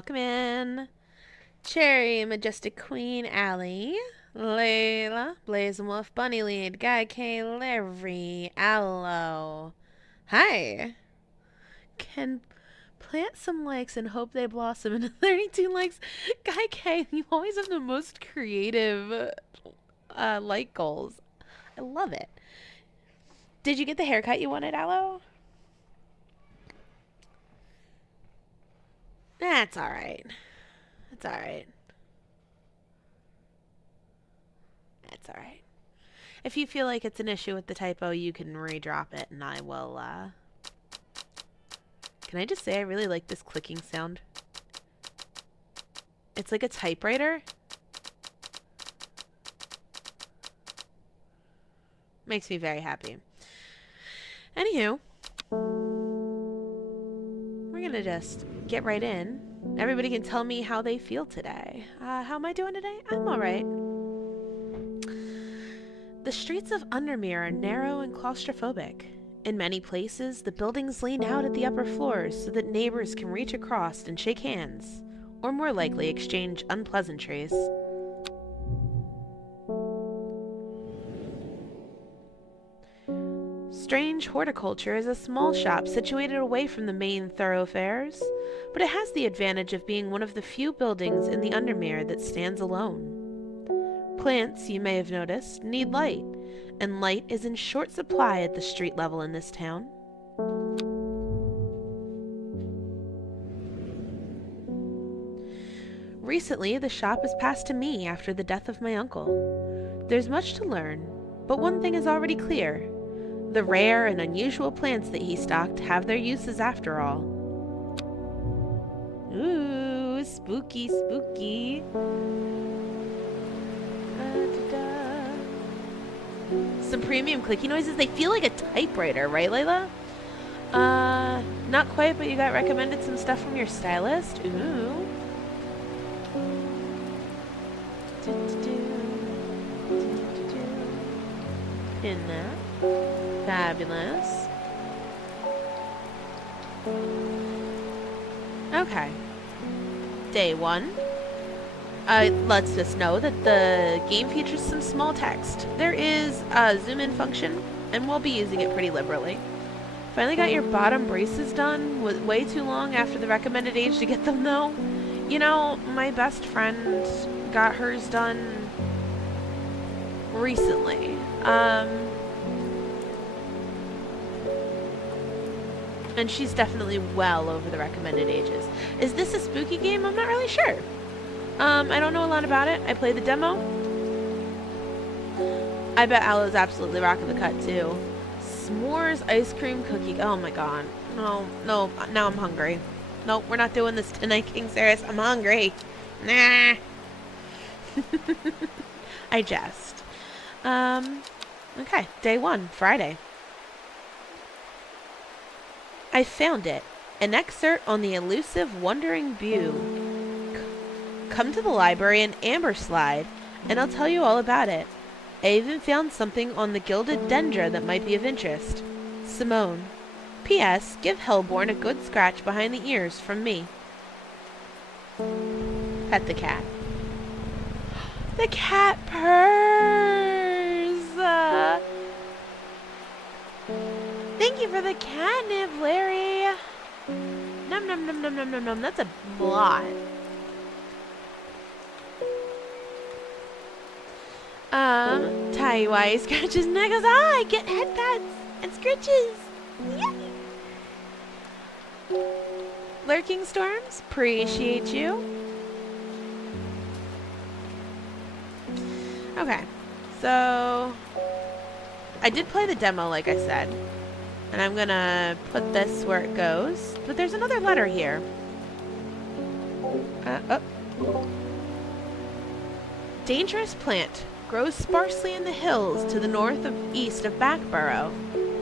Welcome in. Cherry, Majestic Queen, Allie, Layla, Blazing Wolf, Bunny Lead, Guy K, Larry, Aloe. Hi. Can plant some likes and hope they blossom into 32 likes. Guy K, you always have the most creative like goals. I love it. Did you get the haircut you wanted, Aloe? That's alright. That's alright. That's alright. If you feel like it's an issue with the typo, you can redrop it and I will, Can I just say I really like this clicking sound? It's like a typewriter. Makes me very happy. Anywho, we're gonna just get right in. Everybody can tell me how they feel today. How am I doing today? I'm alright. The streets of Undermere are narrow and claustrophobic. In many places, the buildings lean out at the upper floors so that neighbors can reach across and shake hands, or more likely exchange unpleasantries. Strange Horticulture is a small shop situated away from the main thoroughfares, but it has the advantage of being one of the few buildings in the Undermere that stands alone. Plants, you may have noticed, need light, and light is in short supply at the street level in this town. Recently, the shop was passed to me after the death of my uncle. There's much to learn, but one thing is already clear. The rare and unusual plants that he stocked have their uses after all. Ooh, spooky, spooky. Some premium clicky noises. They feel like a typewriter, right, Layla? Not quite, but you got recommended some stuff from your stylist. Ooh. In that. Fabulous. Okay. Day 1. Let's just know that the game features some small text. There is a zoom in function, and we'll be using it pretty liberally. Finally got your bottom braces done. Was way too long after the recommended age to get them, though. You know, my best friend got hers done recently. And she's definitely well over the recommended ages. Is this a spooky game? I'm not really sure. I don't know a lot about it. I played the demo. I bet Aloe's absolutely rocking the cut too. S'mores ice cream cookie. Oh my god. No, now I'm hungry. Nope, we're not doing this tonight, King Saris. I'm hungry. Nah. I jest. Okay, day 1, Friday. I found it. An excerpt on the elusive Wandering Bew. Come to the library in Amberslide, and I'll tell you all about it. I even found something on the Gilded Dendra that might be of interest. Simone. P.S. Give Hellborn a good scratch behind the ears from me. Pet the cat. The cat purrs! Thank you for the catnip, Larry! Num num num num num num num. That's a lot. Tie-wye scratches and I goes, I get head pats and scritches. Yay! Lurking Storms, appreciate you. Okay, so I did play the demo like I said, and I'm gonna put this where it goes, but there's another letter here. Dangerous plant. Grows sparsely in the hills to the north of east of Backborough.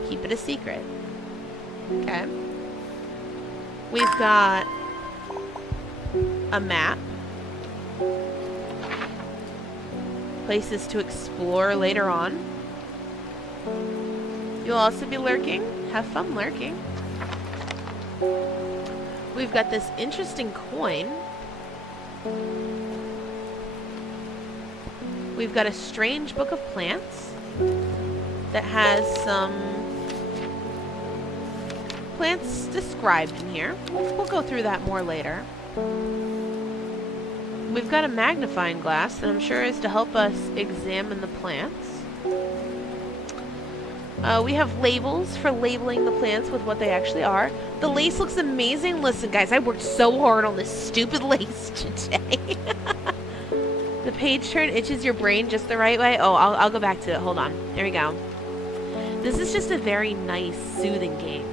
Keep it a secret. Okay. We've got a map. Places to explore later on. You'll also be lurking. Have fun lurking. We've got this interesting coin. We've got a strange book of plants that has some plants described in here. We'll go through that more later. We've got a magnifying glass that I'm sure is to help us examine the plants. We have labels for labeling the plants with what they actually are. The lace looks amazing. Listen, guys, I worked so hard on this stupid lace today. The page turn itches your brain just the right way. Oh, I'll go back to it. Hold on. There we go. This is just a very nice, soothing game.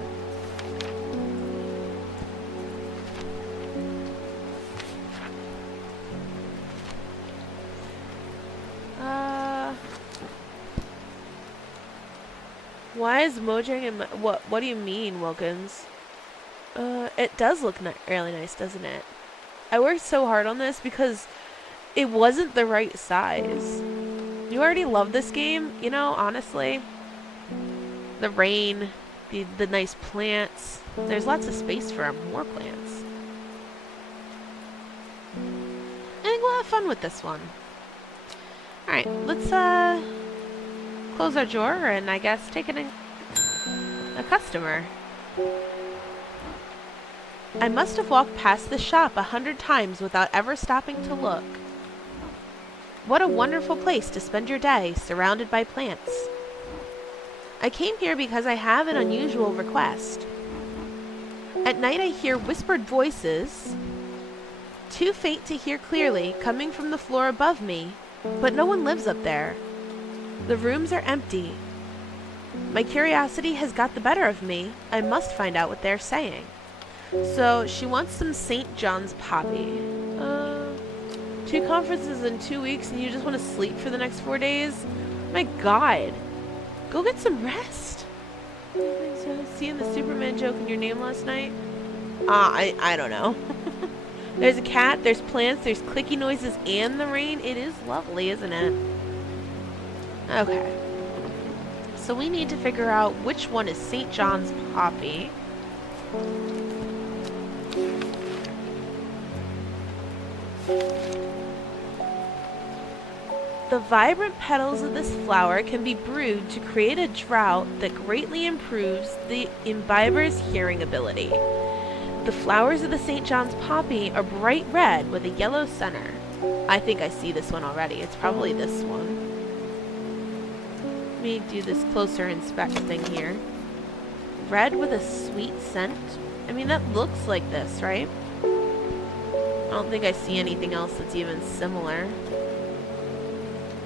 Why is Mojang in my... What do you mean, Wilkins? It does look really nice, doesn't it? I worked so hard on this because it wasn't the right size. You already love this game, you know, honestly. The rain, the nice plants. There's lots of space for more plants. I think we'll have fun with this one. Alright, let's close our drawer and I guess take in a customer. I must have walked past the shop 100 times without ever stopping to look. What a wonderful place to spend your day, surrounded by plants. I came here because I have an unusual request. At night I hear whispered voices, too faint to hear clearly, coming from the floor above me, but no one lives up there. The rooms are empty. My curiosity has got the better of me. I must find out what they're saying. So, she wants some St. John's poppy. 2 conferences in 2 weeks and you just want to sleep for the next 4 days? My God. Go get some rest. Seeing the Superman joke in your name last night? I don't know. There's a cat, there's plants, there's clicky noises, and the rain. It is lovely, isn't it? Okay. So we need to figure out which one is St. John's poppy. The vibrant petals of this flower can be brewed to create a draught that greatly improves the imbiber's hearing ability. The flowers of the St. John's poppy are bright red with a yellow center. I think I see this one already. It's probably this one. Let me do this closer inspect thing here. Red with a sweet scent. I mean, that looks like this, right? I don't think I see anything else that's even similar.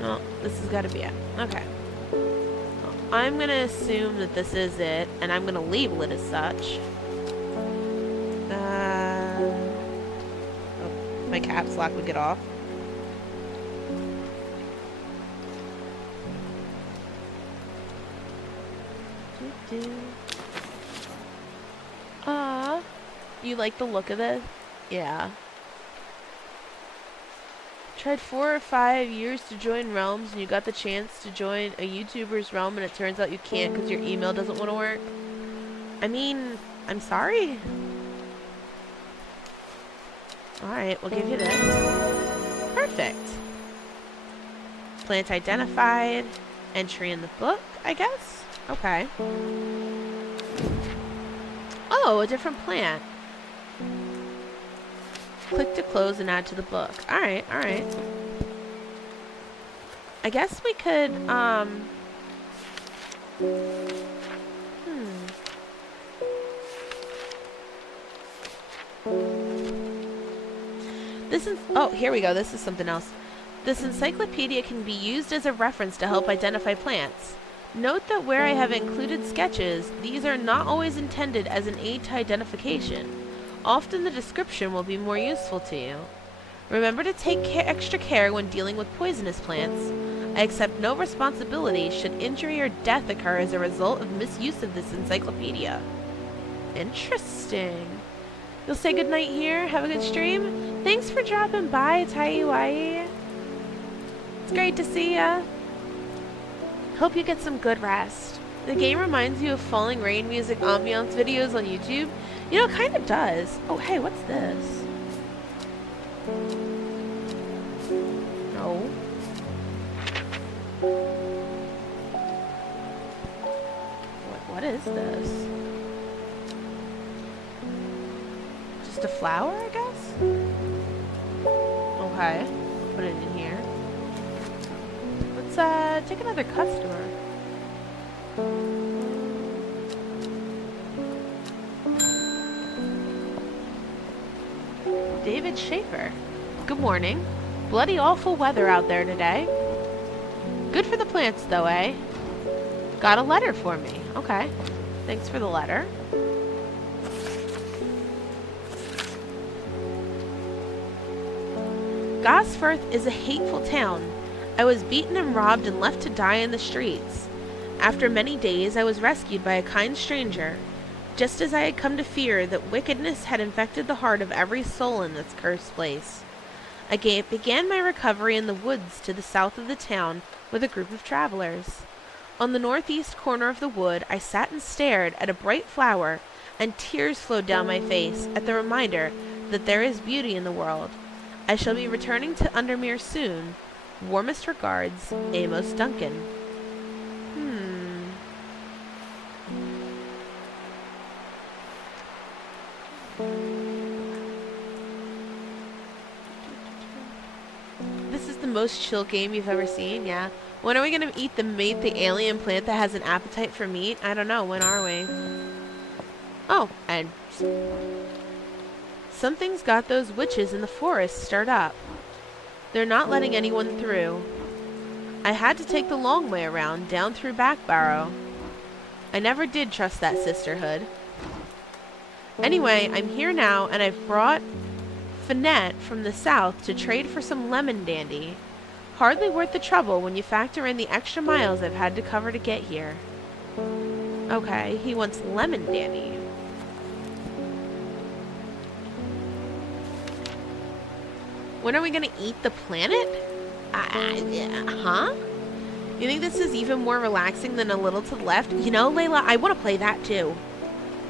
Oh, this has got to be it. Okay. Well, I'm going to assume that this is it, and I'm going to label it as such. Oh, my caps lock would get off. You like the look of it? Yeah. Tried 4 or 5 years to join realms and you got the chance to join a YouTuber's realm and it turns out you can't because your email doesn't want to work. I mean, I'm sorry. Alright, we'll give you this. Perfect. Plant identified. Entry in the book, I guess? Okay. Oh, a different plant. Click to close and add to the book. Alright, alright. I guess we could, This is, oh, here we go. This is something else. This encyclopedia can be used as a reference to help identify plants. Note that where I have included sketches, these are not always intended as an aid to identification. Often the description will be more useful to you. Remember to take extra care when dealing with poisonous plants. I accept no responsibility should injury or death occur as a result of misuse of this encyclopedia. Interesting. You'll say goodnight here. Have a good stream. Thanks for dropping by, Taiwai. It's great to see ya. Hope you get some good rest. The game reminds you of falling rain music ambiance videos on YouTube. You know, it kind of does. Oh, hey, what's this? go. What is this? Just a flower, I guess? Okay. Put it in here. Let's take another customer. David Schaefer. Good morning. Bloody awful weather out there today. Good for the plants though, eh? Got a letter for me. Okay. Thanks for the letter. Gosforth is a hateful town. I was beaten and robbed and left to die in the streets. After many days, I was rescued by a kind stranger, just as I had come to fear that wickedness had infected the heart of every soul in this cursed place. I began my recovery in the woods to the south of the town with a group of travelers. On the northeast corner of the wood, I sat and stared at a bright flower, and tears flowed down my face at the reminder that there is beauty in the world. I shall be returning to Undermere soon. Warmest regards, Amos Duncan. This is the most chill game you've ever seen, yeah. When are we gonna meet the alien plant that has an appetite for meat? I don't know, when are we? Oh, and something's got those witches in the forest stirred up. They're not letting anyone through. I had to take the long way around, down through Back Barrow. I never did trust that sisterhood. Anyway, I'm here now, and I've brought Finette from the south to trade for some lemon dandy. Hardly worth the trouble when you factor in the extra miles I've had to cover to get here. Okay, he wants lemon dandy. When are we gonna eat the planet? Huh? You think this is even more relaxing than A Little to the Left? You know, Layla, I want to play that too.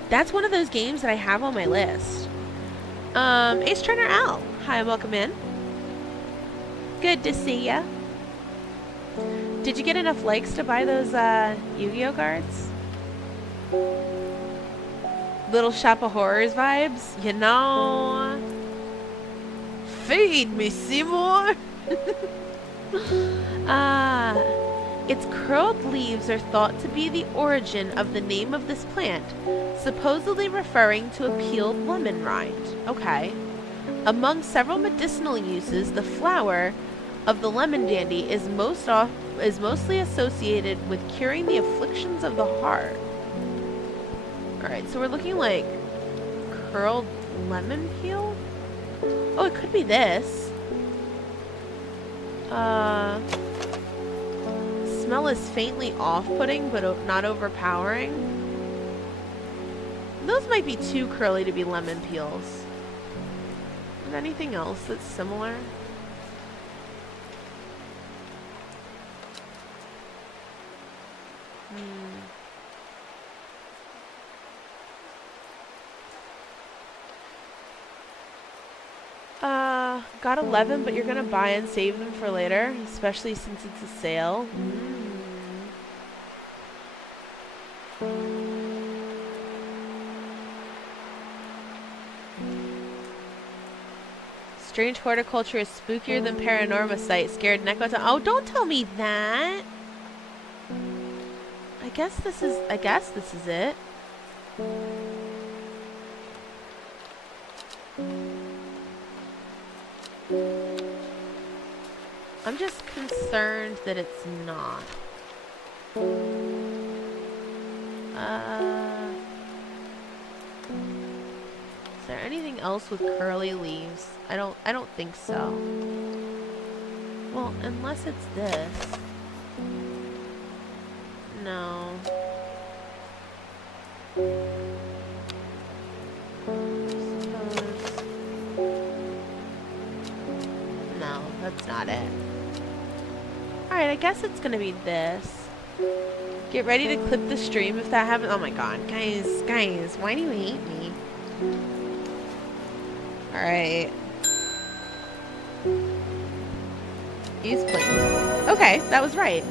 That's one of those games that I have on my list. Ace Trainer Al. Hi, and welcome in. Good to see ya. Did you get enough likes to buy those, Yu-Gi-Oh cards? Little Shop of Horrors vibes? You know... Feed me, Seymour! Its curled leaves are thought to be the origin of the name of this plant, supposedly referring to a peeled lemon rind. Okay. Among several medicinal uses, the flower of the lemon dandy is mostly associated with curing the afflictions of the heart. Alright, so we're looking like curled lemon peel? Oh, it could be this. Smell is faintly off-putting, but not overpowering. Those might be too curly to be lemon peels. Is there anything else that's similar? Got 11, but you're gonna buy and save them for later, especially since it's a sale. Strange horticulture is spookier than paranormal site. Scared Neko. Oh, don't tell me that. I guess this is it. I'm just concerned that it's not. Is there anything else with curly leaves? I don't think so. Well, unless it's this. No. No, that's not it. Alright, I guess it's gonna be this. Get ready to clip the stream if that happens. Oh my god, guys, why do you hate me? Alright. Use plate. Okay, that was right.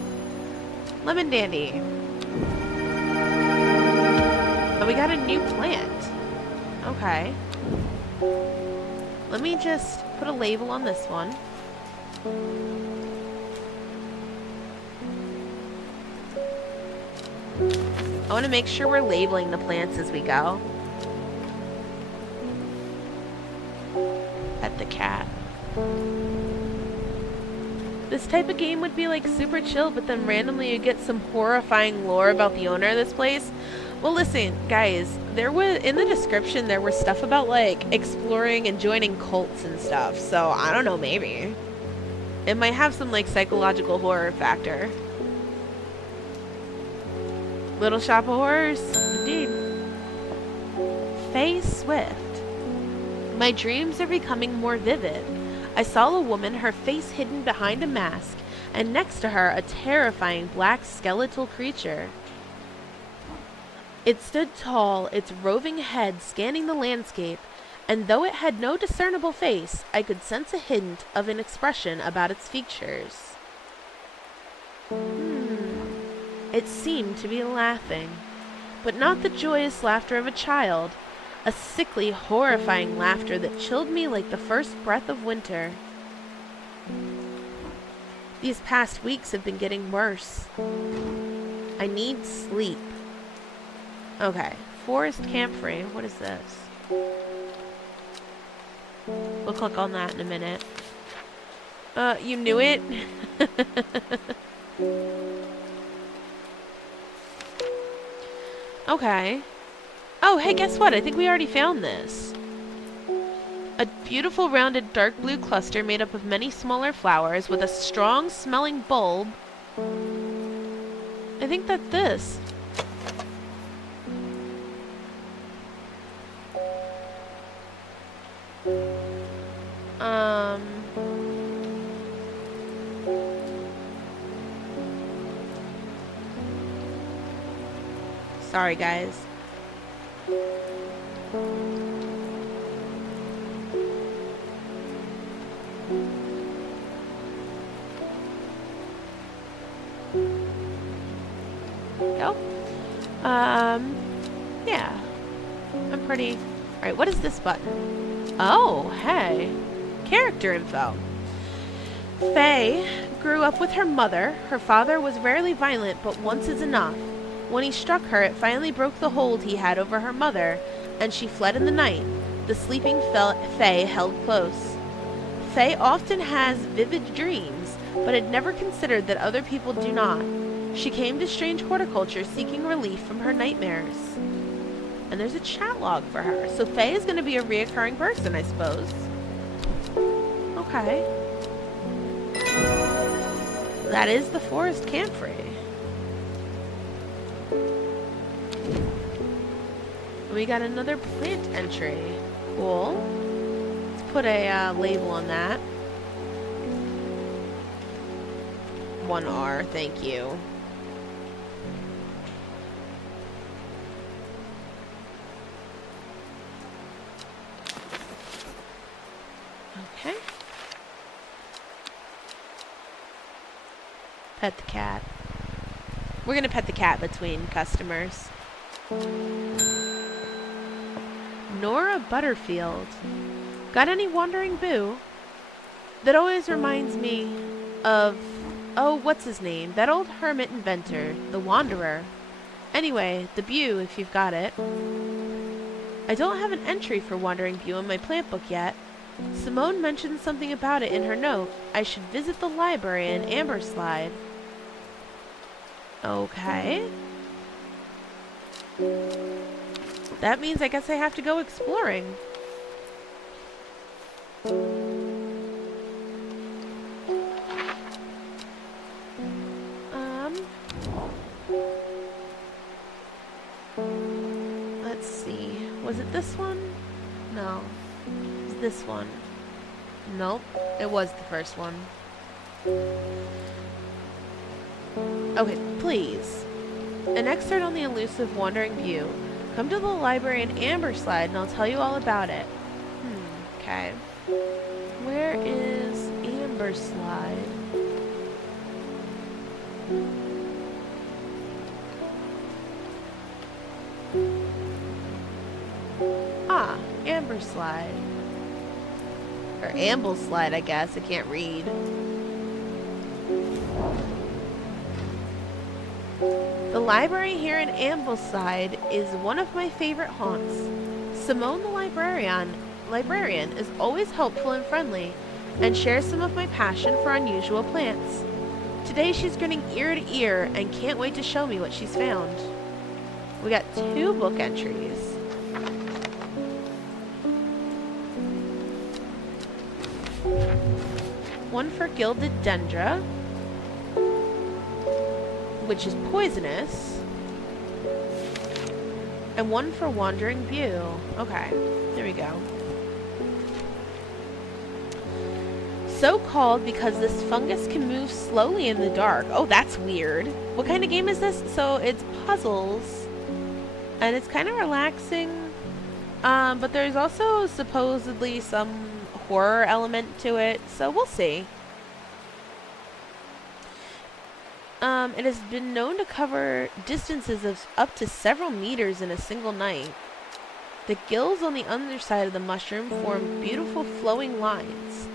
Lemon dandy. Oh, we got a new plant. Okay. Let me just put a label on this one. I want to make sure we're labeling the plants as we go. Pet the cat. This type of game would be like super chill, but then randomly you get some horrifying lore about the owner of this place. Well, listen, guys, there was in the description there was stuff about like exploring and joining cults and stuff. So I don't know, maybe it might have some like psychological horror factor. Little Shop of Horrors, indeed. Faye Swift. My dreams are becoming more vivid. I saw a woman, her face hidden behind a mask, and next to her a terrifying black skeletal creature. It stood tall, its roving head scanning the landscape, and though it had no discernible face, I could sense a hint of an expression about its features. It seemed to be laughing, but not the joyous laughter of a child, a sickly, horrifying laughter that chilled me like the first breath of winter. These past weeks have been getting worse. I need sleep. Okay, forest camphor. What is this? We'll click on that in a minute. You knew it? Okay. Oh, hey, guess what? I think we already found this. A beautiful rounded dark blue cluster made up of many smaller flowers with a strong smelling bulb. I think that's this. Sorry, guys. Go. Yeah. I'm pretty... Alright, what is this button? Oh, hey. Character info. Faye grew up with her mother. Her father was rarely violent, but once is enough. When he struck her, it finally broke the hold he had over her mother, and she fled in the night. The sleeping Faye held close. Faye often has vivid dreams, but had never considered that other people do not. She came to Strange Horticulture seeking relief from her nightmares. And there's a chat log for her. So Faye is going to be a reoccurring person, I suppose. Okay. That is the forest camphor. We got another plant entry. Cool. Let's put a label on that. 1R, thank you. Okay. Pet the cat. We're gonna pet the cat between customers. Nora Butterfield. Got any wandering boo? That always reminds me of, oh, what's his name? That old hermit inventor, the Wanderer. Anyway, the Bew, if you've got it. I don't have an entry for Wandering Bew in my plant book yet. Simone mentioned something about it in her note. I should visit the library in Amberslide. Okay. That means I guess I have to go exploring. Let's see. Was it this one? No. It was this one. Nope. It was the first one. Okay, please. An excerpt on the elusive Wandering Bew. Come to the library in Amberslide and I'll tell you all about it. Okay. Where is Amberslide? Ah, amber slide. Or amble slide, I guess. I can't read. The library here in Ambleside is one of my favorite haunts. Simone the librarian is always helpful and friendly, and shares some of my passion for unusual plants. Today she's grinning ear to ear and can't wait to show me what she's found. We got 2 book entries. One for Gilded Dendra, which is poisonous, and one for Wandering View. Okay, there we go. So called because this fungus can move slowly in the dark. Oh, that's weird. What kind of game is this? So it's puzzles, and it's kind of relaxing, but there's also supposedly some horror element to it, so we'll see. It has been known to cover distances of up to several meters in a single night. The gills on the underside of the mushroom form beautiful flowing lines.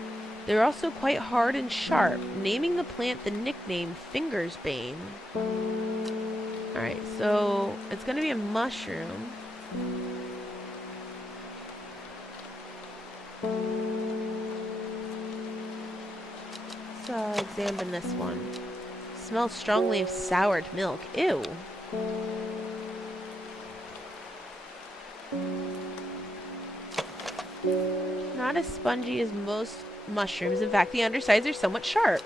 They're also quite hard and sharp, naming the plant the nickname Fingersbane. Alright, so it's going to be a mushroom. Let's examine this one. Smells strongly of soured milk. Ew. Not as spongy as most mushrooms. In fact, the undersides are somewhat sharp.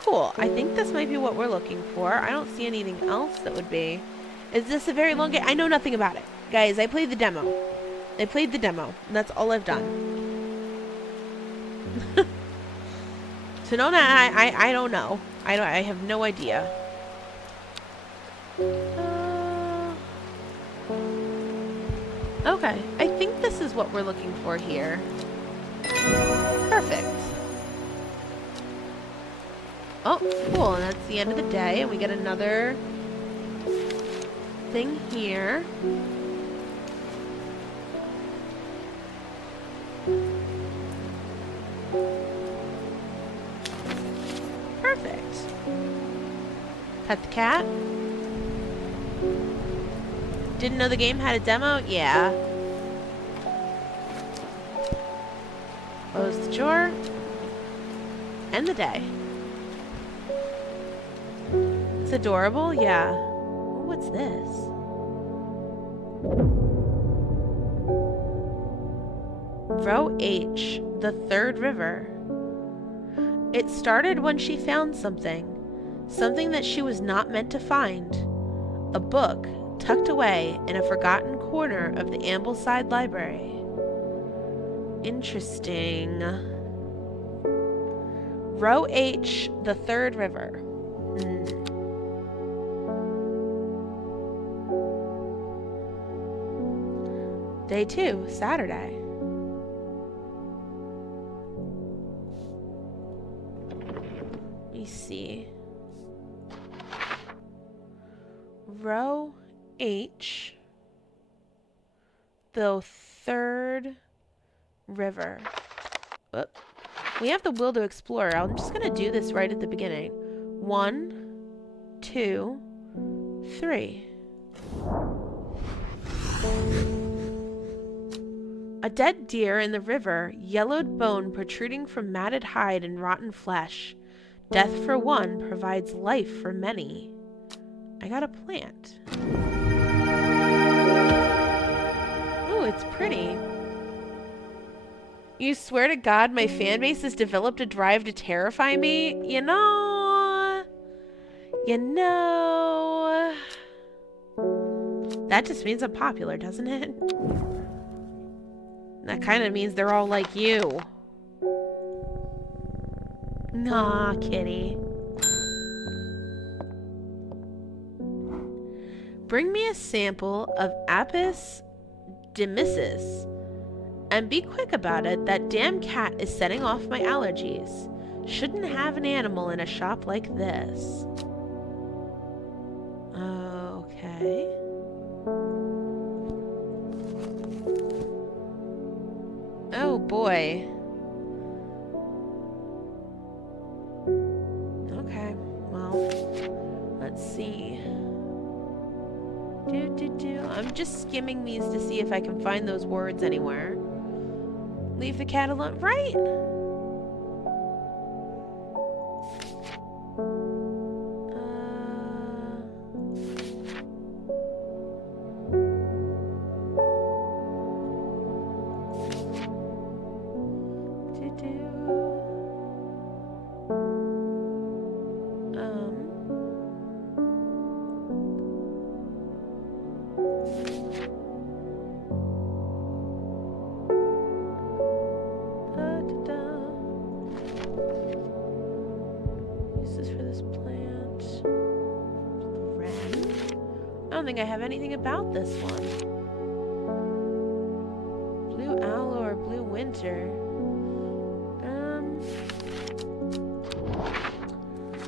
Cool. I think this might be what we're looking for. I don't see anything else that would be. Is this a very long game? I know nothing about it. Guys, I played the demo. I played the demo. And that's all I've done. So no, I don't know. I have no idea. Okay, I think this is what we're looking for here. Perfect. Oh, cool, and that's the end of the day, and we get another thing here. Perfect. Pet the cat. Didn't know the game had a demo? Yeah. Close the drawer. End the day. It's adorable? Yeah. Ooh, what's this? Row H, the third river. It started when she found something. Something that she was not meant to find. A book tucked away in a forgotten corner of the Ambleside Library. Interesting. Row H, the third river. Day 2, Saturday. Let me see. Row H, the third river. Whoop. We have the will to explore. I'm just going to do this right at the beginning. 1, 2, 3. A dead deer in the river, yellowed bone protruding from matted hide and rotten flesh. Death for one provides life for many. I got a plant. Ooh, it's pretty. You swear to God my fan base has developed a drive to terrify me? You know... That just means I'm popular, doesn't it? That kind of means they're all like you. Nah, kitty. Bring me a sample of Apis demyssis. And be quick about it. That damn cat is setting off my allergies. Shouldn't have an animal in a shop like this. Okay. Oh boy. Okay, well, let's see. I'm just skimming these to see if I can find those words anywhere. Leave the cat alone. Right? Uses for this plant. Wren. I don't think I have anything about this one. Blue aloe or blue winter.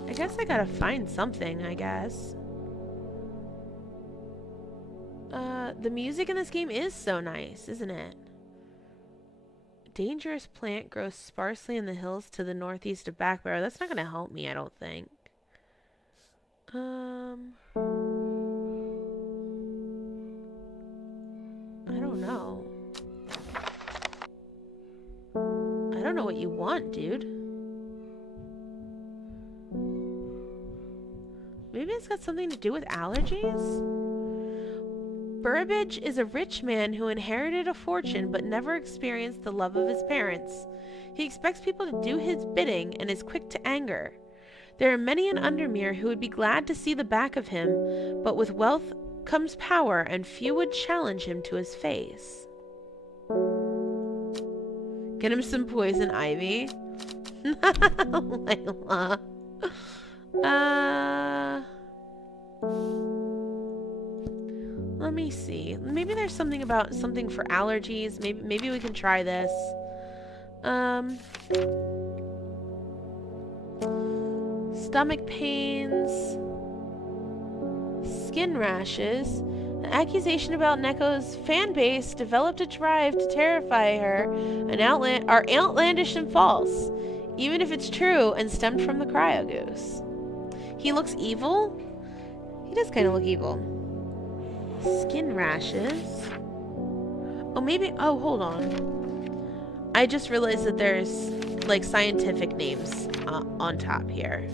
I guess I gotta find something, I guess. The music in this game is so nice, isn't it? Dangerous plant grows sparsely in the hills to the northeast of Backbarrow. That's not gonna help me, I don't think. I don't know. I don't know what you want, dude. Maybe it's got something to do with allergies? Burbage is a rich man who inherited a fortune but never experienced the love of his parents. He expects people to do his bidding and is quick to anger. There are many in Undermere who would be glad to see the back of him, but with wealth comes power and few would challenge him to his face. Get him some poison ivy. Layla. Let me see. Maybe there's something about something for allergies. Maybe we can try this. Stomach pains. Skin rashes. An accusation about Neko's fan base developed a drive to terrify her and are outlandish and false, even if it's true and stemmed from the cryo goose. He looks evil? He does kind of look evil. Skin rashes. Oh, maybe... Oh, hold on. I just realized that there's, like, scientific names on top here.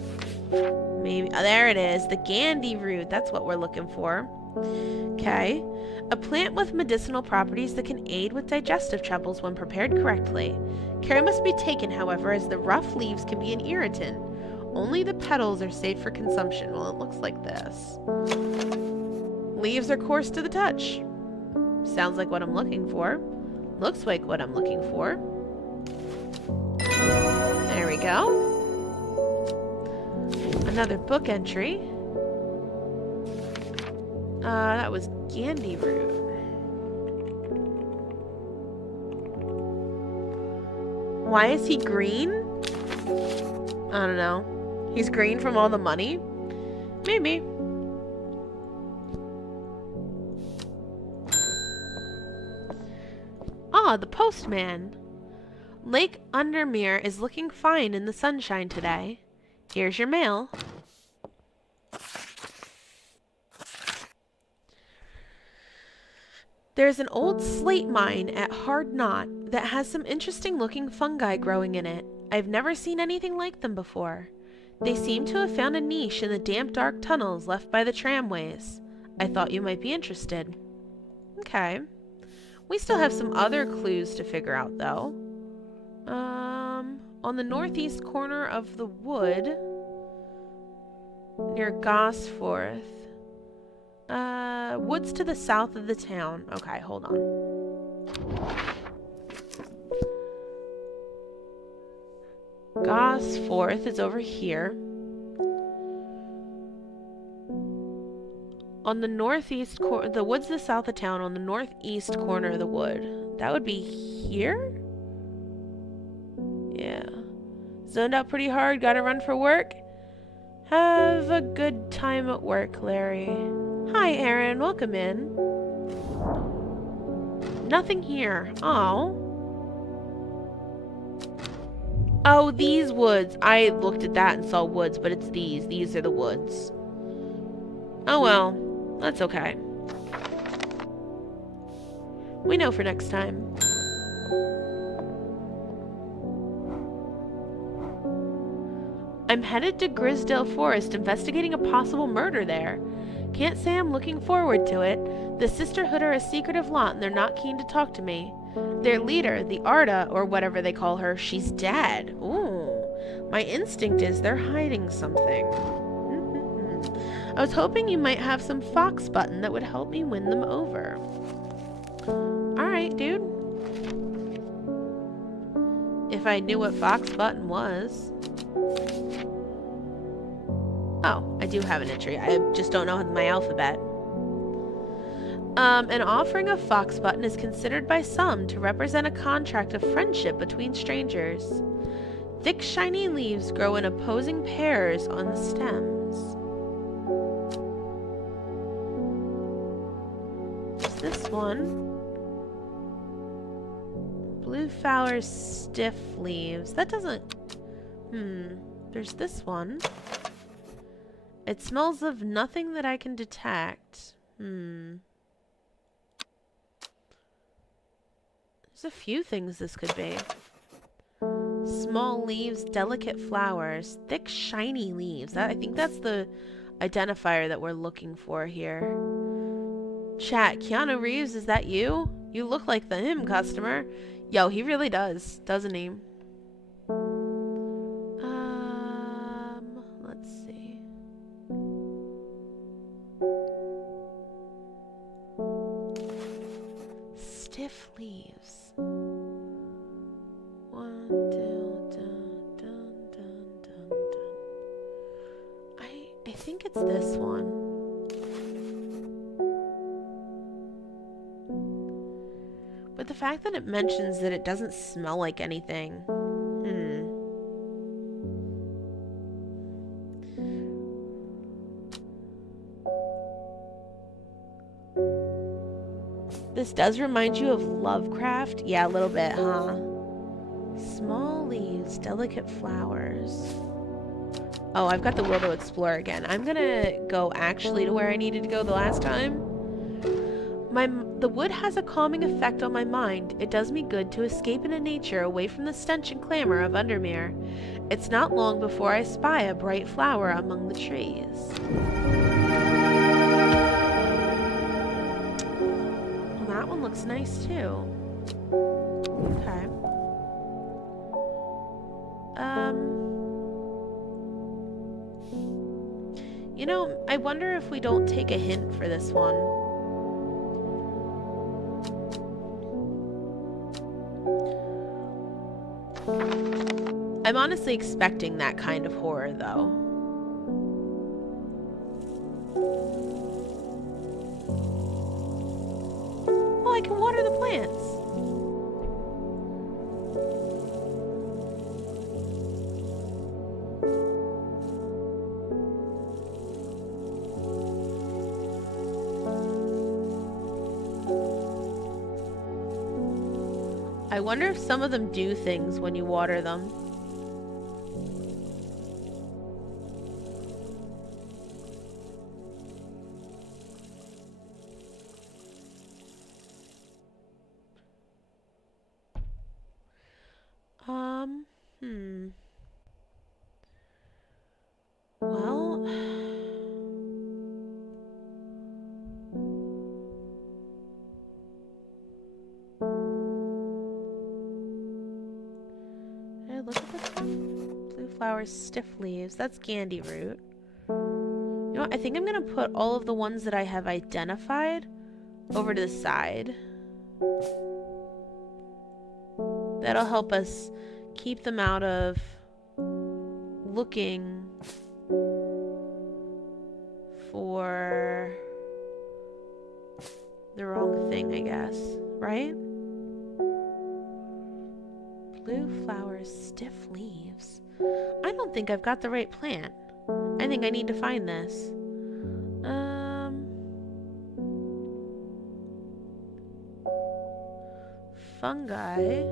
Maybe... Oh, there it is. The Gandhi root. That's what we're looking for. Okay. A plant with medicinal properties that can aid with digestive troubles when prepared correctly. Care must be taken, however, as the rough leaves can be an irritant. Only the petals are safe for consumption. Well, it looks like this. Leaves are coarse to the touch. Sounds like what I'm looking for. Looks like what I'm looking for. There we go. Another book entry. That was Gandhi root. Why is he green? I don't know. He's green from all the money? Maybe. Ah, the postman. Lake Undermere is looking fine in the sunshine today. Here's your mail. There's an old slate mine at Hard Knot that has some interesting looking fungi growing in it. I've never seen anything like them before. They seem to have found a niche in the damp, dark tunnels left by the tramways. I thought you might be interested. Okay. We still have some other clues to figure out, though. On the northeast corner of the wood, near Gosforth. Woods to the south of the town. Okay, hold on. Gosforth is over here. On the northeast corner, the woods to the south of town, on the northeast corner of the wood. That would be here? Yeah. Zoned out pretty hard, gotta run for work. Have a good time at work, Larry. Hi, Aaron. Welcome in. Nothing here. Oh. Oh, these woods. I looked at that and saw woods, but it's these. These are the woods. Oh well. That's okay. We know for next time. I'm headed to Grisdale Forest investigating a possible murder there. Can't say I'm looking forward to it. The Sisterhood are a secretive lot and they're not keen to talk to me. Their leader, the Arda, or whatever they call her, she's dead. Ooh. My instinct is they're hiding something. I was hoping you might have some fox button that would help me win them over. Alright, dude. If I knew what fox button was. Oh, I do have an entry. I just don't know my alphabet. An offering of fox button is considered by some to represent a contract of friendship between strangers. Thick, shiny leaves grow in opposing pairs on the stems. Is this one? Blue flowers, stiff leaves. That doesn't... There's this one. It smells of nothing that I can detect. There's a few things this could be. Small leaves, delicate flowers, thick, shiny leaves. I think that's the identifier that we're looking for here. Chat, Keanu Reeves, is that you? You look like him, customer. Yo, he really does, doesn't he? Let's see. Stiff leaves. One, two, dun, dun, dun, dun, dun. I think it's this one. But the fact that it mentions that it doesn't smell like anything. This does remind you of Lovecraft? Yeah, a little bit, huh? Small leaves, delicate flowers. Oh, I've got the will to explore again. I'm gonna go actually to where I needed to go the last time. The wood has a calming effect on my mind. It does me good to escape into nature away from the stench and clamor of Undermere. It's not long before I spy a bright flower among the trees. Well, that one looks nice too. Okay. You know, I wonder if we don't take a hint for this one. I'm honestly expecting that kind of horror, though. Oh, I can water the plants. I wonder if some of them do things when you water them. Well... Look at this one. Blue flowers, stiff leaves. That's Gandy root. You know what? I think I'm gonna put all of the ones that I have identified over to the side. That'll help us keep them out of looking for the wrong thing, I guess. Right? Blue flowers, stiff leaves. I don't think I've got the right plant. I think I need to find this. fungi.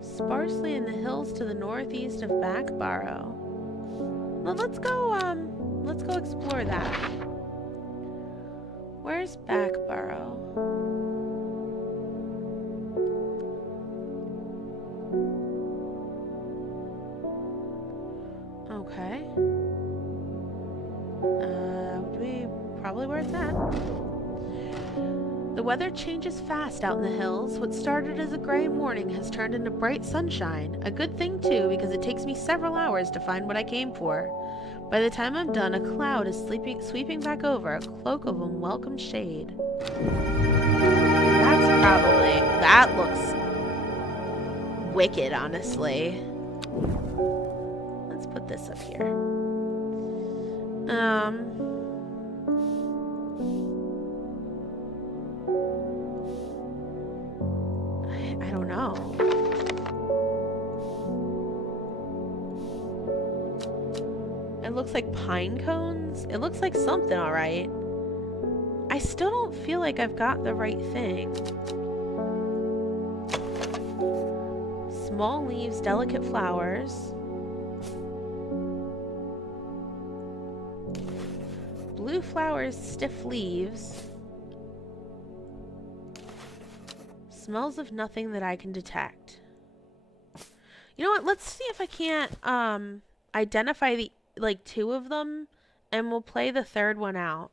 Sparsely in the hills to the northeast of Backbarrow. Well, let's go explore that. Where's Backbarrow? Okay. Would be probably where it's at. The weather changes fast out in the hills. What started as a gray morning has turned into bright sunshine. A good thing, too, because it takes me several hours to find what I came for. By the time I'm done, a cloud is sweeping back over, a cloak of unwelcome shade. That looks wicked, honestly. Let's put this up here. I don't know. It looks like pine cones. It looks like something, alright. I still don't feel like I've got the right thing. Small leaves, delicate flowers. Blue flowers, stiff leaves. Smells of nothing that I can detect. You know what? Let's see if I can't identify the two of them, and we'll play the third one out.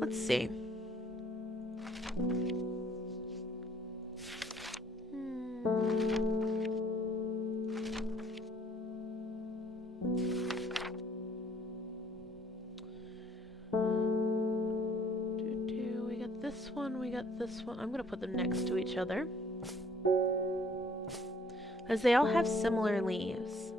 Let's see. We got this one, we got this one. I'm gonna put them next to each other, as they all have similar leaves.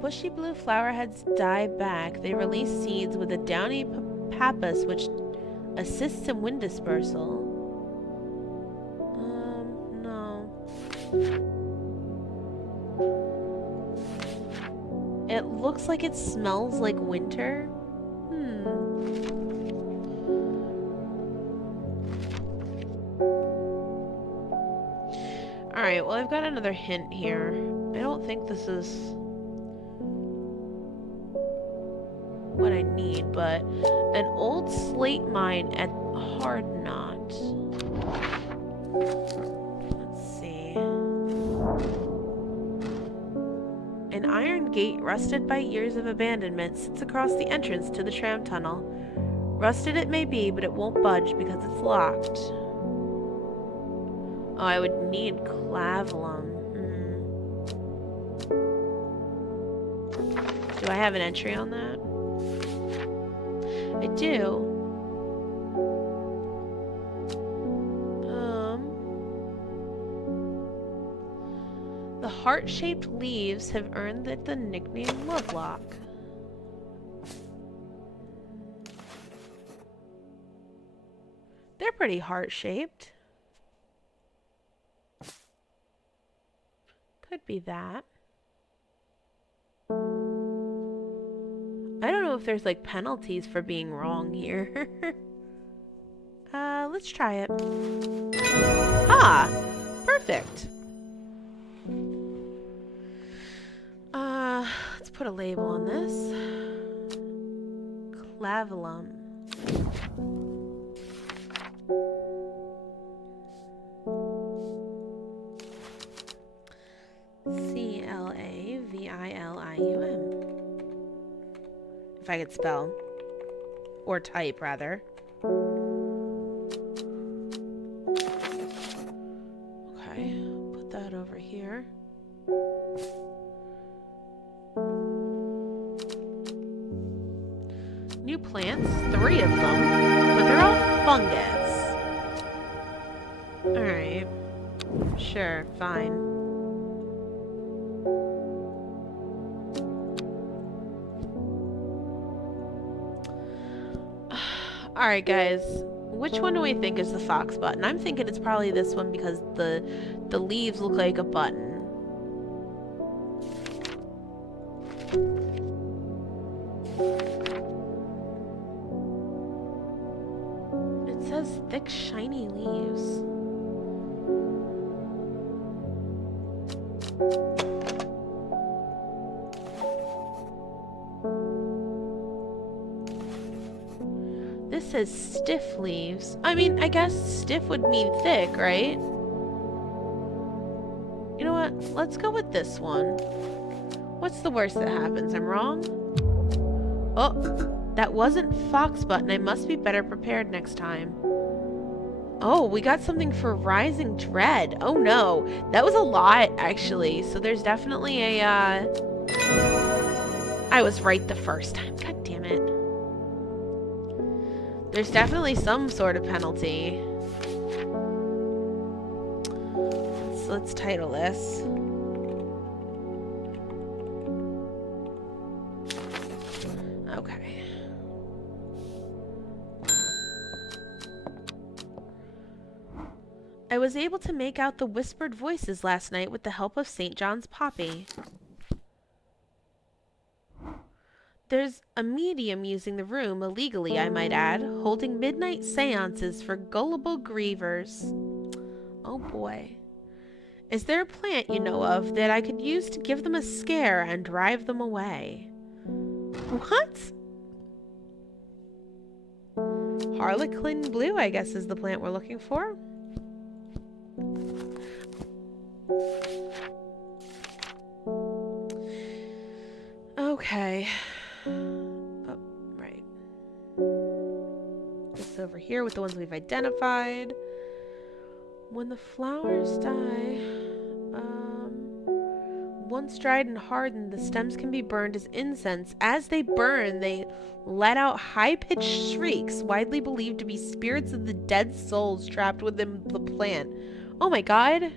Bushy blue flower heads die back. They release seeds with a downy pappus which assists in wind dispersal. No. It looks like it smells like winter. Alright, well, I've got another hint here. I don't think this is what I need, but an old slate mine at Hard Knot. Let's see. An iron gate rusted by years of abandonment sits across the entrance to the tram tunnel. Rusted it may be, but it won't budge because it's locked. Oh, I would need clavellum. Do I have an entry on that? I do. The heart-shaped leaves have earned the nickname Lovelock. They're pretty heart-shaped. Could be that. I don't know if there's like penalties for being wrong here. Let's try it. Ah! Perfect. Let's put a label on this. Clavellum. Clavilium. If I could spell. Or type, rather. Okay, put that over here. few plants, 3 of them, but they're all fungus. Alright. Sure, fine. Alright, guys. Which one do we think is the fox button? I'm thinking it's probably this one because the leaves look like a button. It says thick, shiny leaves. This says stiff leaves. I mean, I guess stiff would mean thick, right? You know what? Let's go with this one. What's the worst that happens? I'm wrong? Oh, that wasn't fox button. I must be better prepared next time. Oh, we got something for Rising Dread. Oh no, that was a lot actually. So there's definitely a, I was right the first time. God damn it. There's definitely some sort of penalty. Let's title this. Okay. I was able to make out the whispered voices last night with the help of St. John's Poppy. There's a medium using the room, illegally I might add, holding midnight seances for gullible grievers. Oh boy. Is there a plant you know of that I could use to give them a scare and drive them away? What? Harlequin blue, I guess, is the plant we're looking for. Okay. Oh, right. This over here with the ones we've identified. When the flowers die, once dried and hardened, the stems can be burned as incense. As they burn, they let out high-pitched shrieks, widely believed to be spirits of the dead souls trapped within the plant. Oh my god.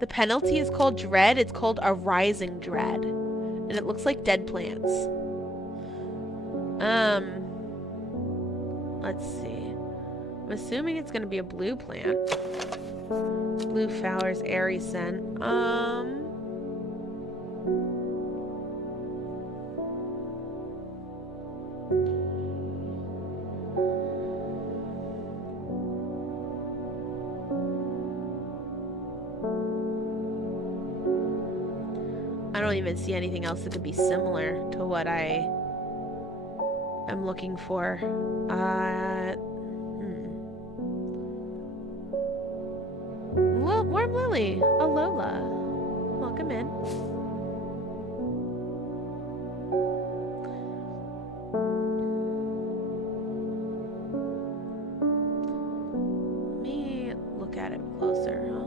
The penalty is called dread. It's called a rising dread. And it looks like dead plants. Let's see. I'm assuming it's gonna be a blue plant. Blue flowers, airy scent. I don't even see anything else that could be similar to what I am looking for. Warm Lily, Alola. Welcome in. Let me look at it closer, huh?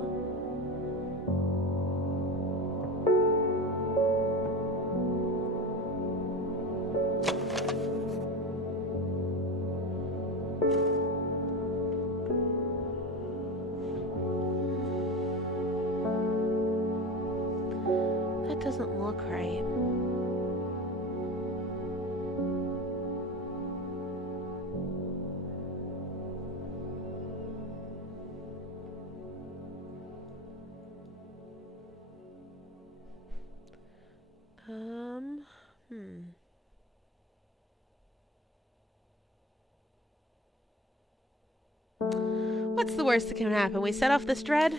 Doesn't look right. What's the worst that can happen? We set off this dread?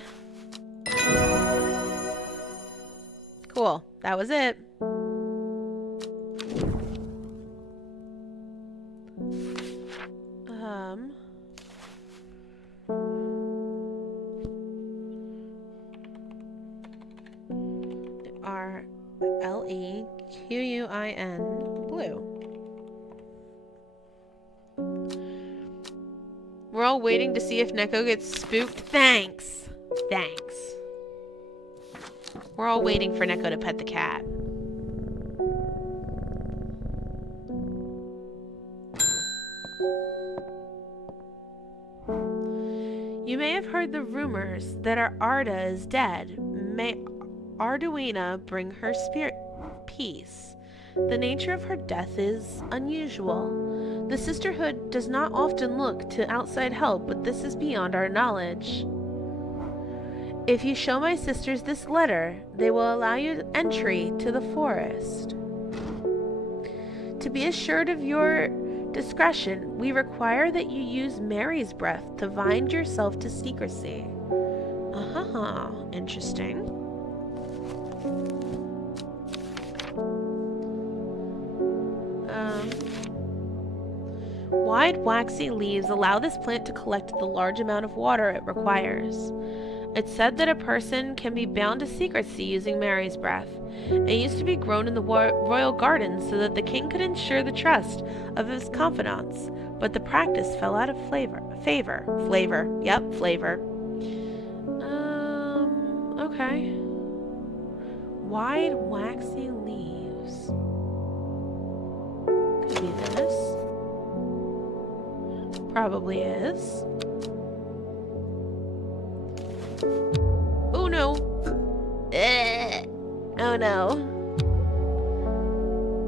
Cool. That was it. R-L-E-Q-U-I-N blue. We're all waiting to see if Neko gets spooked. Thanks. Thanks. We're all waiting for Neko to pet the cat. You may have heard the rumors that our Arda is dead. May Arduina bring her spirit peace. The nature of her death is unusual. The sisterhood does not often look to outside help, but this is beyond our knowledge. If you show my sisters this letter, they will allow you entry to the forest. To be assured of your discretion, we require that you use Mary's breath to bind yourself to secrecy. Interesting. Wide, waxy leaves allow this plant to collect the large amount of water it requires. It's said that a person can be bound to secrecy using Mary's breath. It used to be grown in the royal gardens so that the king could ensure the trust of his confidants, but the practice fell out of favor. Okay. Wide, waxy leaves. Could be this. Probably is. Oh no. Oh no.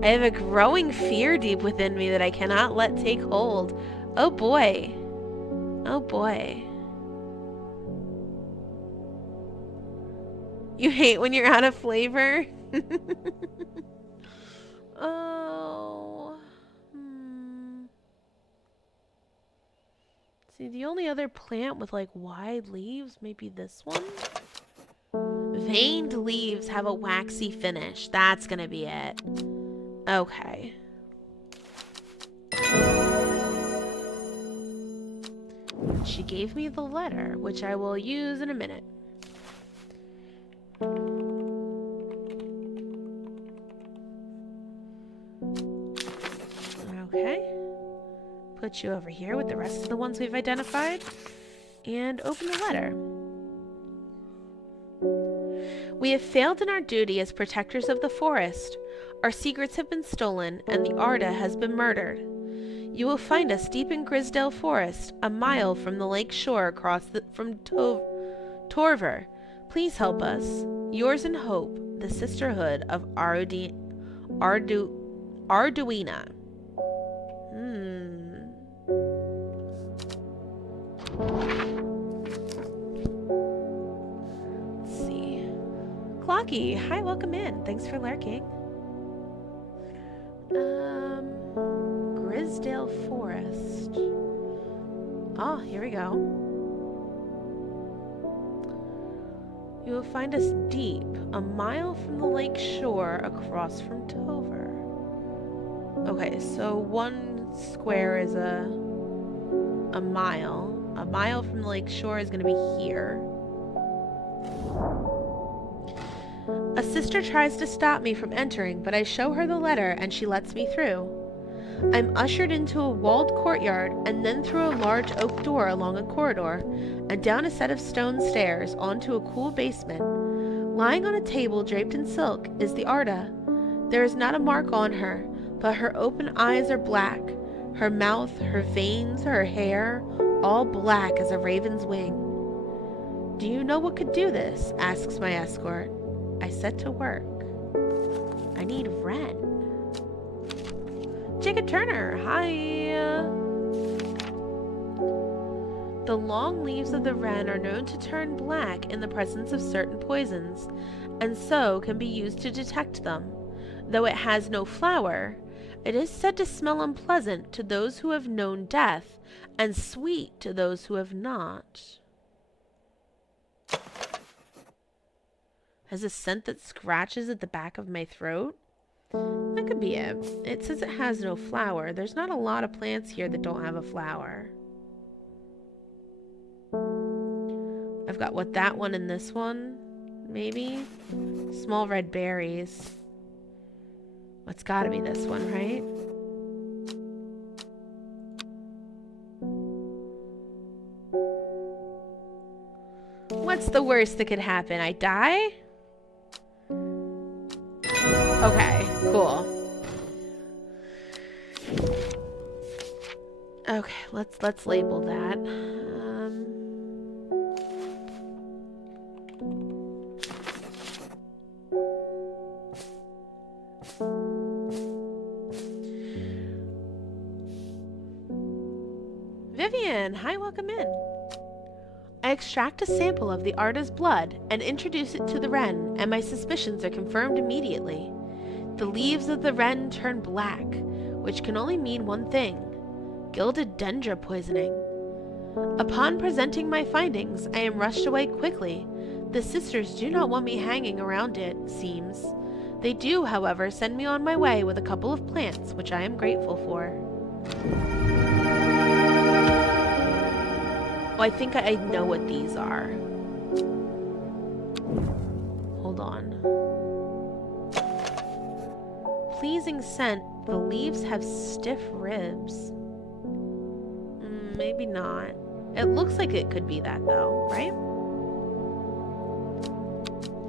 I have a growing fear deep within me that I cannot let take hold. Oh boy. Oh boy. You hate when you're out of flavor? Oh. See, the only other plant with like wide leaves may be this one. Veined leaves have a waxy finish. That's gonna be it. Okay. She gave me the letter, which I will use in a minute. Okay. Put you over here with the rest of the ones we've identified. And open the letter. We have failed in our duty as protectors of the forest. Our secrets have been stolen, and the Arda has been murdered. You will find us deep in Grisdale Forest, a mile from the lake shore across from Torver. Please help us. Yours in hope, the Sisterhood of Arduina. Let's see. Clocky, hi, welcome in. Thanks for lurking. Grisdale Forest. Oh, here we go. You will find us deep, a mile from the lake shore across from Tover. Okay, so 1 square is a mile. A mile from the lake shore is going to be here. A sister tries to stop me from entering, but I show her the letter and she lets me through. I'm ushered into a walled courtyard and then through a large oak door along a corridor and down a set of stone stairs onto a cool basement. Lying on a table draped in silk is the Arda. There is not a mark on her, but her open eyes are black. Her mouth, her veins, her hair, all black as a raven's wing. Do you know what could do this? Asks my escort. I set to work. I need Wren. Jacob Turner, hi. The long leaves of the wren are known to turn black in the presence of certain poisons, and so can be used to detect them. Though it has no flower, it is said to smell unpleasant to those who have known death, and sweet to those who have not. Has a scent that scratches at the back of my throat? That could be it. It says it has no flower. There's not a lot of plants here that don't have a flower. I've got that one and this one, maybe? Small red berries. It's gotta be this one, right? What's the worst that could happen? I die? Okay, cool. Okay, let's label that. Vivian, hi, welcome in. I extract a sample of the artist's blood and introduce it to the wren, and my suspicions are confirmed immediately. The leaves of the wren turn black, which can only mean one thing: gilded dendra poisoning. Upon presenting my findings, I am rushed away quickly. The sisters do not want me hanging around, it seems. They do, however, send me on my way with a couple of plants, which I am grateful for. Oh, I think I know what these are. Hold on. Pleasing scent. The leaves have stiff ribs. Maybe not. It looks like it could be that though, right?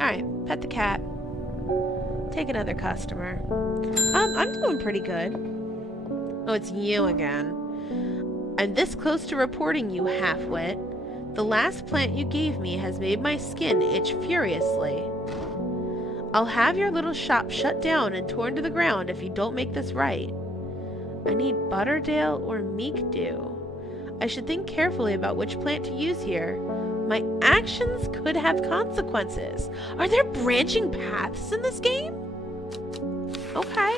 Alright, pet the cat. Take another customer. I'm doing pretty good. Oh, it's you again. I'm this close to reporting you, half-wit. The last plant you gave me has made my skin itch furiously. I'll have your little shop shut down and torn to the ground if you don't make this right. I need Butterdale or Meekdew. I should think carefully about which plant to use here. My actions could have consequences. Are there branching paths in this game? Okay.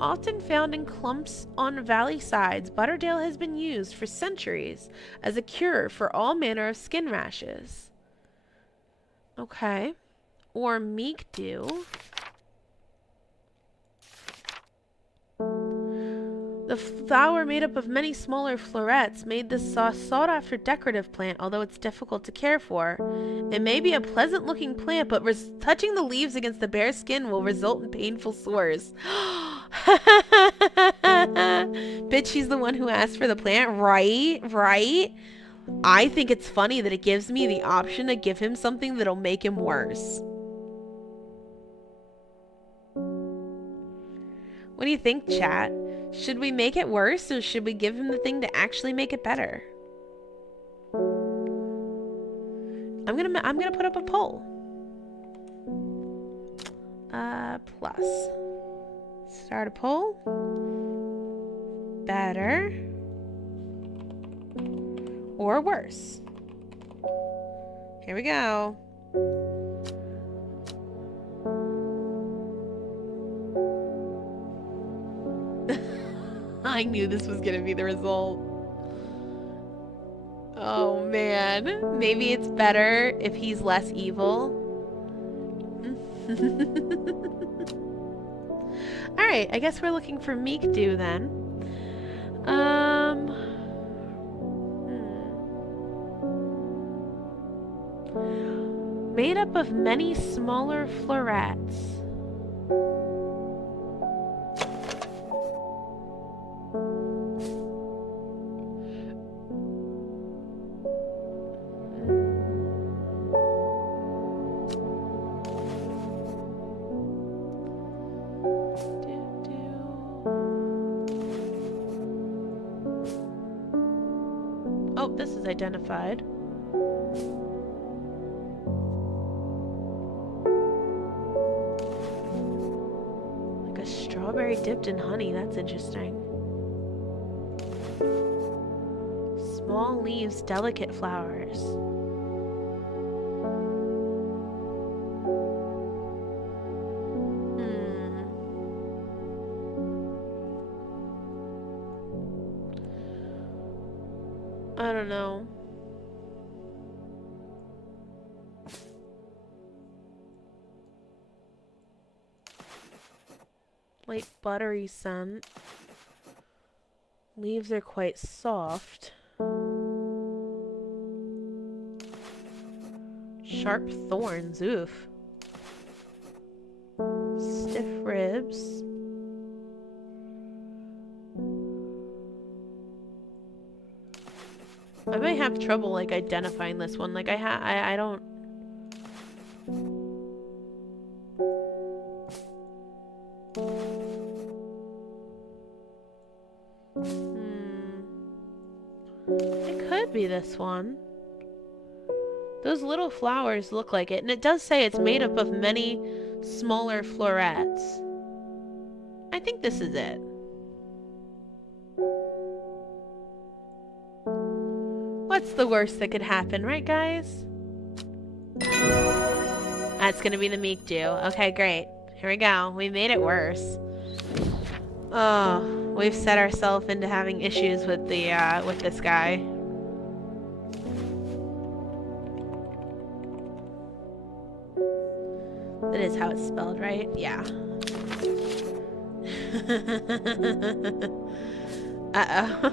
Often found in clumps on valley sides, Butterdale has been used for centuries as a cure for all manner of skin rashes. Okay. Or Meekdew. The flower, made up of many smaller florets, made this sought-after decorative plant, although it's difficult to care for. It may be a pleasant-looking plant, but touching the leaves against the bare skin will result in painful sores. Bitch, she's the one who asked for the plant, right? Right? I think it's funny that it gives me the option to give him something that'll make him worse. What do you think, chat? Should we make it worse, or should we give him the thing to actually make it better? I'm gonna put up a poll. Plus. Start a poll. Better or worse? Here we go. I knew this was gonna be the result. Oh man. Maybe it's better if he's less evil. Alright, I guess we're looking for Meekdew then. Made up of many smaller florets. Oh, this is identified. Like a strawberry dipped in honey. That's interesting. Small leaves, delicate flowers. I don't know. Light buttery scent. Leaves are quite soft. Sharp thorns, oof. Stiff ribs. I might have trouble like identifying this one. Like I don't. be this one. Those little flowers look like it, and it does say it's made up of many smaller florets. I think this is it. What's the worst that could happen, right guys? That's gonna be the meek do. Okay, great. Here we go. We made it worse. Oh, we've set ourselves into having issues with the with this guy. That is how it's spelled, right? Yeah. Uh-oh.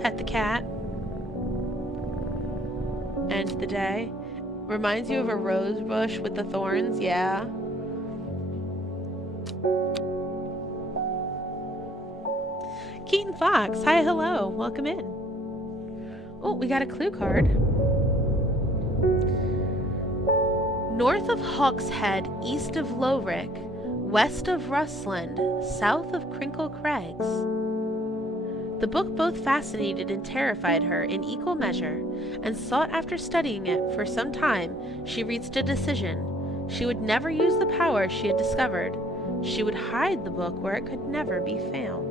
Pet the cat. End the day. Reminds you of a rose bush with the thorns? Yeah. Keaton Fox. Hi, hello. Welcome in. Oh, we got a clue card. North of Hawkshead, east of Lowrick, west of Rustland, south of Crinkle Crags. The book both fascinated and terrified her in equal measure, and sought after studying it for some time, she reached a decision. She would never use the power she had discovered. She would hide the book where it could never be found.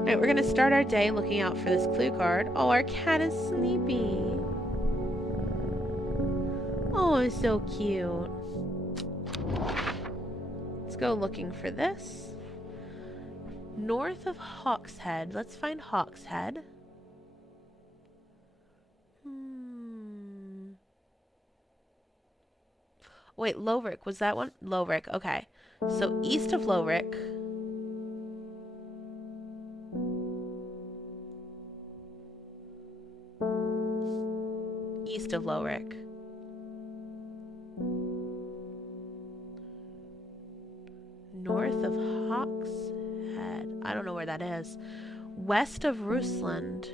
Alright, we're going to start our day looking out for this clue card. Oh, our cat is sleepy. Oh, it's so cute. Let's go looking for this. North of Hawkshead. Let's find Hawkshead. Wait, Lowrick. Was that one? Lowrick. Okay. So east of Lowrick. East of Lowrick. North of Hawkshead. I don't know where that is. West of Rusland.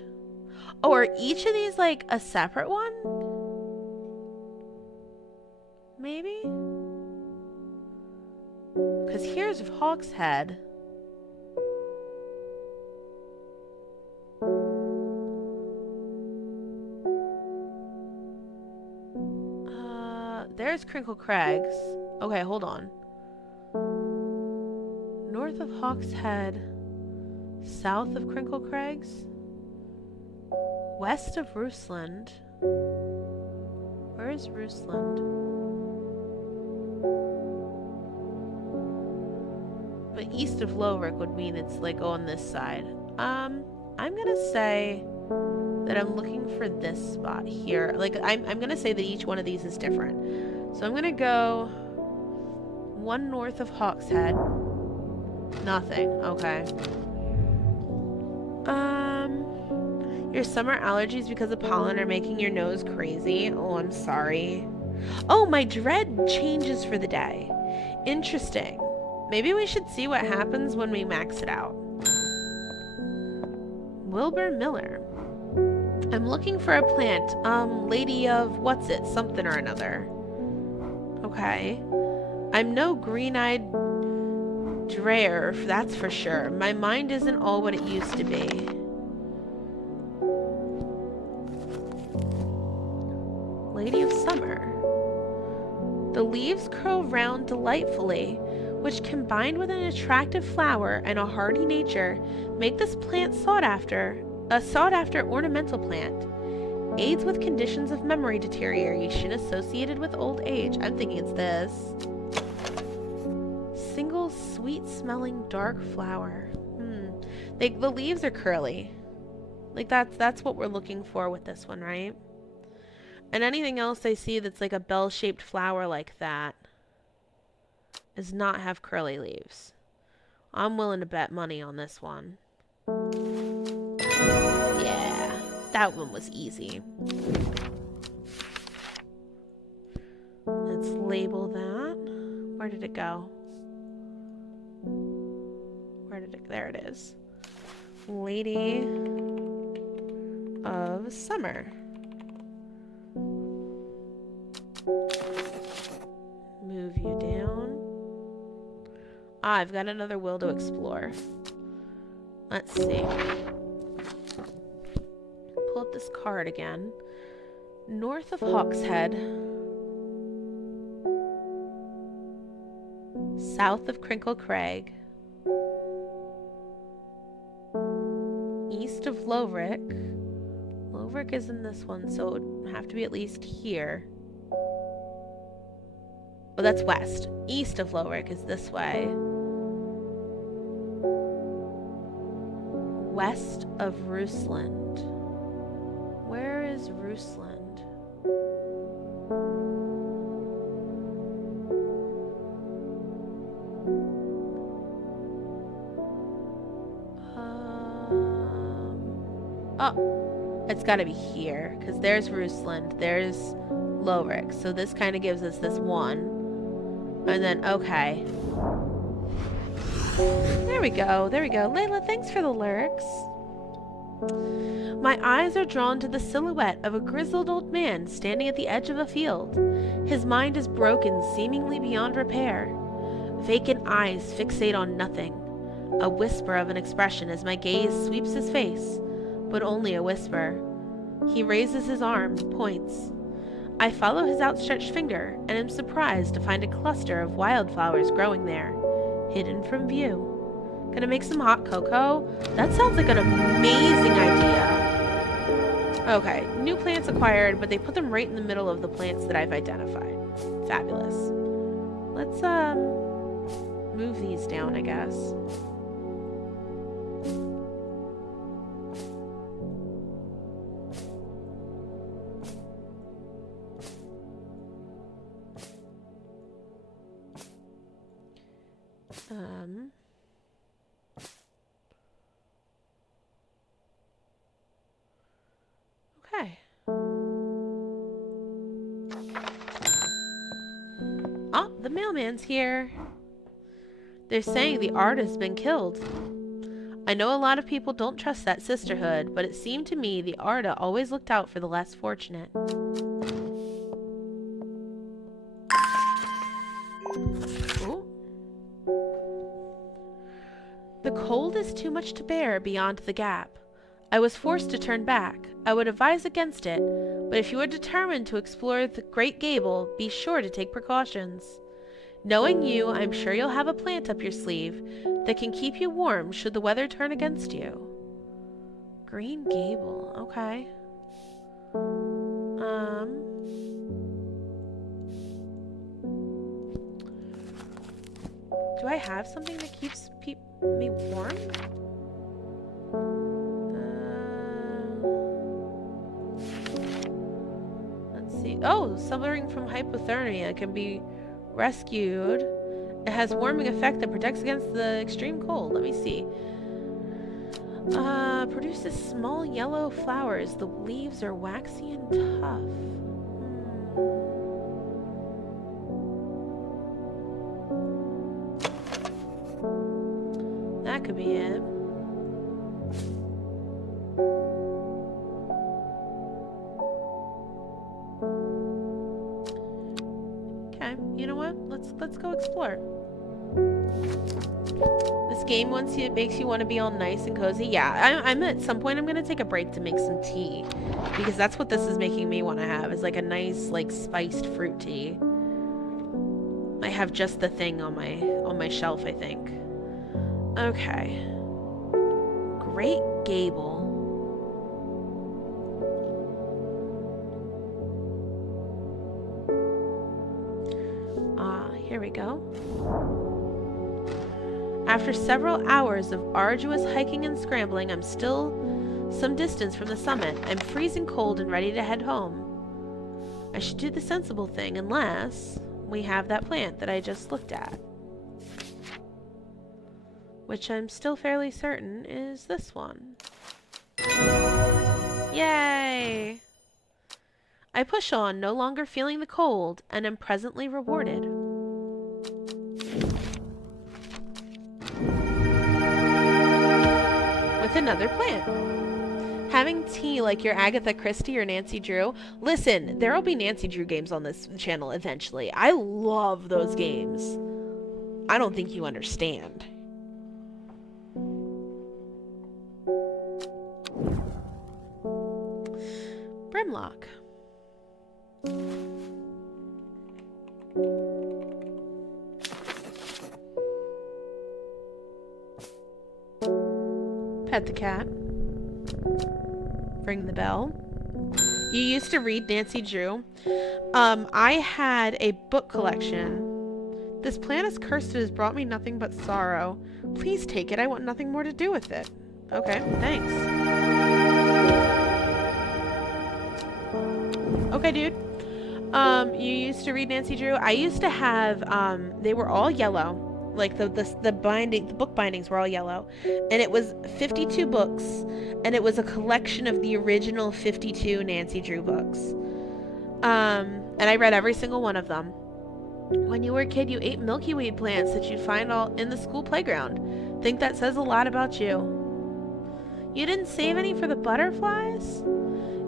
Oh, are each of these like a separate one? Maybe? Because here's Hawkshead. There's Crinkle Crags. Okay, hold on. North of Hawkshead, south of Crinkle Crags, west of Rusland. Where is Rusland? But east of Lowrick would mean it's like on this side. I'm gonna say that I'm looking for this spot here. Like I'm gonna say that each one of these is different. So I'm gonna go one north of Hawkshead. Nothing. Okay. Your summer allergies because of pollen are making your nose crazy. Oh, I'm sorry. Oh, my dread changes for the day. Interesting. Maybe we should see what happens when we max it out. Wilbur Miller. I'm looking for a plant. Lady of what's it? Something or another. Okay. I'm no green-eyed Dreyer, that's for sure. My mind isn't all what it used to be. Lady of Summer. The leaves curl round delightfully, which combined with an attractive flower and a hardy nature, make this plant a sought-after ornamental plant. Aids with conditions of memory deterioration associated with old age. I'm thinking it's this. Single sweet-smelling dark flower. The leaves are curly. Like that's what we're looking for with this one, right? And anything else I see that's like a bell-shaped flower like that does not have curly leaves. I'm willing to bet money on this one. Yeah, that one was easy. Let's label that. Where did it go? There it is. Lady of Summer. Ah, I've got another will to explore. Let's see. Pull up this card again. North of Hawkshead. South of Crinkle Crag. East of Loverick. Loverick is in this one, so it would have to be at least here. Oh, that's west. East of Loverick is this way. West of Rusland. Where is Rusland? Oh, it's got to be here, because there's Rusland, there's Loverick, so this kind of gives us this one, and then, okay. There we go, there we go. Layla, thanks for the lurks. My eyes are drawn to the silhouette of a grizzled old man standing at the edge of a field. His mind is broken, seemingly beyond repair. Vacant eyes fixate on nothing. A whisper of an expression as my gaze sweeps his face, but only a whisper. He raises his arm, points. I follow his outstretched finger, and am surprised to find a cluster of wildflowers growing there, hidden from view. Gonna make some hot cocoa? That sounds like an amazing idea. Okay, new plants acquired, but they put them right in the middle of the plants that I've identified. Fabulous. Let's, move these down, I guess. Okay. Oh, the mailman's here. They're saying the artist has been killed. I know a lot of people don't trust that sisterhood, but it seemed to me the Arda always looked out for the less fortunate. Ooh. The cold is too much to bear beyond the gap. I was forced to turn back. I would advise against it, but if you are determined to explore the Great Gable, be sure to take precautions. Knowing you, I'm sure you'll have a plant up your sleeve that can keep you warm should the weather turn against you. Green Gable, okay. Do I have something that keeps me warm? Let's see. Oh, suffering from hypothermia can be rescued. It has warming effect that protects against the extreme cold. Let me see. Produces small yellow flowers. The leaves are waxy and tough. That could be it. Okay, you know what? Let's go explore. This game makes you want to be all nice and cozy. Yeah, I'm at some point I'm gonna take a break to make some tea, because that's what this is making me want to have, is like a nice, like, spiced fruit tea. I have just the thing on my shelf, I think. Okay. Great Gable. Here we go. After several hours of arduous hiking and scrambling, I'm still some distance from the summit. I'm freezing cold and ready to head home. I should do the sensible thing unless we have that plant that I just looked at, which I'm still fairly certain is this one. Yay! I push on, no longer feeling the cold, and am presently rewarded. With another plant. Having tea like you're Agatha Christie or Nancy Drew. Listen, there'll be Nancy Drew games on this channel eventually. I love those games. I don't think you understand. Brimlock. Pet the cat. Ring the bell. You used to read Nancy Drew. I had a book collection. This plant is cursed. It has brought me nothing but sorrow. Please take it. I want nothing more to do with it. Okay, thanks. Okay, dude. You used to read Nancy Drew. I used to have, they were all yellow. Like the book bindings were all yellow. And it was 52 books. And it was a collection of the original 52 Nancy Drew books. And I read every single one of them. When you were a kid, you ate milky weed plants that you'd find all in the school playground. Think that says a lot about you. You didn't save any for the butterflies?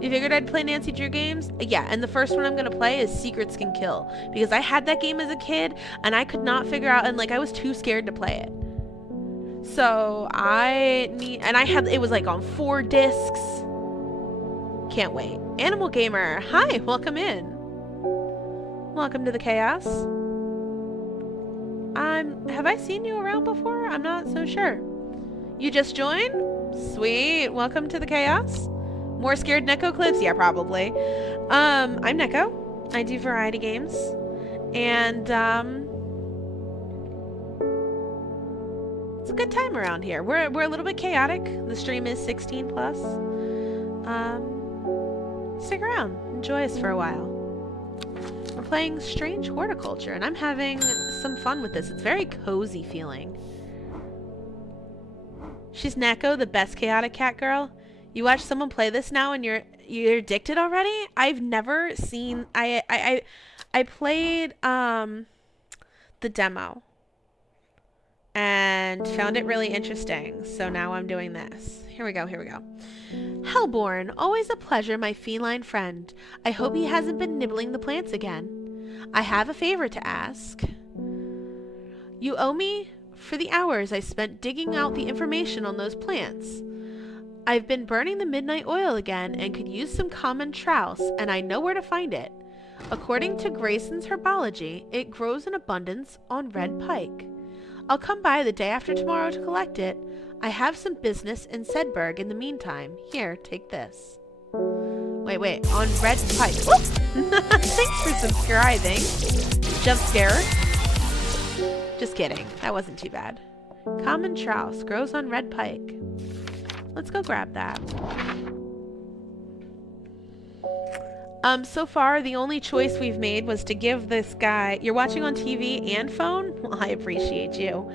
You figured I'd play Nancy Drew games? Yeah, and the first one I'm going to play is Secrets Can Kill. Because I had that game as a kid, and I could not figure out, and like I was too scared to play it. So it was like on 4 discs. Can't wait. Animal Gamer, hi, welcome in. Welcome to the chaos. Have I seen you around before? I'm not so sure. You just joined? Sweet, welcome to the chaos. More scared Neko clips? Yeah, probably. I'm Neko. I do variety games. And, it's a good time around here. We're a little bit chaotic. The stream is 16 plus. Stick around. Enjoy us for a while. We're playing Strange Horticulture, and I'm having some fun with this. It's very cozy feeling. She's Neko, the best chaotic cat girl. You watch someone play this now and you're addicted already? I've never seen... I played the demo and found it really interesting, so now I'm doing this. Here we go. Hellborn, always a pleasure, my feline friend. I hope he hasn't been nibbling the plants again. I have a favor to ask. You owe me for the hours I spent digging out the information on those plants. I've been burning the midnight oil again and could use some common trowse, and I know where to find it. According to Grayson's herbology, it grows in abundance on red pike. I'll come by the day after tomorrow to collect it. I have some business in Sedberg in the meantime. Here, take this. Wait, on red pike. Thanks for subscribing. Jump scare. Just kidding. That wasn't too bad. Common trowse grows on red pike. Let's go grab that. So far, the only choice we've made was to give this guy... You're watching on TV and phone? Well, I appreciate you.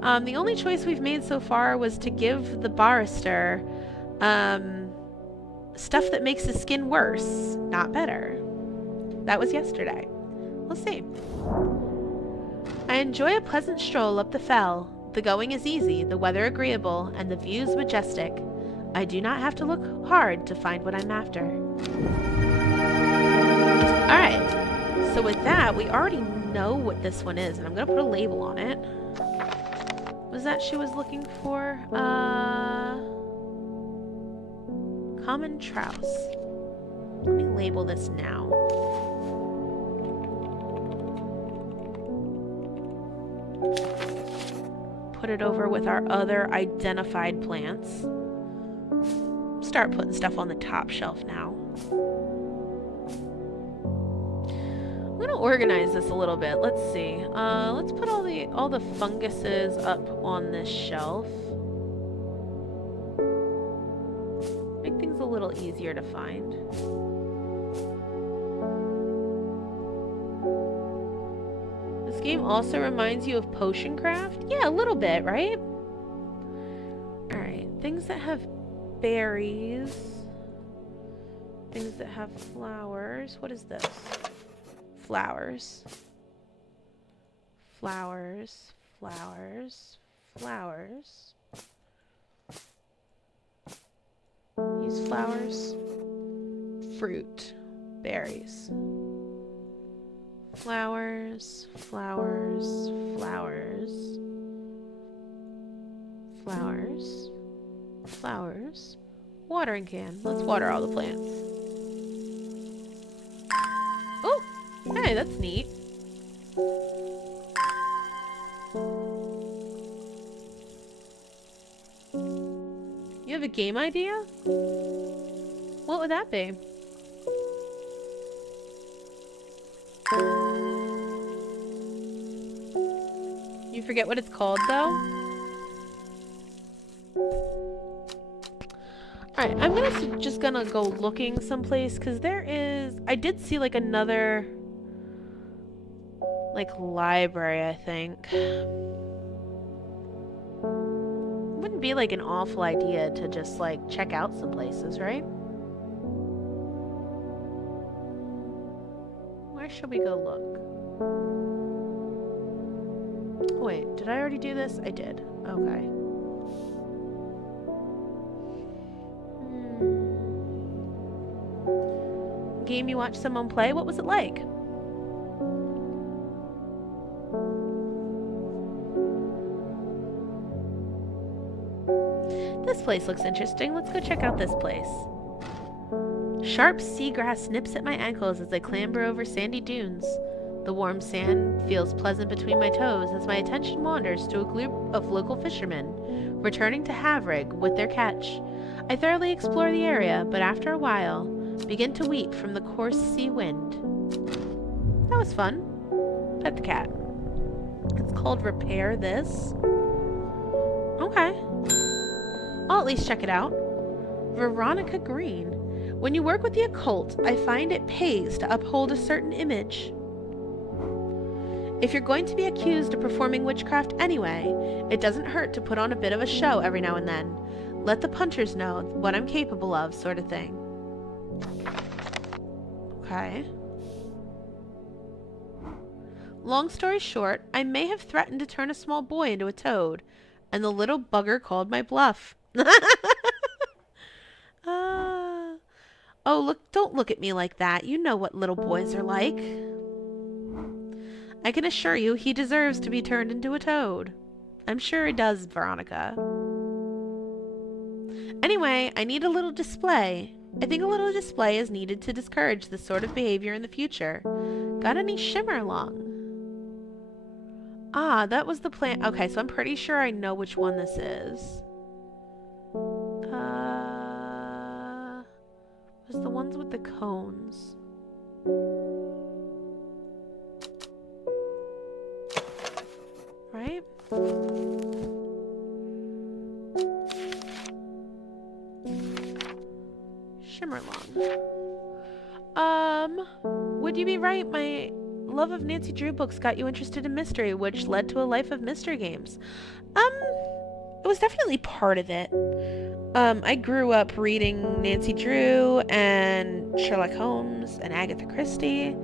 The only choice we've made so far was to give the barrister stuff that makes his skin worse, not better. That was yesterday. We'll see. I enjoy a pleasant stroll up the fell. The going is easy, the weather agreeable, and the views majestic. I do not have to look hard to find what I'm after. Alright, so with that, we already know what this one is, and I'm going to put a label on it. Was that she was looking for? Common trowse. Let me label this now. Put it over with our other identified plants. Start putting stuff on the top shelf now. I'm gonna organize this a little bit. Let's see. Let's put all the funguses up on this shelf. Make things a little easier to find. This game also reminds you of potion craft? Yeah, a little bit, right? Alright, things that have berries. Things that have flowers. What is this? Flowers. Flowers. Flowers. Flowers. Use flowers. Fruit. Berries. Flowers, flowers, flowers, flowers, flowers. Watering can. Let's water all the plants. Oh, hey, that's neat. You have a game idea? What would that be? You forget what it's called, though? Alright, I'm just gonna go looking someplace, because there is... I did see, like, another... like, library, I think. Wouldn't be, like, an awful idea to just, like, check out some places, right? Where should we go look? Oh, wait, did I already do this? I did. Okay. Game you watched someone play? What was it like? This place looks interesting. Let's go check out this place. Sharp seagrass nips at my ankles as I clamber over sandy dunes. The warm sand feels pleasant between my toes as my attention wanders to a group of local fishermen returning to Havrig with their catch. I thoroughly explore the area, but after a while, begin to weep from the coarse sea wind. That was fun. Pet the cat. It's called Repair This. Okay. I'll at least check it out. Veronica Green. When you work with the occult, I find it pays to uphold a certain image. If you're going to be accused of performing witchcraft anyway, it doesn't hurt to put on a bit of a show every now and then. Let the punters know what I'm capable of, sort of thing. Okay. Long story short, I may have threatened to turn a small boy into a toad, and the little bugger called my bluff. Oh, look, don't look at me like that. You know what little boys are like. I can assure you he deserves to be turned into a toad. I'm sure he does, Veronica. Anyway, I need a little display. I think a little display is needed to discourage this sort of behavior in the future. Got any shimmer along? Ah, that was the plant. Okay, so I'm pretty sure I know which one this is. Was the ones with the cones. Right? Shimmerlong. Would you be right? My love of Nancy Drew books got you interested in mystery, which led to a life of mystery games. It was definitely part of it. I grew up reading Nancy Drew and Sherlock Holmes and Agatha Christie.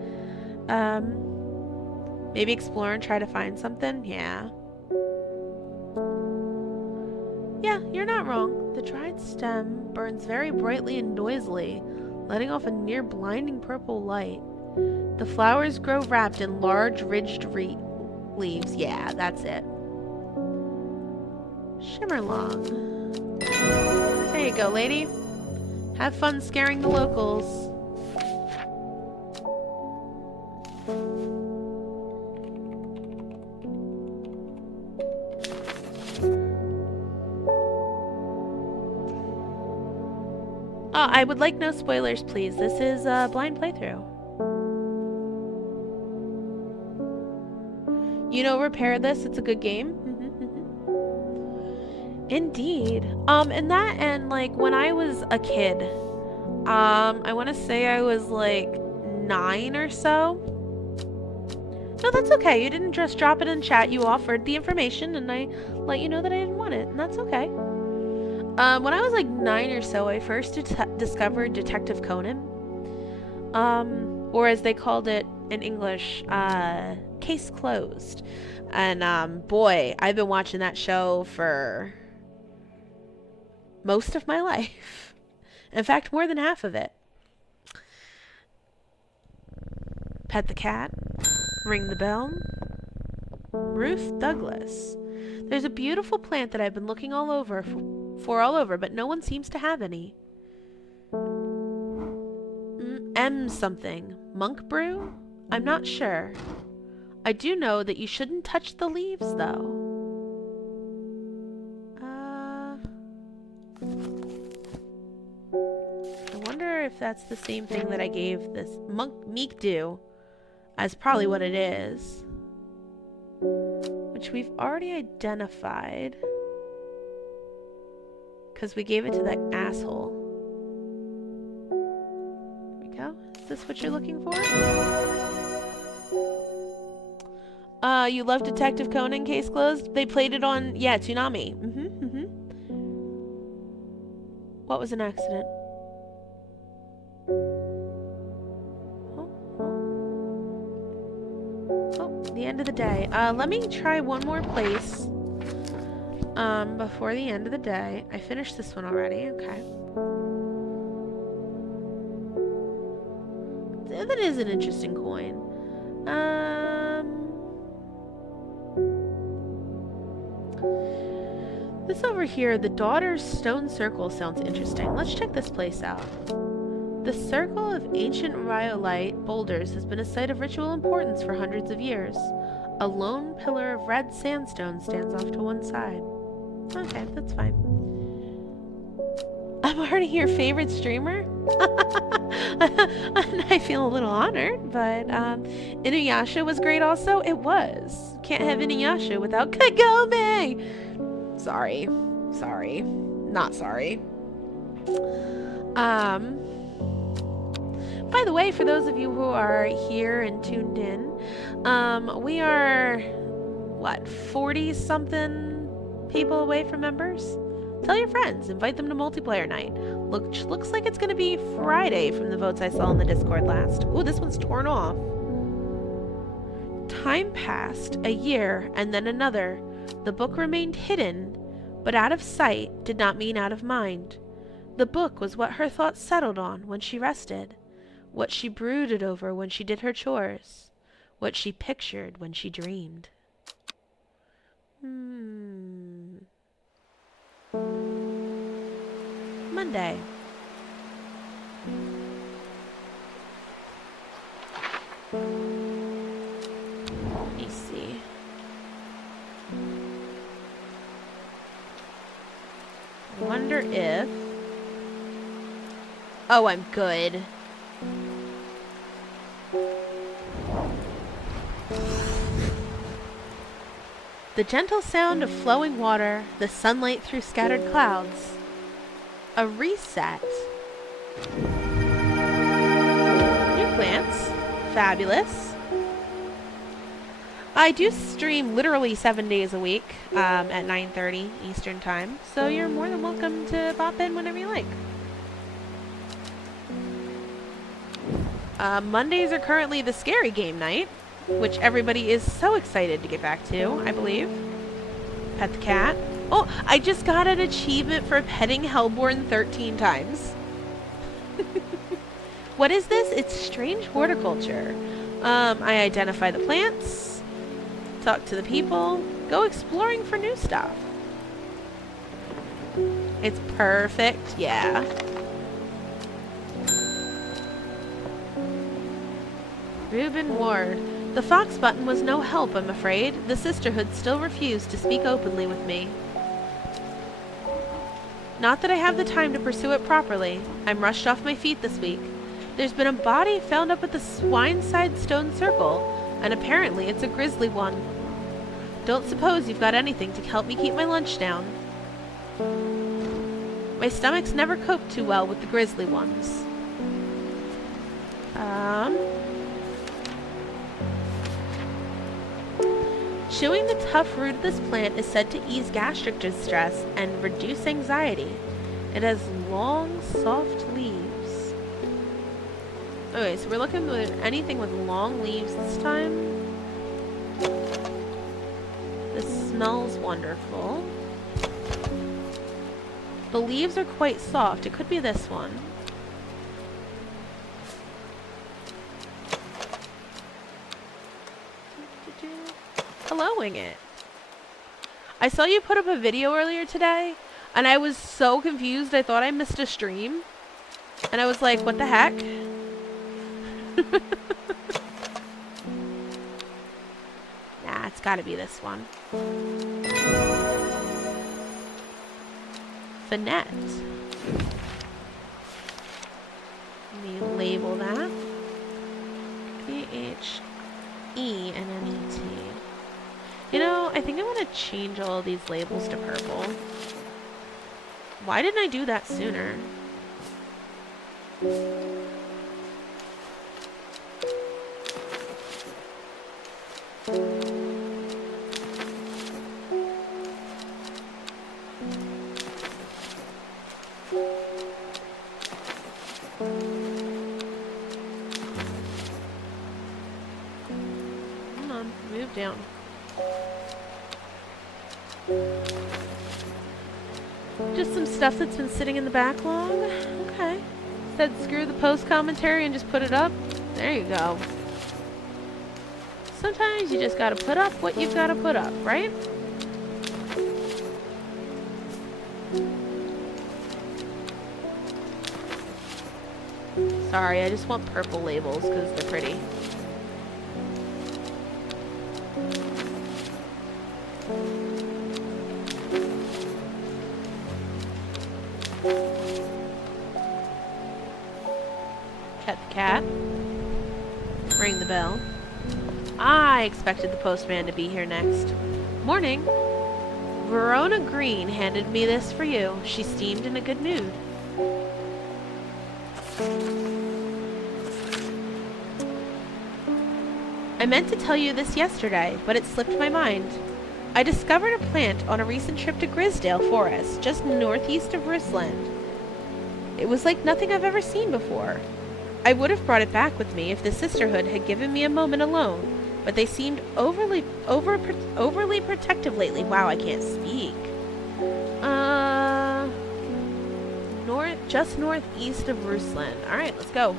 Maybe explore and try to find something? Yeah. Yeah, you're not wrong. The dried stem burns very brightly and noisily, letting off a near blinding purple light. The flowers grow wrapped in large, ridged leaves. Yeah, that's it. Shimmerlong. There you go, lady. Have fun scaring the locals. Oh, I would like no spoilers, please. This is a blind playthrough. You know, Repair This. It's a good game. Indeed. And that, and like when I was a kid, I want to say I was like 9 or so. No, that's okay. You didn't just drop it in chat. You offered the information, and I let you know that I didn't want it, and that's okay. When I was like 9 or so, I first discovered Detective Conan, or as they called it in English, Case Closed. And boy, I've been watching that show for most of my life. In fact, more than half of it. Pet the cat. Ring the bell. Ruth Douglas. There's a beautiful plant that I've been looking all over all over, but no one seems to have any. M something. Monk brew? I'm not sure. I do know that you shouldn't touch the leaves, though. I wonder if that's the same thing that I gave this Meek Dew, as probably what it is. Which we've already identified. Because we gave it to that asshole. There we go. Is this what you're looking for? You love Detective Conan, case closed? They played it on, yeah, Toonami. What was an accident? Oh, the end of the day. Let me try one more place. Before the end of the day. I finished this one already, okay. That is an interesting coin. This over here, the Daughter's Stone Circle, sounds interesting. Let's check this place out. The circle of ancient rhyolite boulders has been a site of ritual importance for hundreds of years. A lone pillar of red sandstone stands off to one side. Okay, that's fine. I'm already your favorite streamer? I feel a little honored, but Inuyasha was great also. It was. Can't have Inuyasha without Kagome! Sorry. Sorry. Not sorry. By the way, for those of you who are here and tuned in, we are, what, 40-something people away from members? Tell your friends. Invite them to multiplayer night. Looks like it's going to be Friday from the votes I saw in the Discord last. Ooh, this one's torn off. Time passed, a year, and then another. The book remained hidden, but out of sight did not mean out of mind. The book was what her thoughts settled on when she rested, what she brooded over when she did her chores, what she pictured when she dreamed. Monday. Let me see. I wonder if... Oh, I'm good. The gentle sound of flowing water, the sunlight through scattered clouds. A reset. New plants. Fabulous. I do stream literally 7 days a week at 9:30 Eastern Time, so you're more than welcome to pop in whenever you like. Mondays are currently the scary game night, which everybody is so excited to get back to, I believe. Pet the cat. Oh, I just got an achievement for petting Hellborn 13 times. What is this? It's strange horticulture. I identify the plants, talk to the people, go exploring for new stuff. It's perfect, yeah. Reuben Ward. The Fox button was no help, I'm afraid. The sisterhood still refused to speak openly with me. Not that I have the time to pursue it properly. I'm rushed off my feet this week. There's been a body found up at the Swineside Stone Circle, and apparently it's a grisly one. Don't suppose you've got anything to help me keep my lunch down. My stomach's never coped too well with the grisly ones. Chewing the tough root of this plant is said to ease gastric distress and reduce anxiety. It has long, soft leaves. Okay, so we're looking for anything with long leaves this time. This smells wonderful. The leaves are quite soft. It could be this one. wing it. I saw you put up a video earlier today, and I was so confused. I thought I missed a stream. And I was like, what the heck? Nah, it's gotta be this one. Finette. Let me label that. P-H-E-N-N-E-T. You know, I think I'm gonna change all of these labels to purple. Why didn't I do that sooner? Come on, move down. Just some stuff that's been sitting in the backlog. Okay. Said screw the post commentary and just put it up. There you go. Sometimes you just gotta put up what you've gotta put up, right? Sorry, I just want purple labels because they're pretty. Pet the cat. Ring the bell. I expected the postman to be here next. Morning. Verona Green handed me this for you. She seemed in a good mood. I meant to tell you this yesterday, but it slipped my mind. I discovered a plant on a recent trip to Grisdale Forest, just northeast of Rusland. It was like nothing I've ever seen before. I would have brought it back with me if the sisterhood had given me a moment alone, but they seemed overly protective lately. Wow, I can't speak. Just northeast of Rusland. Alright, let's go.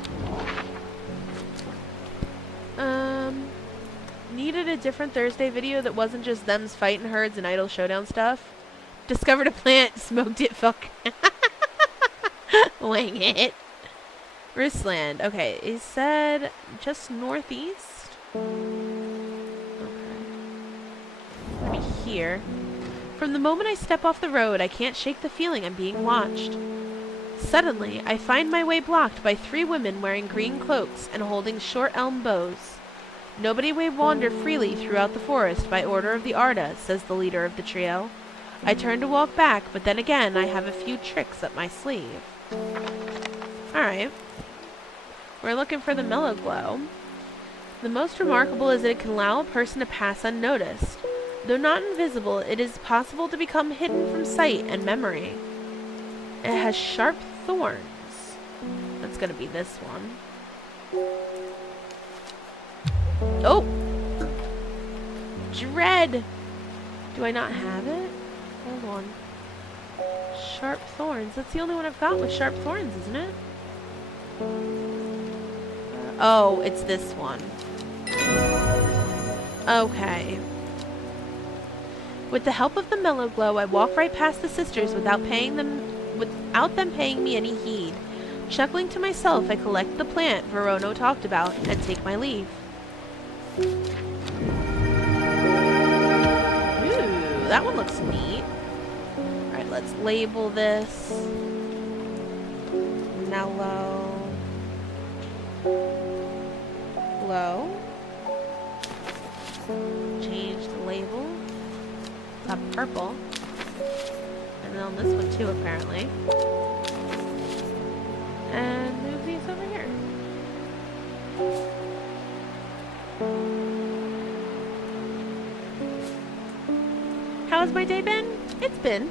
Needed a different Thursday video that wasn't just them's fighting herds and idle showdown stuff. Discovered a plant, smoked it, fuck. Wing it. Rusland. Okay, it said just northeast. Okay. Let me hear. From the moment I step off the road, I can't shake the feeling I'm being watched. Suddenly, I find my way blocked by 3 women wearing green cloaks and holding short elm bows. Nobody may wander freely throughout the forest by order of the Arda, says the leader of the trio. I turn to walk back, but then again I have a few tricks up my sleeve. Alright. We're looking for the mellow glow. The most remarkable is that it can allow a person to pass unnoticed. Though not invisible, it is possible to become hidden from sight and memory. It has sharp thorns. That's gonna be this one. Oh! Dread! Do I not have it? Hold on. Sharp thorns. That's the only one I've got with sharp thorns, isn't it? Oh, it's this one. Okay. With the help of the mellow glow, I walk right past the sisters without them paying me any heed. Chuckling to myself, I collect the plant Verono talked about and take my leave. Ooh, that one looks neat. Alright, let's label this mellow glow. Change the label. Top purple. And then on this one too, apparently. And move these over here. How's my day been? It's been.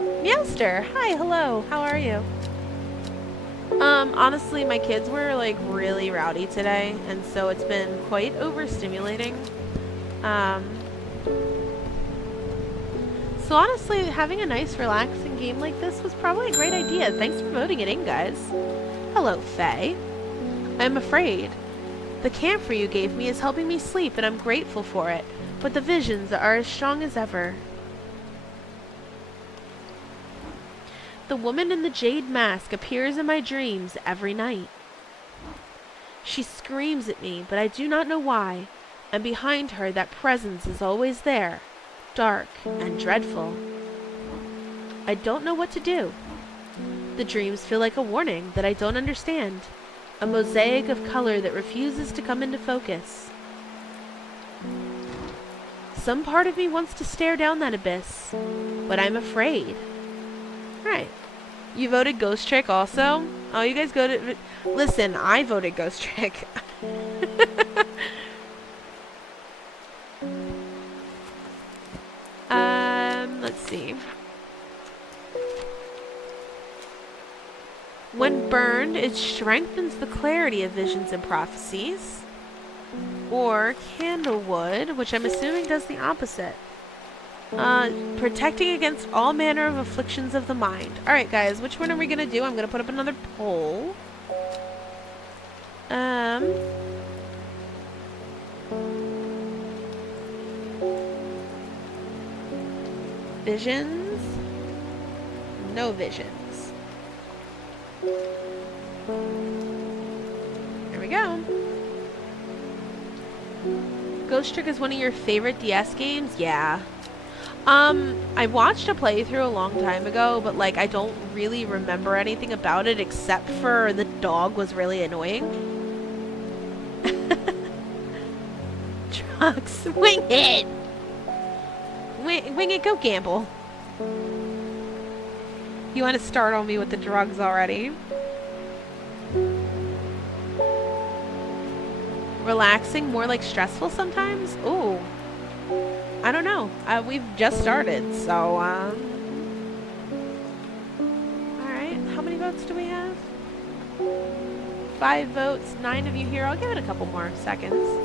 Meowster! Hi, hello, how are you? Honestly, my kids were, like, really rowdy today, and so it's been quite overstimulating. So honestly, having a nice, relaxing game like this was probably a great idea. Thanks for voting it in, guys. Hello, Faye. I'm afraid. The camphor you gave me is helping me sleep, and I'm grateful for it. but the visions are as strong as ever. The woman in the jade mask appears in my dreams every night. She screams at me, but I do not know why, and behind her that presence is always there, dark and dreadful. I don't know what to do. The dreams feel like a warning that I don't understand, a mosaic of color that refuses to come into focus. Some part of me wants to stare down that abyss, but I'm afraid. Right. You voted Ghost Trick also? Oh, you guys go to... Listen, I voted Ghost Trick. Let's see. When burned, it strengthens the clarity of visions and prophecies. Or candlewood, which I'm assuming does the opposite. Protecting against all manner of afflictions of the mind. Alright guys, which one are we gonna do? I'm gonna put up another poll. Visions? No visions. There we go. Ghost Trick is one of your favorite DS games? Yeah. I watched a playthrough a long time ago, but like I don't really remember anything about it except for the dog was really annoying. Trucks, wing it! Wing it, go gamble. You want to start on me with the drugs already? Relaxing, more like stressful sometimes? Ooh. I don't know. We've just started, so, alright. How many votes do we have? 5 votes, 9 of you here. I'll give it a couple more seconds.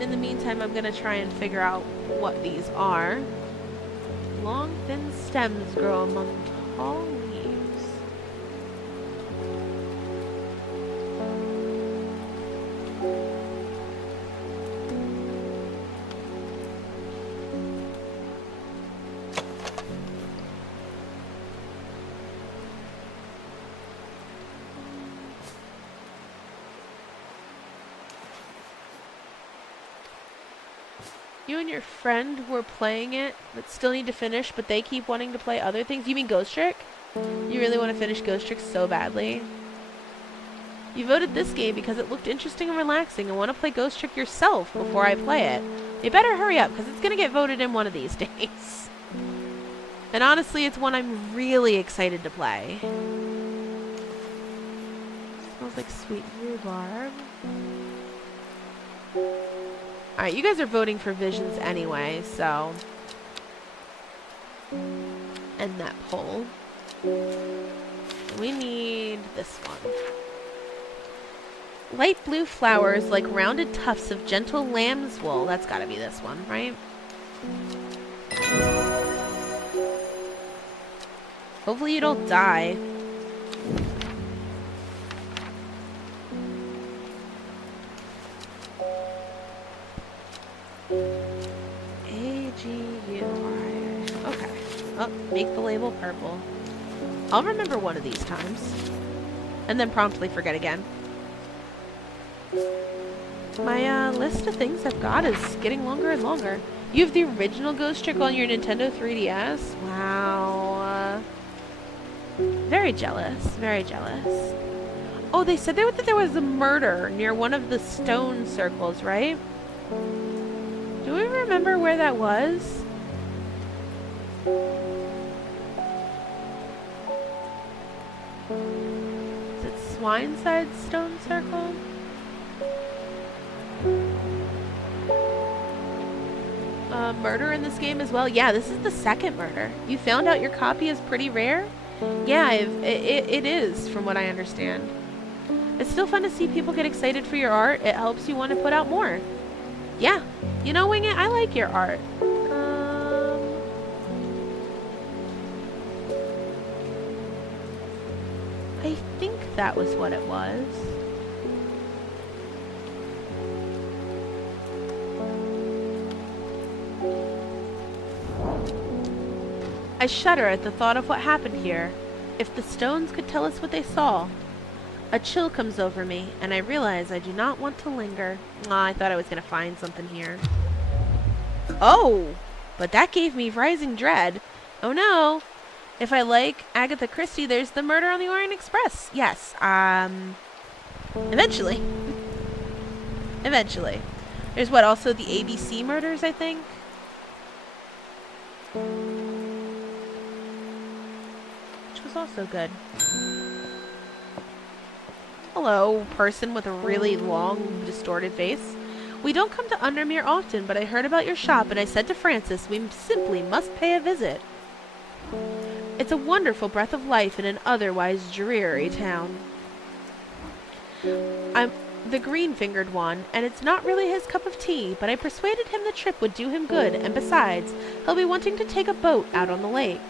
In the meantime, I'm gonna try and figure out what these are. Long, thin stems grow among tall leaves. You and your friend were playing it, but still need to finish, but they keep wanting to play other things. You mean Ghost Trick? You really want to finish Ghost Trick so badly? You voted this game because it looked interesting and relaxing and want to play Ghost Trick yourself before I play it. You better hurry up, because it's going to get voted in one of these days. And honestly, it's one I'm really excited to play. Smells like sweet rhubarb. Alright, you guys are voting for Visions anyway, so... End that poll. We need this one. Light blue flowers like rounded tufts of gentle lamb's wool. That's gotta be this one, right? Hopefully you don't die. A-G-U-I. Okay. Oh, make the label purple. I'll remember one of these times. And then promptly forget again. My list of things I've got is getting longer and longer. You have the original Ghost Trick on your Nintendo 3DS? Wow. Very jealous. Very jealous. Oh, they said that there was a murder near one of the stone circles, right? Do we remember where that was? Is it Swineside Stone Circle? Murder in this game as well? Yeah, this is the second murder. You found out your copy is pretty rare? Yeah, it is, from what I understand. It's still fun to see people get excited for your art. It helps you want to put out more. Yeah. You know, Wing It, I like your art. I think that was what it was. I shudder at the thought of what happened here. If the stones could tell us what they saw. A chill comes over me, and I realize I do not want to linger. I thought I was going to find something here. Oh! But that gave me rising dread. Oh no! If I like Agatha Christie, there's the Murder on the Orient Express. Yes, eventually. Eventually. There's what, also the ABC murders, I think? Which was also good. Hello, person with a really long, distorted face. We don't come to Undermere often, but I heard about your shop and I said to Francis we simply must pay a visit. It's a wonderful breath of life in an otherwise dreary town. I'm the green-fingered one, and it's not really his cup of tea, but I persuaded him the trip would do him good, and besides, he'll be wanting to take a boat out on the lake.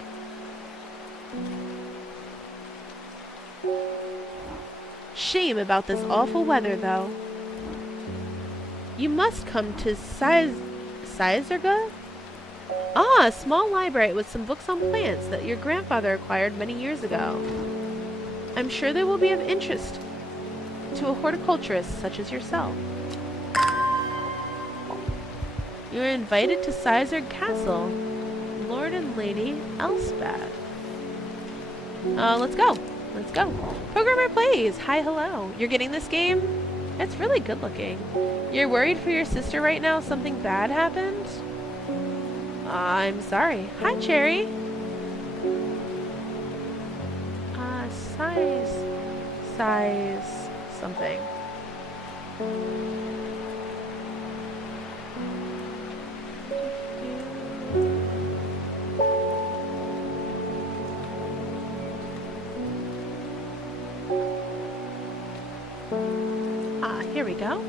Shame about this awful weather, though. You must come to Sizerga? Ah, a small library with some books on plants that your grandfather acquired many years ago. I'm sure they will be of interest to a horticulturist such as yourself. You are invited to Sizerg Castle, Lord and Lady Elspeth. Let's go. Let's go. Programmer plays. Hi, hello. You're getting this game? It's really good looking. You're worried for your sister right now? Something bad happened? I'm sorry. Hi, Cherry. Size something. Here we go.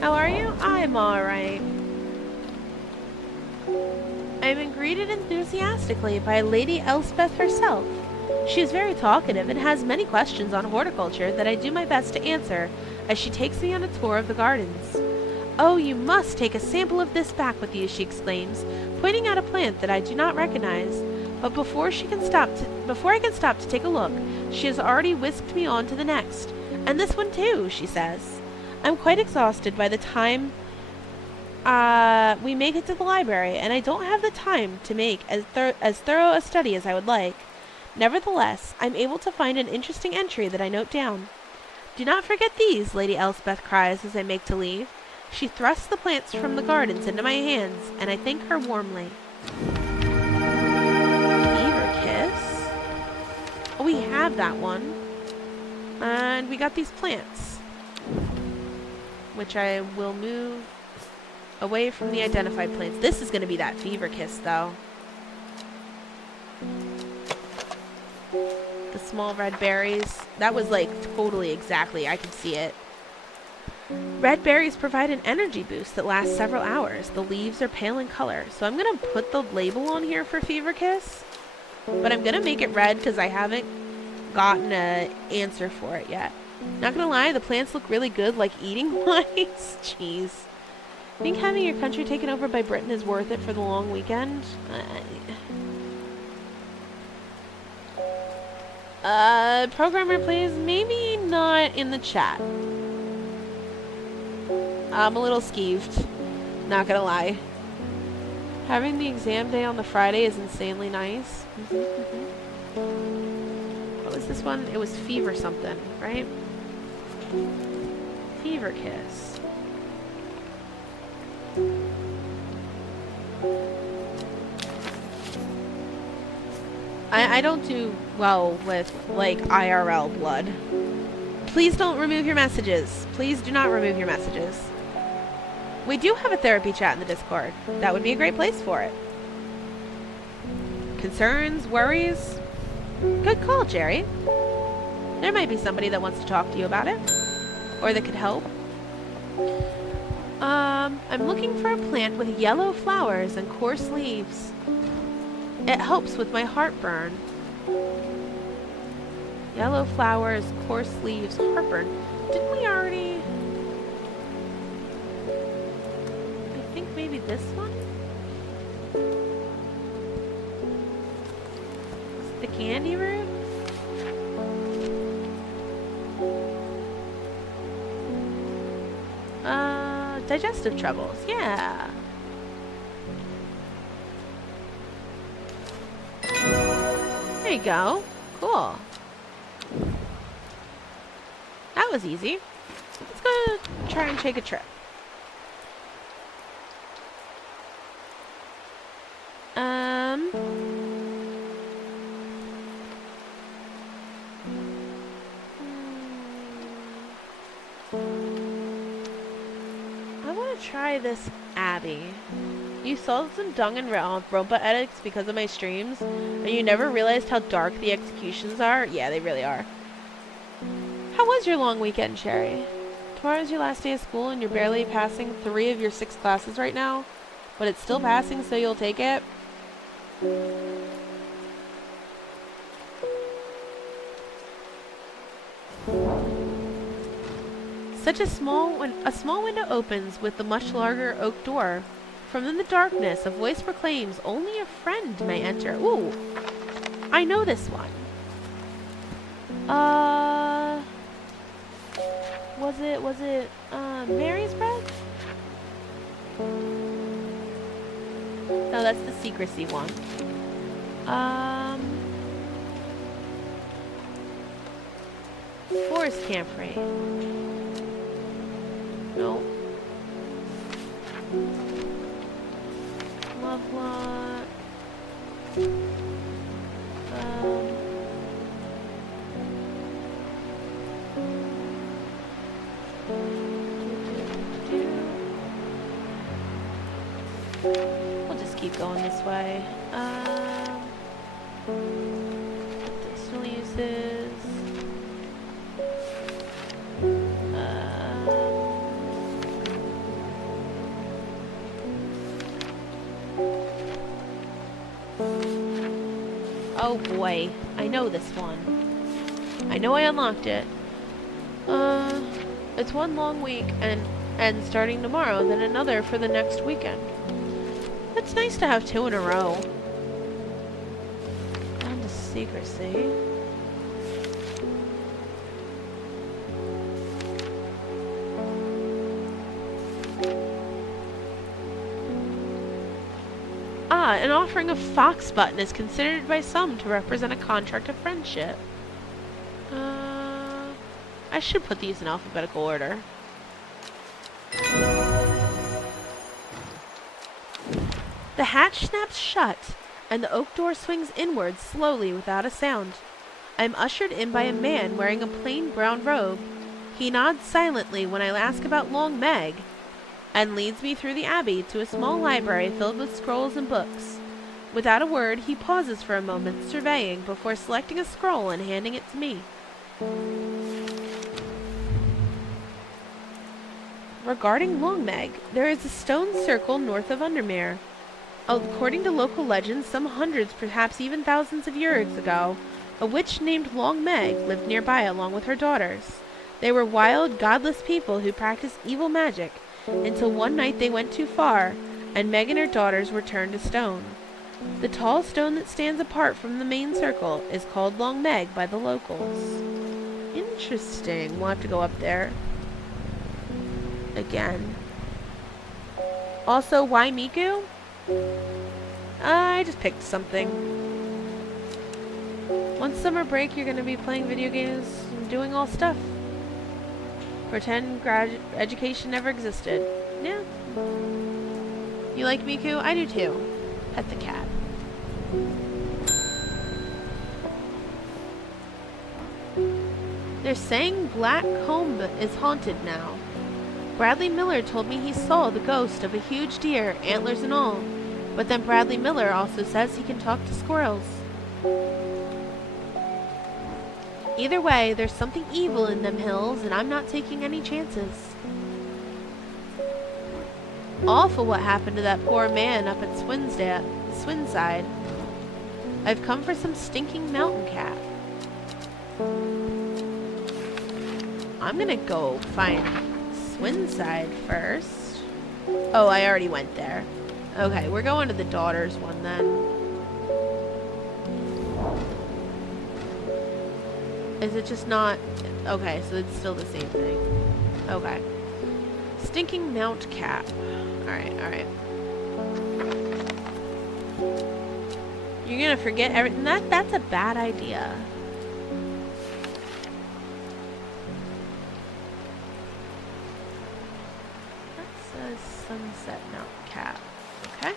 How are you? I'm alright. I've been greeted enthusiastically by Lady Elspeth herself. She is very talkative and has many questions on horticulture that I do my best to answer as she takes me on a tour of the gardens. Oh, you must take a sample of this back with you, she exclaims, pointing out a plant that I do not recognize. But before I can stop to take a look, she has already whisked me on to the next. And this one too, she says. I'm quite exhausted by the time we make it to the library, and I don't have the time to make as thorough a study as I would like. Nevertheless, I'm able to find an interesting entry that I note down. Do not forget these, Lady Elspeth cries as I make to leave. She thrusts the plants from the gardens into my hands, and I thank her warmly. Fever Kiss? Oh, we have that one. And we got these plants, which I will move away from the identified plants. This is going to be that Fever Kiss, though. The small red berries. That was like totally exactly. I could see it. Red berries provide an energy boost that lasts several hours. The leaves are pale in color. So I'm going to put the label on here for Fever Kiss. But I'm going to make it red because I haven't gotten an answer for it yet. Not gonna lie, the plants look really good, like eating wise. Jeez. Think having your country taken over by Britain is worth it for the long weekend? Programmer please, maybe not in the chat. I'm a little skeeved. Not gonna lie. Having the exam day on the Friday is insanely nice. What was this one? It was Fever something, right? Fever Kiss. I don't do well with, like, IRL blood. Please don't remove your messages. Please do not remove your messages. We do have a therapy chat in the Discord. That would be a great place for it. Concerns? Worries? Good call, Jerry. There might be somebody that wants to talk to you about it. Or that could help. I'm looking for a plant with yellow flowers and coarse leaves. It helps with my heartburn. Yellow flowers, coarse leaves, heartburn. Didn't we already... I think maybe this one? The candy root? Digestive troubles. Yeah. There you go. Cool. That was easy. Let's go try and take a trip. I want to try this Abbey. You saw some dung and Rompa edits because of my streams, and you never realized how dark the executions are? Yeah, they really are. How was your long weekend, Sherry? Tomorrow's your last day of school and you're barely passing 3 of your 6 classes right now, but it's still passing, so you'll take it? A small window opens with the much larger oak door. From the darkness, a voice proclaims, "Only a friend may enter." Ooh, I know this one. Was it Mary's breath? No, that's the secrecy one. Forest Camfrey. No. Lovelock. We'll just keep going this way. Additional uses. Oh boy, I know this one. I know I unlocked it. It's one long week and starting tomorrow, then another for the next weekend. It's nice to have 2 in a row. On to secrecy. An offering of fox button is considered by some to represent a contract of friendship. I should put these in alphabetical order. The hatch snaps shut, and the oak door swings inward slowly without a sound. I am ushered in by a man wearing a plain brown robe. He nods silently when I ask about Long Meg, and leads me through the abbey to a small library filled with scrolls and books. Without a word, he pauses for a moment, surveying, before selecting a scroll and handing it to me. Regarding Long Meg, there is a stone circle north of Undermere. According to local legends, some hundreds, perhaps even thousands of years ago, a witch named Long Meg lived nearby along with her daughters. They were wild, godless people who practiced evil magic, until one night they went too far, and Meg and her daughters were turned to stone. The tall stone that stands apart from the main circle is called Long Meg by the locals. Interesting. We'll have to go up there again. Also, why Miku? I just picked something. Once summer break, you're going to be playing video games and doing all stuff. Pretend education never existed. Yeah. You like Miku? I do too. Pet the cat. They're saying Black Combe is haunted now. Bradley Miller told me he saw the ghost of a huge deer, antlers and all. But then Bradley Miller also says he can talk to squirrels. Either way, there's something evil in them hills, and I'm not taking any chances. Awful what happened to that poor man up at Swinside. I've come for some stinking mountain cat. I'm gonna go find Swinside first. Oh, I already went there. Okay, we're going to the daughter's one then. Is it just not? Okay, so it's still the same thing. Okay. Stinking mount cap. Alright, alright. You're gonna forget everything. That's a bad idea. That says sunset mount cap. Okay.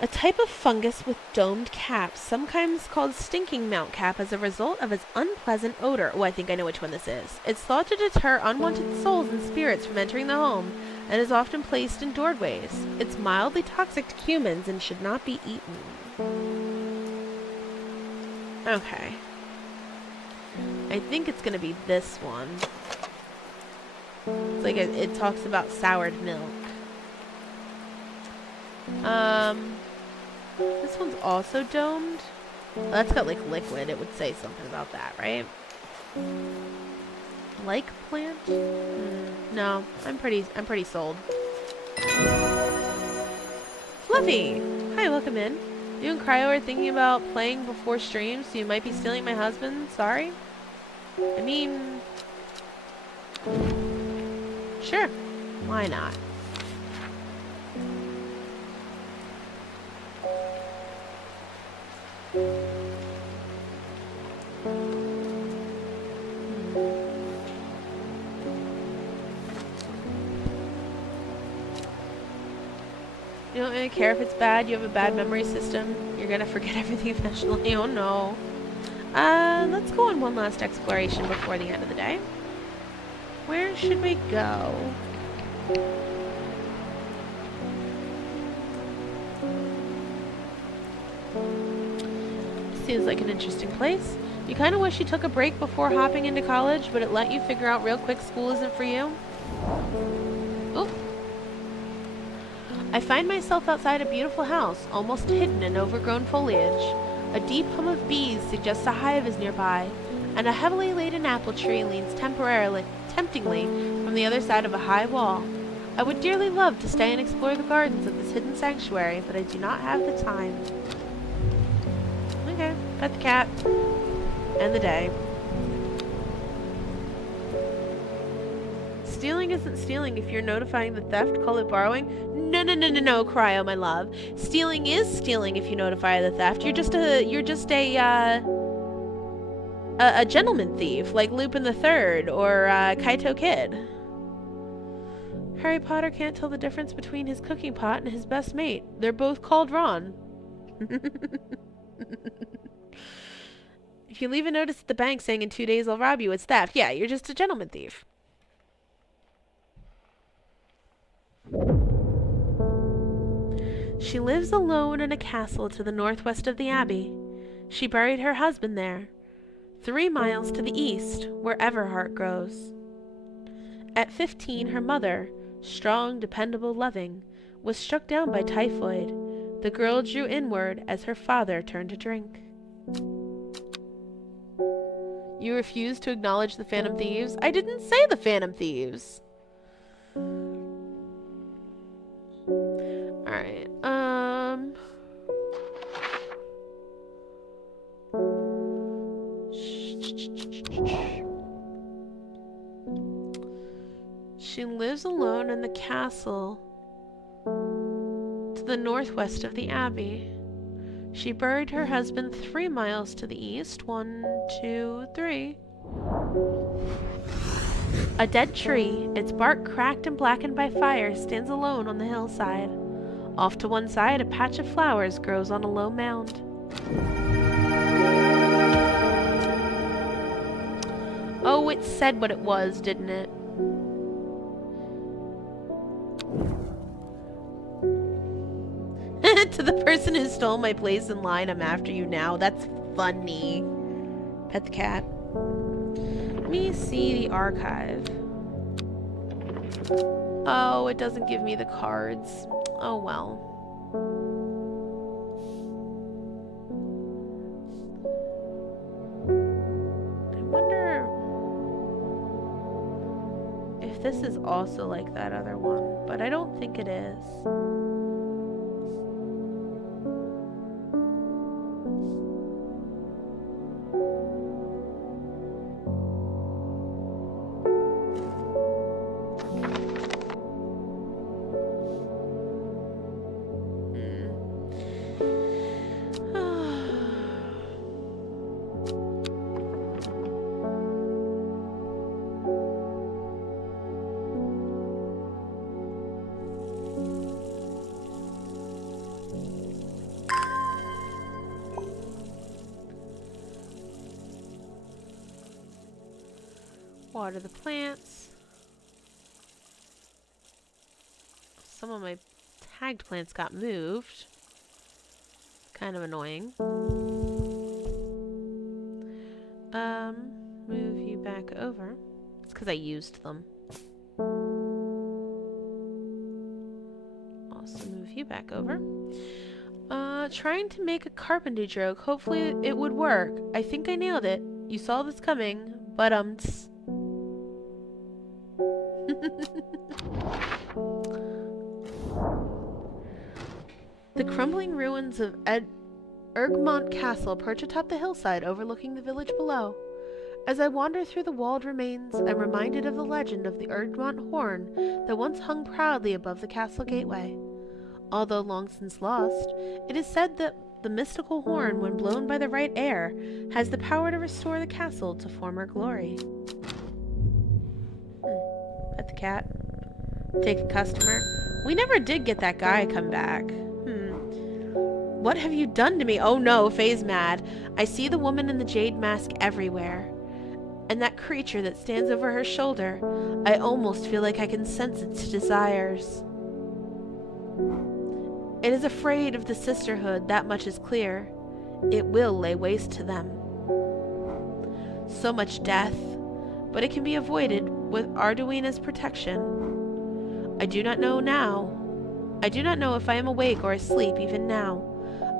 A type of fungus with domed caps, sometimes called stinking mount cap, as a result of its unpleasant odor. Oh, I think I know which one this is. It's thought to deter unwanted souls and spirits from entering the home, and is often placed in doorways. It's mildly toxic to humans and should not be eaten. Okay. I think it's gonna be this one. It's like it talks about soured milk. This one's also domed. Oh, that's got like liquid. It would say something about that, right? Like plant? No, I'm pretty sold. Fluffy! Hi, welcome in. You and Cryo are thinking about playing before stream, so you might be stealing my husband. Sorry. I mean, sure. Why not? You don't really care if it's bad. You have a bad memory system. You're gonna forget everything eventually. Oh no. Let's go on one last exploration before the end of the day. Where should we go? Seems like an interesting place. You kind of wish you took a break before hopping into college, but it let you figure out real quick school isn't for you. Oh. I find myself outside a beautiful house, almost hidden in overgrown foliage. A deep hum of bees suggests a hive is nearby, and a heavily laden apple tree leans temptingly from the other side of a high wall. I would dearly love to stay and explore the gardens of this hidden sanctuary, but I do not have the time. Okay, pet the cat. End the day. Stealing isn't stealing if you're notifying the theft. Call it borrowing. No, Cryo, my love. Stealing is stealing if you notify the theft. You're just a gentleman thief, like Lupin the Third or Kaito Kid. Harry Potter can't tell the difference between his cooking pot and his best mate. They're both called Ron. If you leave a notice at the bank saying in 2 days I'll rob you, it's theft. Yeah, you're just a gentleman thief. She lives alone in a castle to the northwest of the abbey. She buried her husband there, 3 miles to the east, where Everheart grows. At 15, her mother, strong, dependable, loving, was struck down by typhoid. The girl drew inward as her father turned to drink. You refuse to acknowledge the Phantom Thieves? I didn't say the Phantom Thieves! Alright, She lives alone in the castle to the northwest of the abbey. She buried her husband 3 miles to the east. 1, 2, 3. A dead tree, its bark cracked and blackened by fire, stands alone on the hillside. Off to one side, a patch of flowers grows on a low mound. Oh, it said what it was, didn't it? To the person who stole my place in line, I'm after you now. That's funny. Pet the cat. Let me see the archive. Oh, it doesn't give me the cards. Oh well. I wonder if this is also like that other one, but I don't think it is. Water the plants. Some of my tagged plants got moved. Kind of annoying. Move you back over. It's because I used them. Also move you back over. Trying to make a carpentry joke. Hopefully it would work. I think I nailed it. You saw this coming, but The crumbling ruins of Ergmont Castle perch atop the hillside overlooking the village below. As I wander through the walled remains, I'm reminded of the legend of the Ergmont horn that once hung proudly above the castle gateway. Although long since lost, it is said that the mystical horn, when blown by the right air, has the power to restore the castle to former glory. Pet the cat. Take a customer. We never did get that guy come back. What have you done to me? Oh no, Faye's mad. I see the woman in the jade mask everywhere. And that creature that stands over her shoulder. I almost feel like I can sense its desires. It is afraid of the sisterhood, that much is clear. It will lay waste to them. So much death, but it can be avoided with Arduina's protection. I do not know now. I do not know if I am awake or asleep even now.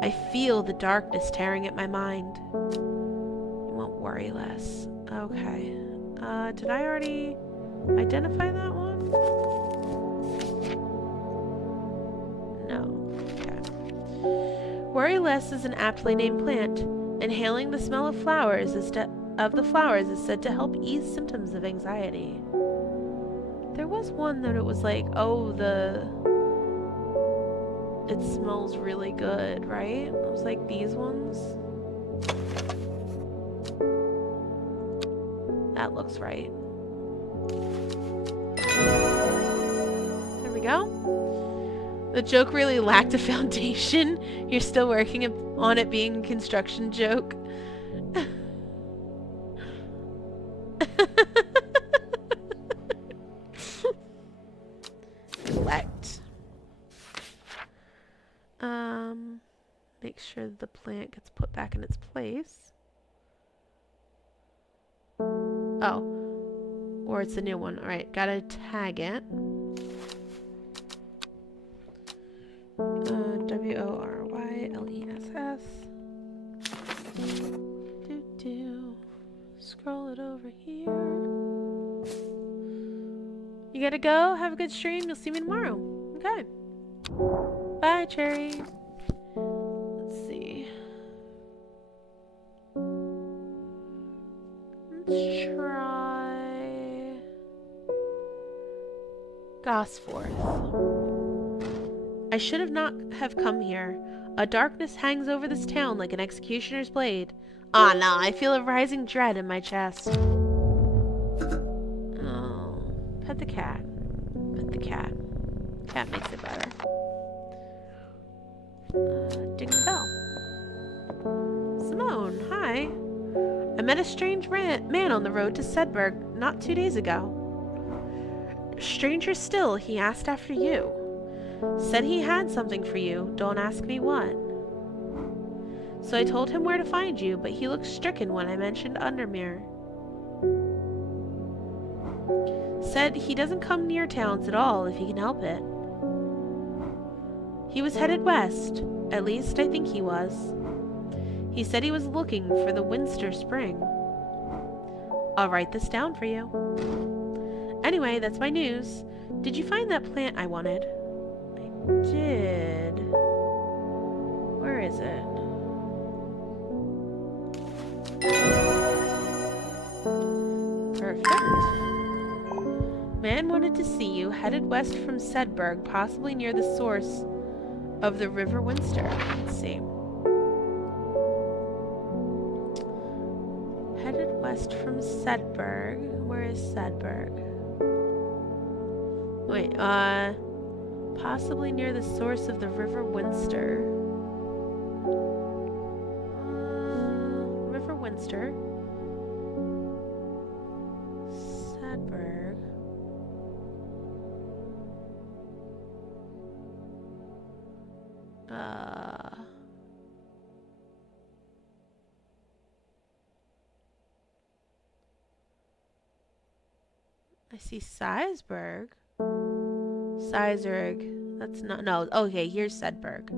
I feel the darkness tearing at my mind. You won't worry less. Okay. Did I already identify that one? No. Worry less is an aptly named plant. Inhaling the smell of the flowers is said to help ease symptoms of anxiety. There was one that it was like, oh, it smells really good, right? It was like these ones. That looks right. There we go. The joke really lacked a foundation. You're still working on it being a construction joke. Collect. Make sure the plant gets put back in its place. Oh. Or it's a new one. Alright, gotta tag it. WORYLESS. Scroll it over here. You gotta go. Have a good stream. You'll see me tomorrow. Okay. Bye, Cherry. Let's see. Let's try Gosforth. I should have not have come here. A darkness hangs over this town like an executioner's blade. Ah, no, I feel a rising dread in my chest. Oh, pet the cat. Pet the cat. Cat makes it better. Ding the bell. Simone, hi. I met a strange man on the road to Sedberg not 2 days ago. Stranger still, he asked after you. Said he had something for you, don't ask me what. So I told him where to find you, but he looked stricken when I mentioned Undermere. Said he doesn't come near towns at all if he can help it. He was headed west, at least I think he was. He said he was looking for the Winster Spring. I'll write this down for you. Anyway, that's my news. Did you find that plant I wanted? I did. Where is it? Perfect. Man wanted to see you, headed west from Sedberg, possibly near the source of the River Winster. Let's see. Headed west from Sedberg. Where is Sedberg? Wait, possibly near the source of the River Winster. River Winster. see Sizeberg. Sizerig. That's not... No, okay, here's Sedberg.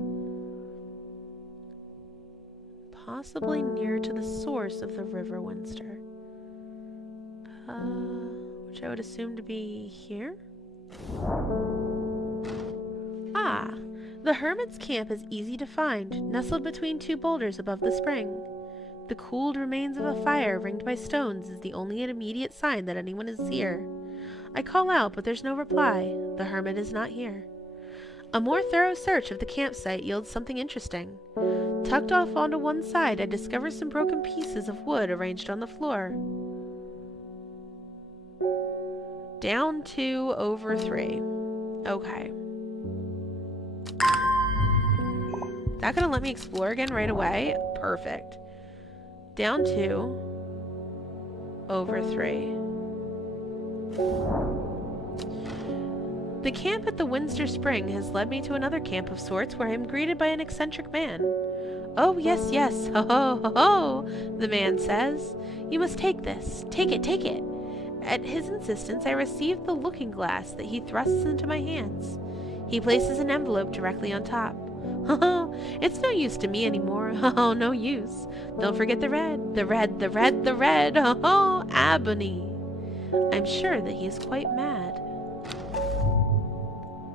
Possibly near to the source of the River Winster. Which I would assume to be here? Ah! The hermit's camp is easy to find, nestled between two boulders above the spring. The cooled remains of a fire ringed by stones is the only immediate sign that anyone is here. I call out, but there's no reply. The hermit is not here. A more thorough search of the campsite yields something interesting. Tucked off onto one side, I discover some broken pieces of wood arranged on the floor. Down 2 over 3. Okay. Is that gonna let me explore again right away? Perfect. Down 2 over 3. The camp at the Winster Spring has led me to another camp of sorts where I am greeted by an eccentric man. Oh, yes, yes, ho, ho, ho, ho, the man says. You must take this. Take it, take it. At his insistence, I receive the looking glass that he thrusts into my hands. He places an envelope directly on top. Oh, it's no use to me anymore. Oh, no use. Don't forget the red, the red, the red, the red. Oh, ebony. I'm sure that he is quite mad.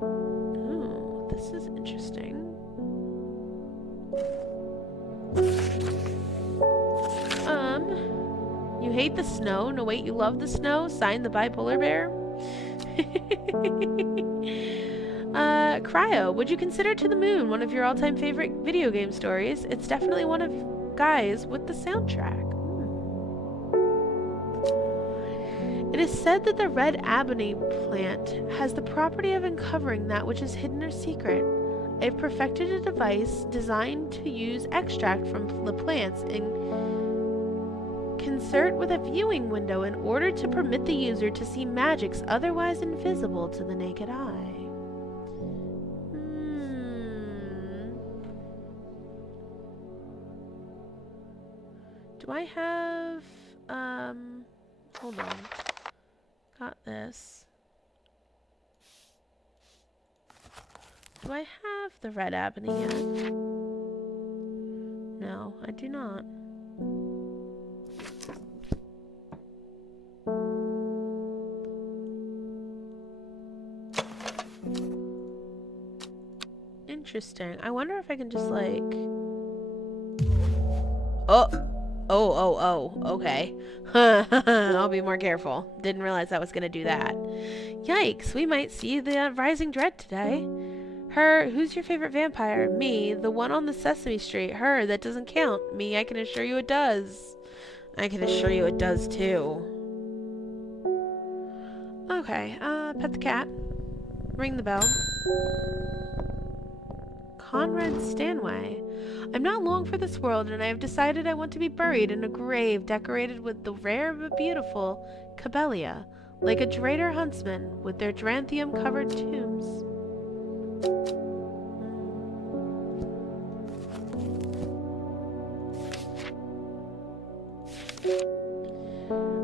Oh, this is interesting. You hate the snow? No, wait, you love the snow? Signed, the bipolar bear? Cryo, would you consider To the Moon one of your all-time favorite video game stories? It's definitely one of guys with the soundtrack. It is said that the red ebony plant has the property of uncovering that which is hidden or secret. I've perfected a device designed to use extract from the plants in concert with a viewing window in order to permit the user to see magics otherwise invisible to the naked eye. Do I have, hold on. Got this. Do I have the red ebony yet? No, I do not. Interesting. I wonder if I can just like... Oh, okay. I'll be more careful. Didn't realize I was gonna do that. Yikes, we might see the Rising Dread today. Her, who's your favorite vampire? Me, the one on the Sesame Street. Her, that doesn't count. Me, I can assure you it does. I can assure you it does too. Okay, pet the cat. Ring the bell. Conrad Stanway. I'm not long for this world, and I have decided I want to be buried in a grave decorated with the rare but beautiful Cabelia, like a Drader huntsman with their Dranthium-covered tombs.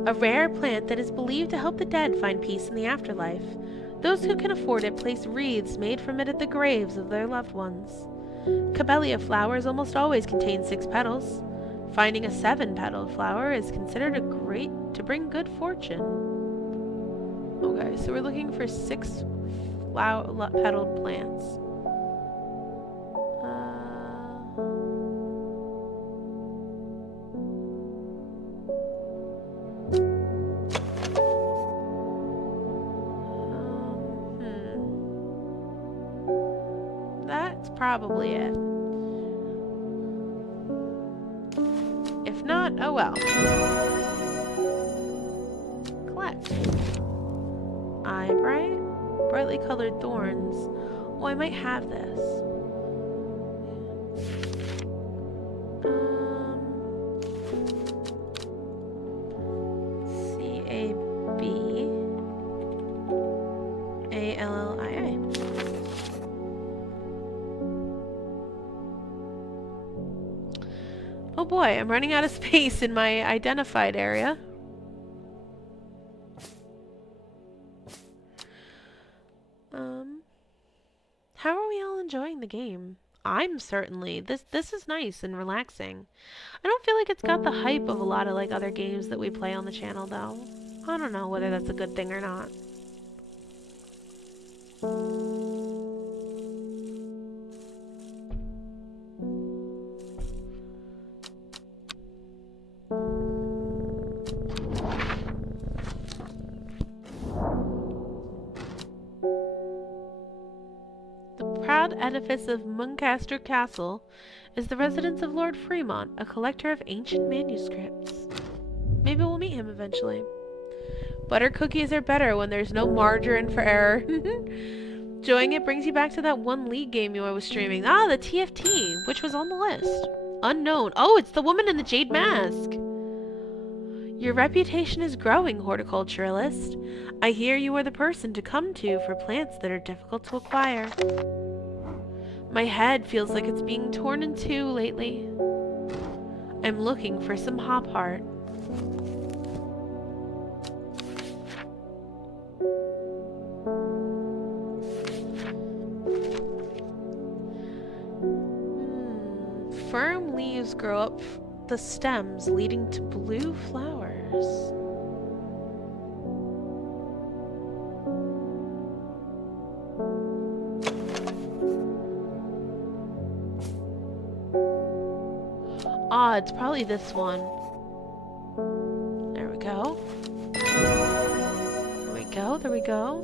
A rare plant that is believed to help the dead find peace in the afterlife. Those who can afford it place wreaths made from it at the graves of their loved ones. Cabelia flowers almost always contain 6 petals. Finding a 7-petaled flower is considered to bring good fortune. Okay, so we're looking for 6 petaled plants. Probably it. If not, oh well. Collect. Eyebright? Brightly colored thorns. Oh, I might have this. C-A-B-A-L-L-I-A. Oh boy, I'm running out of space in my identified area. enjoying the game. I'm certainly. This is nice and relaxing. I don't feel like it's got the hype of a lot of like other games that we play on the channel though. I don't know whether that's a good thing or not. The proud edifice of Muncaster Castle is the residence of Lord Fremont, a collector of ancient manuscripts. Maybe we'll meet him eventually. Butter cookies are better when there's no margarine for error. Enjoying it brings you back to that one League game you was streaming. Ah, the TFT, which was on the list. Unknown. Oh, it's the woman in the jade mask. Your reputation is growing, horticulturalist. I hear you are the person to come to for plants that are difficult to acquire. My head feels like it's being torn in two lately. I'm looking for some hop heart. Firm leaves grow up the stems, leading to blue flowers. Ah, it's probably this one. There we go. There we go, there we go.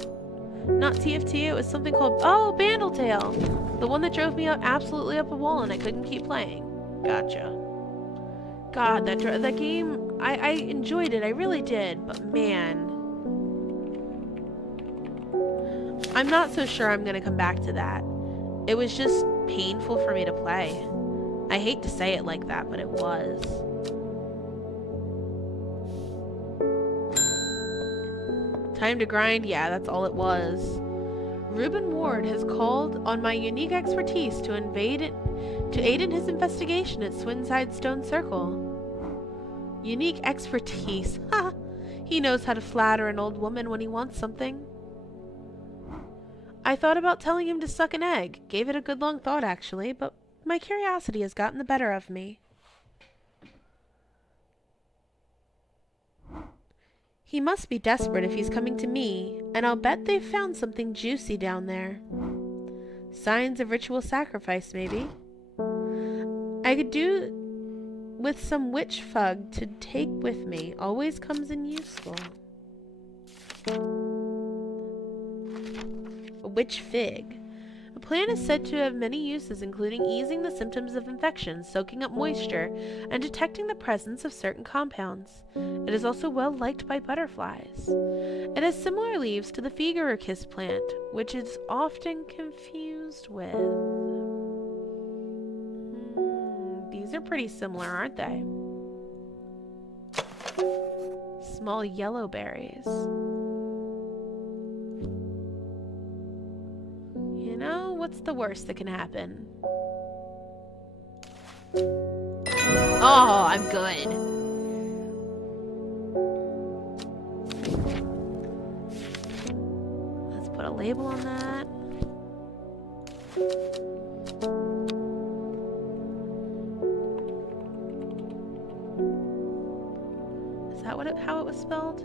Not TFT, it was something called, oh, Bandletail! The one that drove me out absolutely up a wall and I couldn't keep playing. Gotcha. God, that game, I enjoyed it, I really did, but man. I'm not so sure I'm gonna come back to that. It was just painful for me to play. I hate to say it like that, but it was. Time to grind? Yeah, that's all it was. Reuben Ward has called on my unique expertise to aid in his investigation at Swinside Stone Circle. Unique expertise. Ha! He knows how to flatter an old woman when he wants something. I thought about telling him to suck an egg. Gave it a good long thought, actually, but my curiosity has gotten the better of me. He must be desperate if he's coming to me, and I'll bet they've found something juicy down there. Signs of ritual sacrifice, maybe. I could do with some witch fug to take with me. Always comes in useful. A witch fig. The plant is said to have many uses, including easing the symptoms of infection, soaking up moisture, and detecting the presence of certain compounds. It is also well liked by butterflies. It has similar leaves to the Figuricus plant, which is often confused with. These are pretty similar, aren't they? Small yellow berries. You know, what's the worst that can happen? Oh, I'm good. Let's put a label on that. Is that how it was spelled?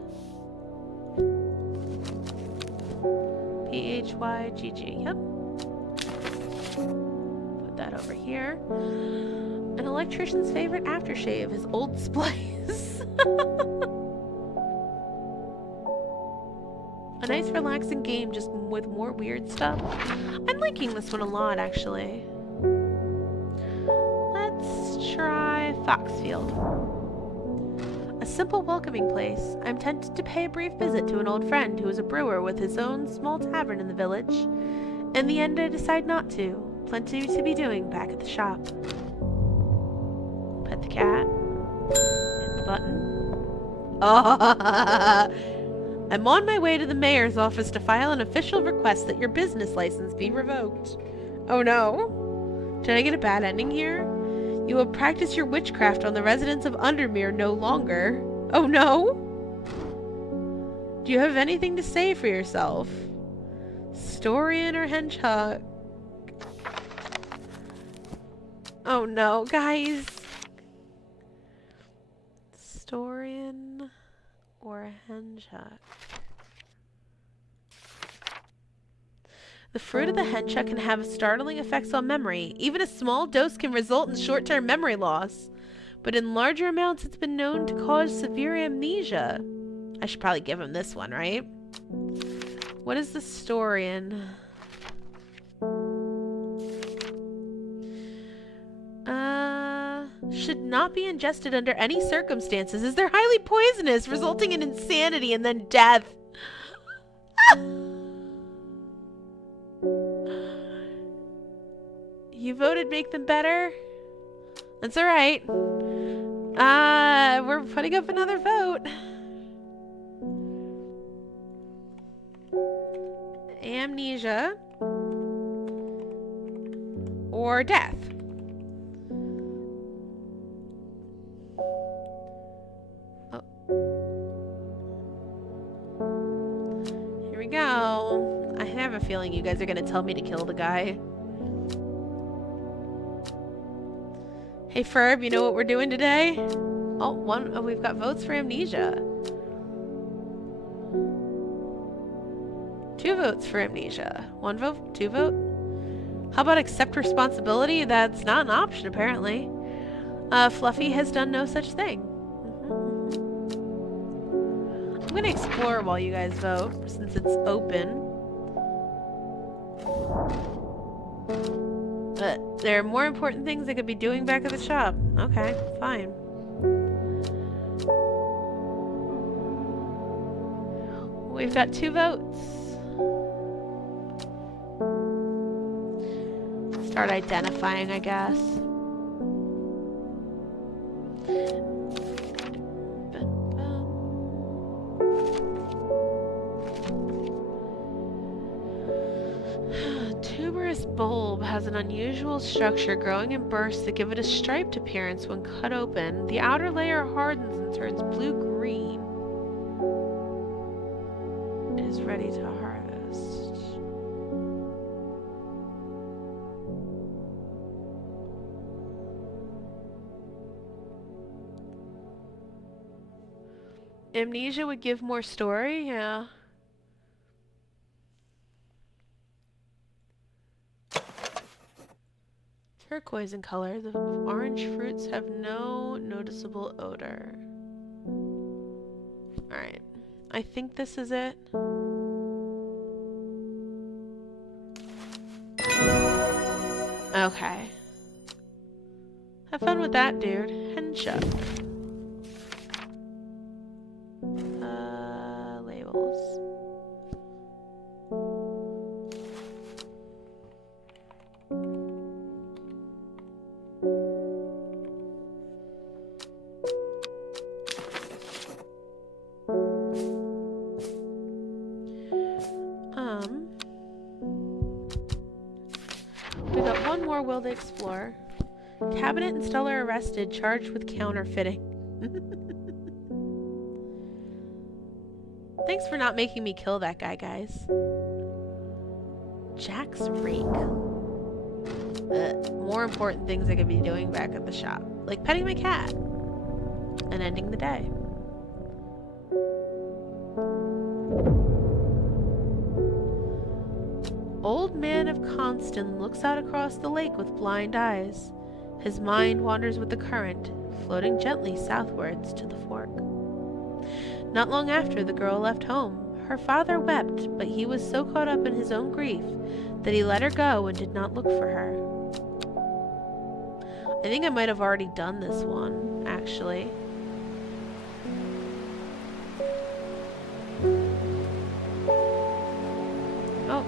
P-H-Y-G-G, yep. Put that over here. An electrician's favorite aftershave is Old Spice. A nice relaxing game just with more weird stuff. I'm liking this one a lot, actually. Let's try Foxfield. A simple welcoming place. I'm tempted to pay a brief visit to an old friend who is a brewer with his own small tavern in the village. In the end, I decide not to. Plenty to be doing back at the shop. Pet the cat. Hit the button. Oh, I'm on my way to the mayor's office to file an official request that your business license be revoked. Oh no. Did I get a bad ending here? You will practice your witchcraft on the residents of Undermere no longer. Oh no? Do you have anything to say for yourself? Storian or Henchhog? Oh no, guys. Storian or henchuck? The fruit of the henchuck can have startling effects on memory. Even a small dose can result in short-term memory loss. But in larger amounts, it's been known to cause severe amnesia. I should probably give him this one, right? What is the Storian? Should not be ingested under any circumstances, as they're highly poisonous, resulting in insanity and then death. You voted make them better? That's alright. We're putting up another vote. Amnesia or death? Oh. Here we go. I have a feeling you guys are gonna tell me to kill the guy. Hey Ferb, you know what we're doing today? Oh, we've got votes for amnesia. 2 votes for amnesia. 1 vote, 2 vote. How about accept responsibility? That's not an option, apparently. Fluffy has done no such thing. I'm gonna explore while you guys vote, since it's open. But there are more important things I could be doing back at the shop. Okay, fine. We've got 2 votes. Start identifying, I guess. Tuberous bulb has an unusual structure growing in bursts that give it a striped appearance when cut open. The outer layer hardens and turns blue-green. It is ready to harvest. Amnesia would give more story, yeah. Turquoise in color, the orange fruits have no noticeable odor. Alright, I think this is it. Okay. Have fun with that, dude. Henchuck. Labels. We got one more will to explore. Cabinet installer arrested, charged with counterfeiting. Thanks for not making me kill that guy, guys. Jack's rake. More important things I could be doing back at the shop. Like petting my cat. And ending the day. Old man of Constant looks out across the lake with blind eyes. His mind wanders with the current, floating gently southwards to the fork. Not long after the girl left home, her father wept, but he was so caught up in his own grief that he let her go and did not look for her. I think I might have already done this one, actually. Oh.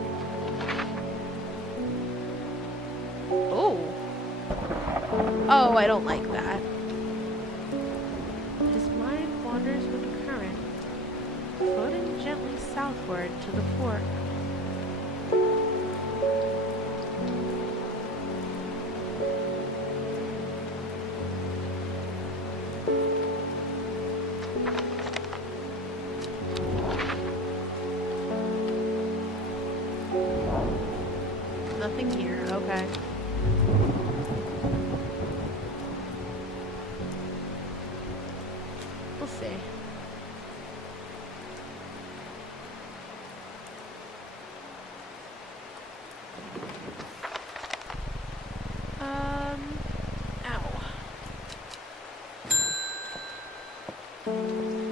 Oh. Oh, I don't like that. His mind wanders with the current, floating gently southward to the fork. Nothing here, okay. We'll see. Ow.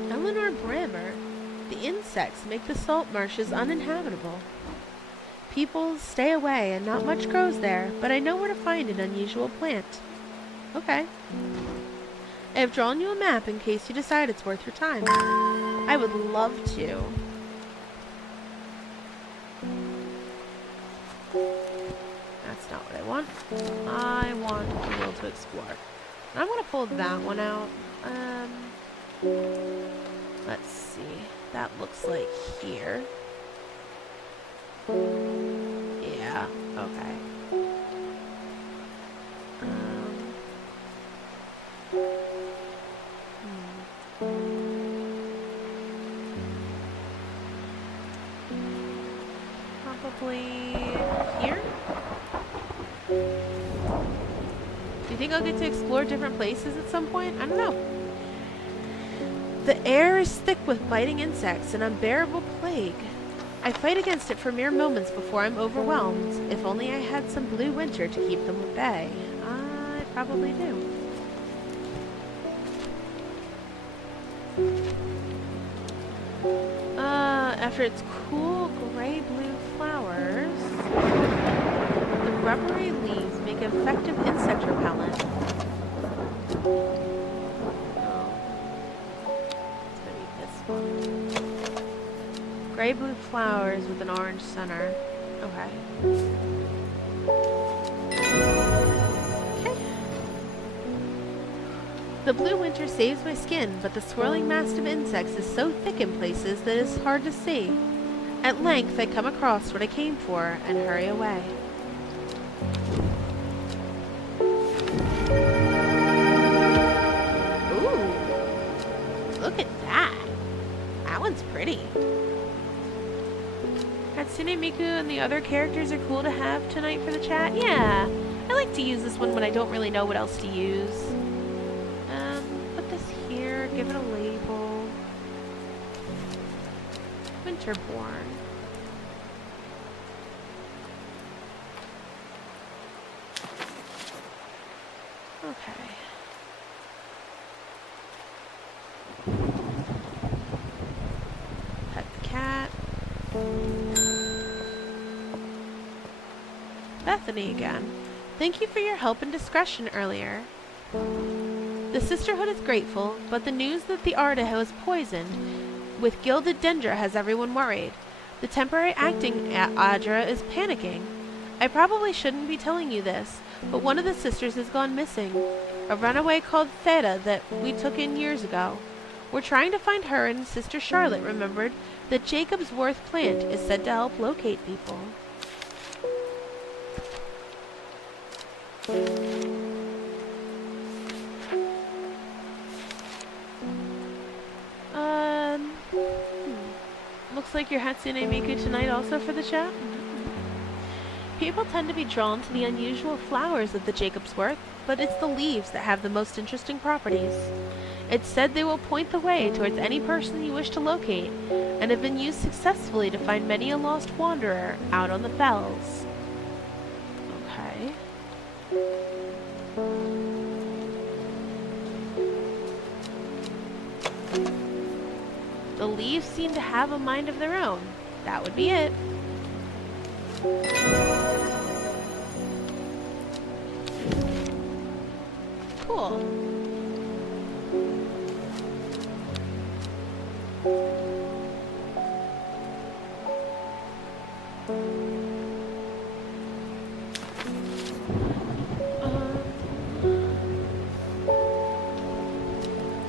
Eleanor Brammer. The insects make the salt marshes uninhabitable. People stay away and not much grows there, but I know where to find an unusual plant. Okay. I have drawn you a map in case you decide it's worth your time. I would love to. That's not what I want. I want to be able to explore. I'm going to pull that one out. Let's see. That looks like here. Yeah, okay. Probably here? Do you think I'll get to explore different places at some point? I don't know. The air is thick with biting insects, an unbearable plague. I fight against it for mere moments before I'm overwhelmed. If only I had some blue winter to keep them at bay. I probably do. After its cool gray-blue flowers, the rubbery leaves make effective insect repellent. Gray-blue flowers with an orange center. Okay. Okay. The blue winter saves my skin, but the swirling mass of insects is so thick in places that it's hard to see. At length, I come across what I came for and hurry away. Ooh. Look at that. That one's pretty. Hatsune Miku and the other characters are cool to have tonight for the chat. Yeah, I like to use this one when I don't really know what else to use. Put this here, give it a label. Winterborn. Okay. Pet the cat. Bethany again. Thank you for your help and discretion earlier. The Sisterhood is grateful, but the news that the Arda was poisoned with gilded dendra has everyone worried. The temporary acting Adra is panicking. I probably shouldn't be telling you this, but one of the sisters has gone missing. A runaway called Theta that we took in years ago. We're trying to find her, and Sister Charlotte remembered that Jacob's Worth plant is said to help locate people. Looks like you're Hatsune Miku tonight also for the chat. People tend to be drawn to the unusual flowers of the Jacob's Worth, but it's the leaves that have the most interesting properties. It's said they will point the way towards any person you wish to locate, and have been used successfully to find many a lost wanderer out on the fells. Okay. The leaves seem to have a mind of their own. That would be it. Cool.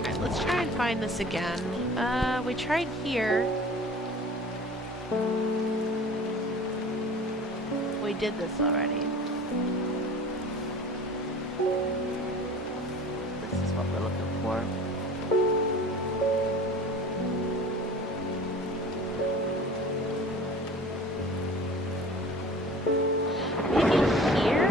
Alright, let's try and find this again. We tried here. We did this already. This is what we're looking for. Maybe here?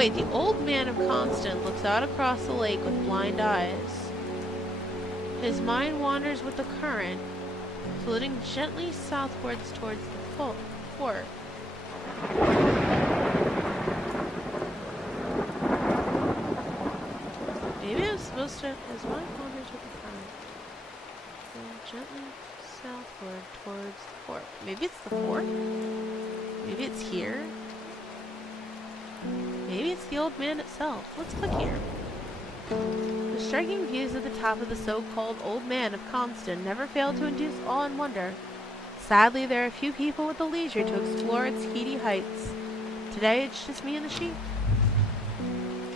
wait, the old man of Constant looks out across the lake with blind eyes. His mind wanders with the current, floating gently southwards towards the fort. Maybe I'm supposed to... His mind wanders with the current, floating gently southward towards the fort. Maybe it's the fort? Maybe it's here? Maybe it's the old man itself. Let's click here. The striking views at the top of the so-called Old Man of Constant never fail to induce awe and wonder. Sadly, there are few people with the leisure to explore its heady heights. Today, it's just me and the sheep.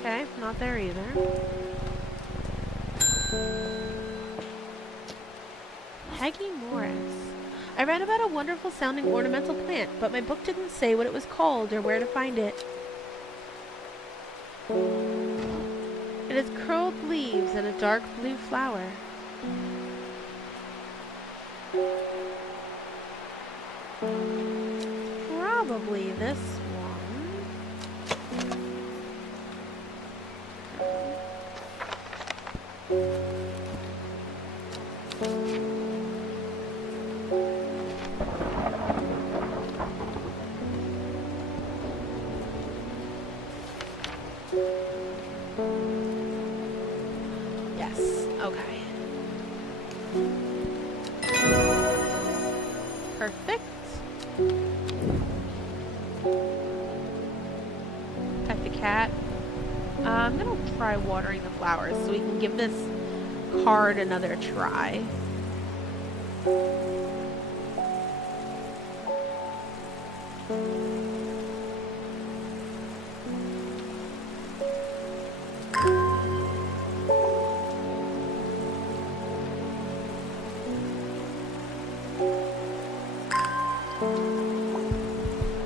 Okay, not there either. Peggy Morris. I read about a wonderful sounding ornamental plant, but my book didn't say what it was called or where to find it. It has curled leaves and a dark blue flower. Probably this one. Yes, okay. Perfect. Pet the cat. I'm gonna try watering the flowers so we can give this card another try.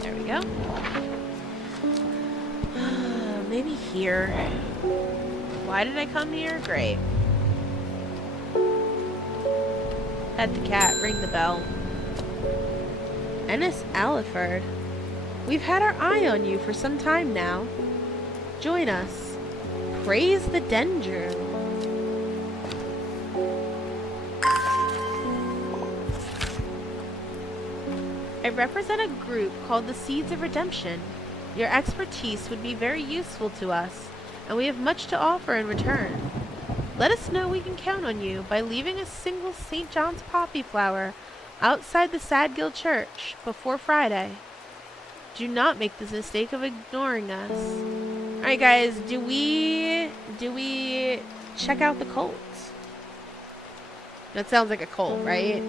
There we go. Maybe here. Why did I come here? Great. Pet the cat, ring the bell. Ennis Aliford. We've had our eye on you for some time now. Join us. Praise the Dendron. I represent a group called the Seeds of Redemption. Your expertise would be very useful to us, and we have much to offer in return. Let us know we can count on you by leaving a single St. John's poppy flower outside the Sadgill Church before Friday. Do not make the mistake of ignoring us. Alright guys, do we check out the cult? That sounds like a cult, right?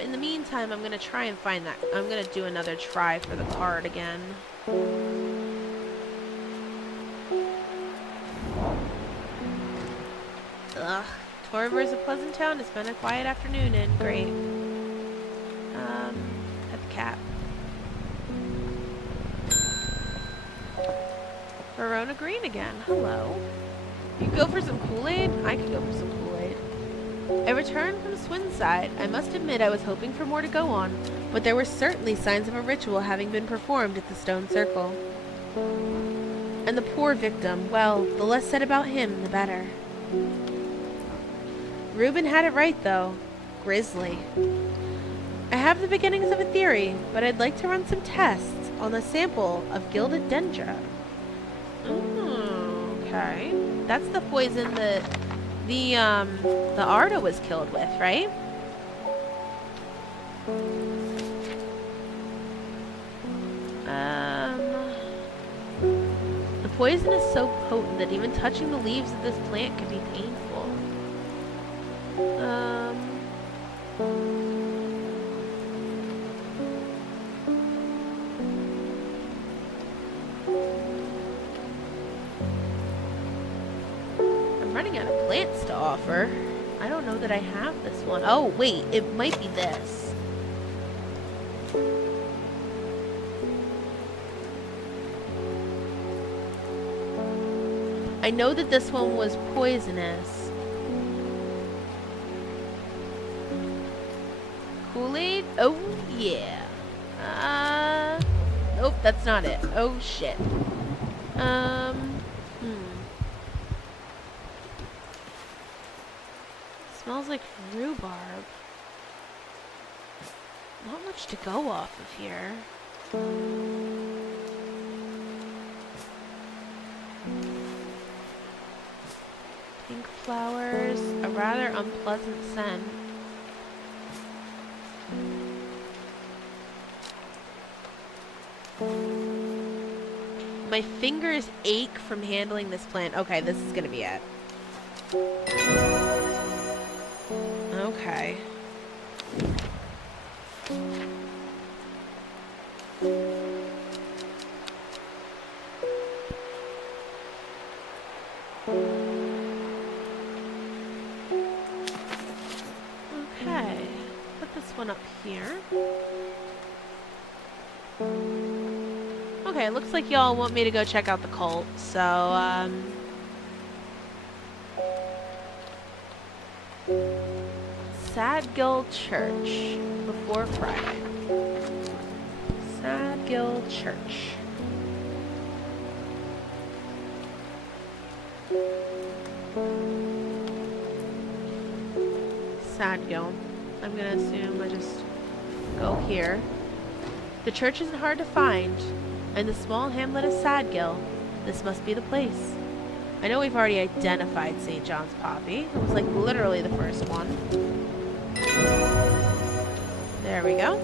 In the meantime, I'm going to try and find that. I'm going to do another try for the card again. Ugh. Torver's a pleasant town. It's been a quiet afternoon and great. At the cap. Verona Green again. Hello. You go for some Kool-Aid? I could go for some Kool-Aid. I returned from Swinside. I must admit I was hoping for more to go on, but there were certainly signs of a ritual having been performed at the stone circle. And the poor victim, well, the less said about him, the better. Reuben had it right, though. Grisly. I have the beginnings of a theory, but I'd like to run some tests on a sample of gilded dendra. Okay. That's the poison that the Arda was killed with, right? The poison is so potent that even touching the leaves of this plant can be painful. I'm running out of plants to offer. I don't know that I have this one. Oh, wait, it might be this. I know that this one was poisonous. Kool-Aid? Oh, yeah. Nope, that's not it. Oh, shit. Smells like rhubarb. Not much to go off of here. Pink flowers, a rather unpleasant scent. My fingers ache from handling this plant. Okay, this is gonna be it. Okay. Okay. Put this one up here. Okay, looks like y'all want me to go check out the cult, so, Sadgill Church before Friday. Sadgill Church. Sadgill. I'm gonna assume I just go here. The church isn't hard to find. In the small hamlet of Sadgill, this must be the place. I know we've already identified St. John's Poppy. It was like literally the first one. There we go.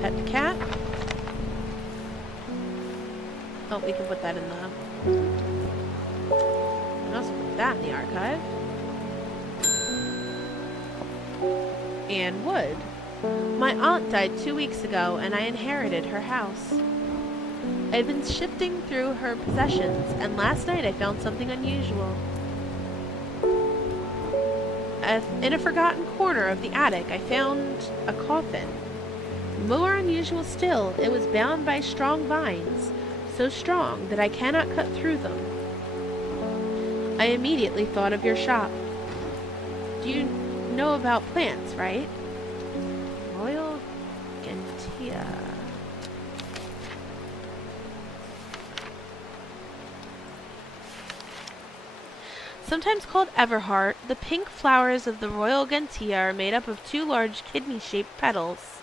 Pet the cat. Oh, we can put that in the... We can also put that in the archive. And wood. My aunt died 2 weeks ago, and I inherited her house. I had been shifting through her possessions, and last night I found something unusual. In a forgotten corner of the attic, I found a coffin. More unusual still, it was bound by strong vines, so strong that I cannot cut through them. I immediately thought of your shop. Do you know about plants, right? Royal Gentia. Sometimes called Everheart, the pink flowers of the Royal Gentia are made up of 2 large kidney-shaped petals.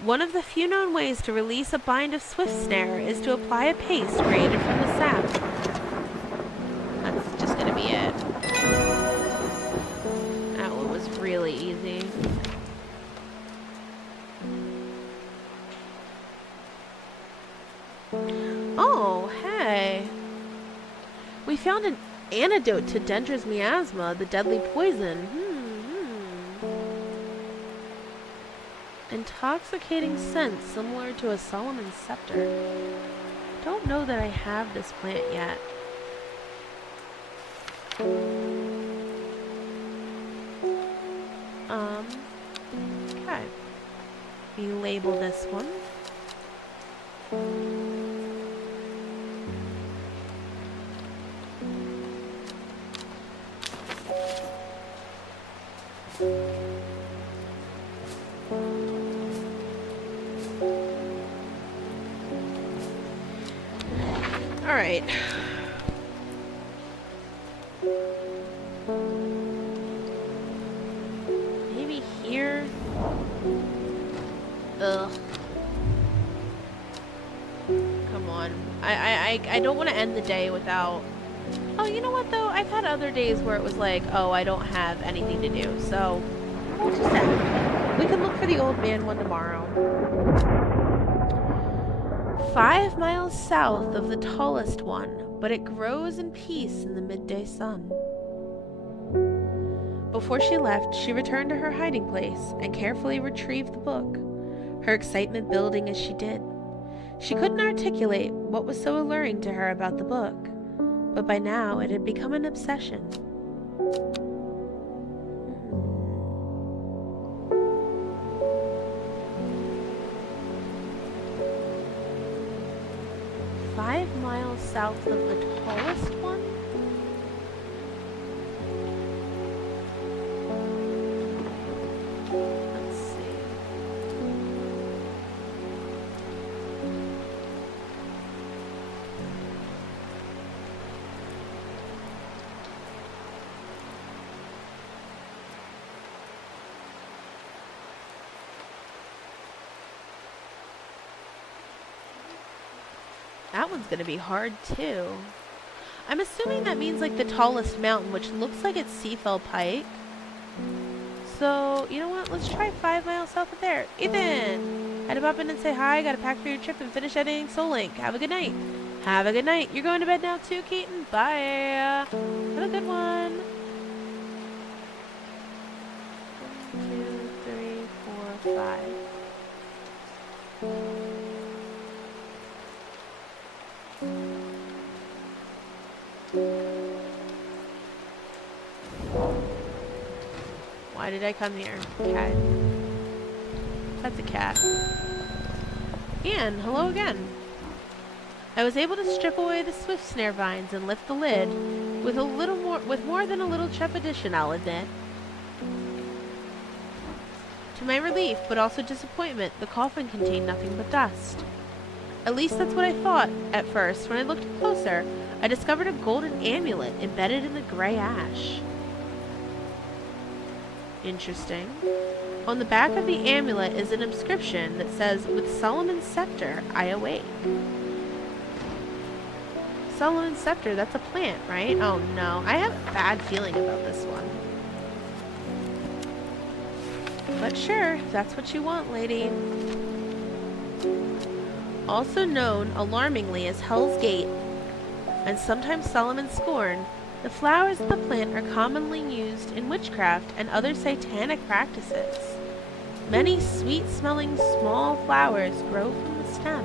One of the few known ways to release a bind of swift snare is to apply a paste created from the sap. That's just gonna be it. That one was really easy. Oh, hey. We found an antidote to Dendra's miasma, the deadly poison. Intoxicating scent similar to a Solomon's scepter. Don't know that I have this plant yet. Okay. We label this one. All right. Maybe here. Ugh. Come on. I don't want to end the day without... Oh, you know what though? I've had other days where it was like, oh, I don't have anything to do. So, we'll just end. We can look for the old man one tomorrow. 5 miles south of the tallest one, but it grows in peace in the midday sun. Before she left, she returned to her hiding place and carefully retrieved the book, her excitement building as she did. She couldn't articulate what was so alluring to her about the book, but by now it had become an obsession. 5 miles south of the tallest one? Let's see. That one's gonna be hard too. I'm assuming that means like the tallest mountain, which looks like it's Seafell Pike. So, you know what? Let's try 5 miles south of there. Ethan! Had to pop in and say hi, gotta pack for your trip and finish editing Soul Link. Have a good night. Have a good night. You're going to bed now too, Keaton? Bye! Have a good one. 1, 2, 3, 4, 5. Why did I come here? Cat. That's a cat. And hello again. I was able to strip away the swift snare vines and lift the lid with more than a little trepidation, I'll admit. To my relief, but also disappointment, the coffin contained nothing but dust. At least that's what I thought at first. When I looked closer, I discovered a golden amulet embedded in the gray ash. Interesting. On the back of the amulet is an inscription that says, "With Solomon's scepter, I awake." Solomon's scepter, that's a plant, right? Oh no, I have a bad feeling about this one. But sure, if that's what you want, lady. Also known, alarmingly, as Hell's Gate, and sometimes Solomon's Scorn, the flowers of the plant are commonly used in witchcraft and other satanic practices. Many sweet-smelling small flowers grow from the stem.